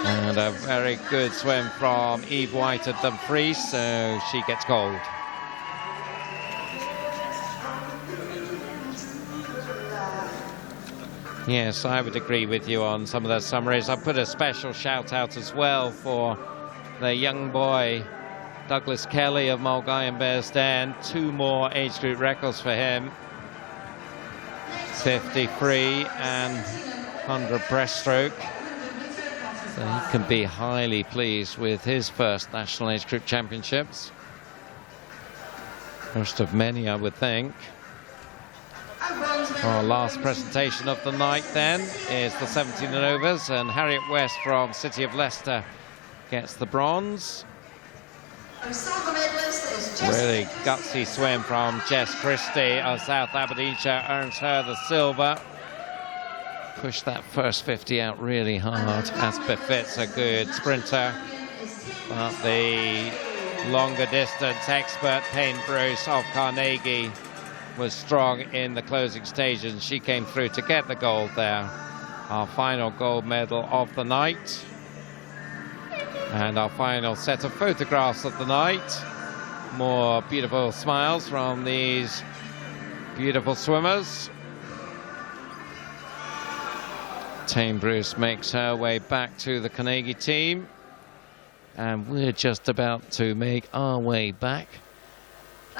And a very good swim from Eve White at Dumfries, so she gets gold. Yes, I would agree with you on some of those summaries. I put a special shout out as well for the young boy, Douglas Kelly of Mulgai and Bearsden. 2 more age group records for him. 50 free and 100 breaststroke. So he can be highly pleased with his first national age group championships. First of many, I would think. Our last presentation of the night then is the 17 and overs, and Harriet West from City of Leicester gets the bronze. Really gutsy swim from Jess Christie of South Aberdeenshire earns her the silver. Pushed that first 50 out really hard, as befits a good sprinter. But the longer distance expert, Payne Bruce of Carnegie, was strong in the closing stage, and she came through to get the gold there. Our final gold medal of the night. And our final set of photographs of the night. More beautiful smiles from these beautiful swimmers. Tame Bruce makes her way back to the Carnegie team. And we're just about to make our way back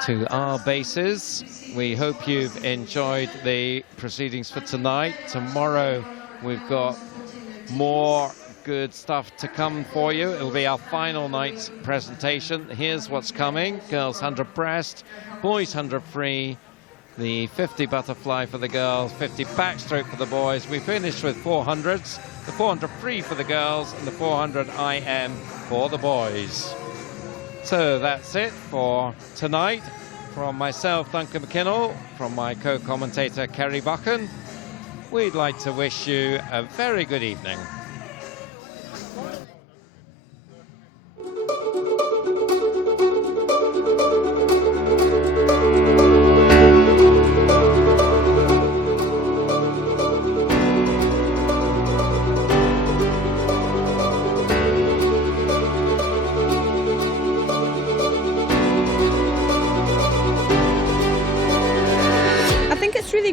to our bases. We hope you've enjoyed the proceedings for tonight. Tomorrow we've got more good stuff to come for you. It'll be our final night's presentation. Here's what's coming. Girls 100 breast, boys 100 free, the 50 butterfly for the girls, 50 backstroke for the boys. We finished with 400s, the 400 free for the girls and the 400 IM for the boys. So that's it for tonight. From myself, Duncan McKinnell, from my co-commentator, Kerry Buchan, we'd like to wish you a very good evening.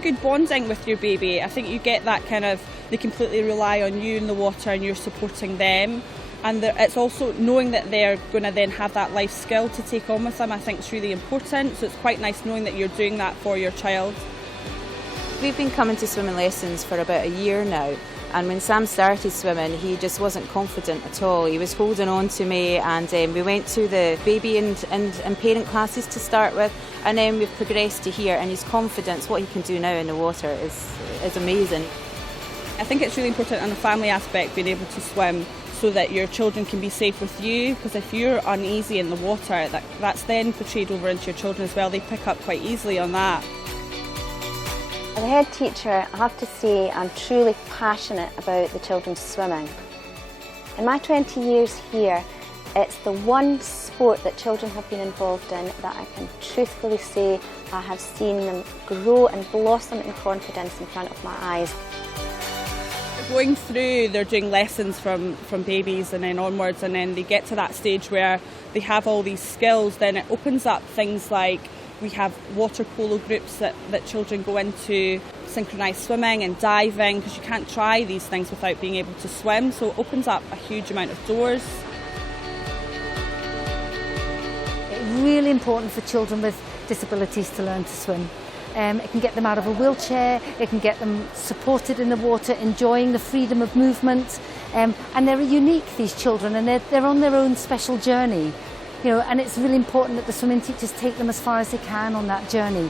Good bonding with your baby. I think you get that kind of, they completely rely on you in the water and you're supporting them, and it's also knowing that they're going to then have that life skill to take on with them. I think it's really important, so it's quite nice knowing that you're doing that for your child. We've been coming to swimming lessons for about a year now, and when Sam started swimming he just wasn't confident at all. He was holding on to me, and we went to the baby and parent classes to start with, and then we've progressed to here, and his confidence, what he can do now in the water is amazing. I think it's really important on the family aspect, being able to swim so that your children can be safe with you, because if you're uneasy in the water, that's then portrayed over into your children as well. They pick up quite easily on that. As a head teacher, I have to say I'm truly passionate about the children's swimming. In my 20 years here, it's the one sport that children have been involved in that I can truthfully say I have seen them grow and blossom in confidence in front of my eyes. Going through, they're doing lessons from babies and then onwards, and then they get to that stage where they have all these skills. Then it opens up things like, we have water polo groups that children go into, synchronised swimming and diving, because you can't try these things without being able to swim, so it opens up a huge amount of doors. It's really important for children with disabilities to learn to swim. It can get them out of a wheelchair, it can get them supported in the water, enjoying the freedom of movement, and they're unique, these children, and they're on their own special journey. You know, and it's really important that the swimming teachers take them as far as they can on that journey.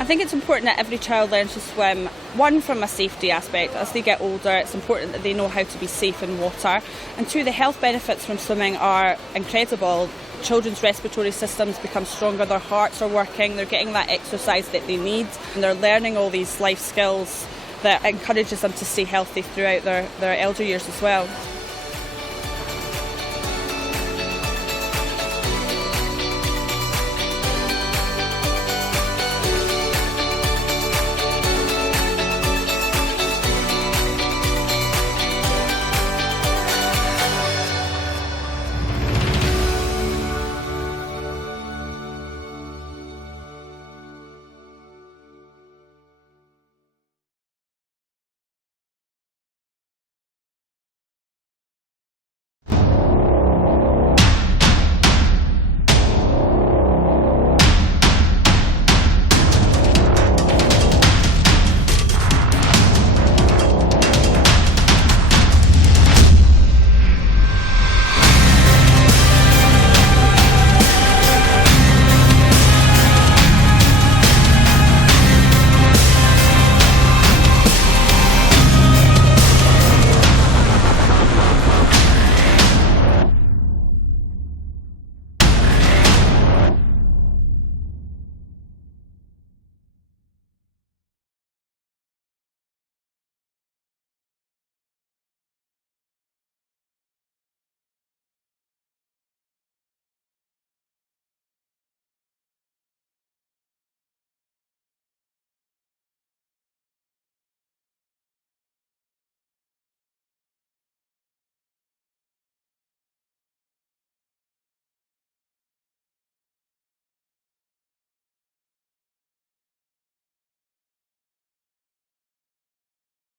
I think it's important that every child learns to swim, one, from a safety aspect. As they get older, it's important that they know how to be safe in water, and two, the health benefits from swimming are incredible. Children's respiratory systems become stronger, their hearts are working, they're getting that exercise that they need, and they're learning all these life skills that encourages them to stay healthy throughout their elder years as well.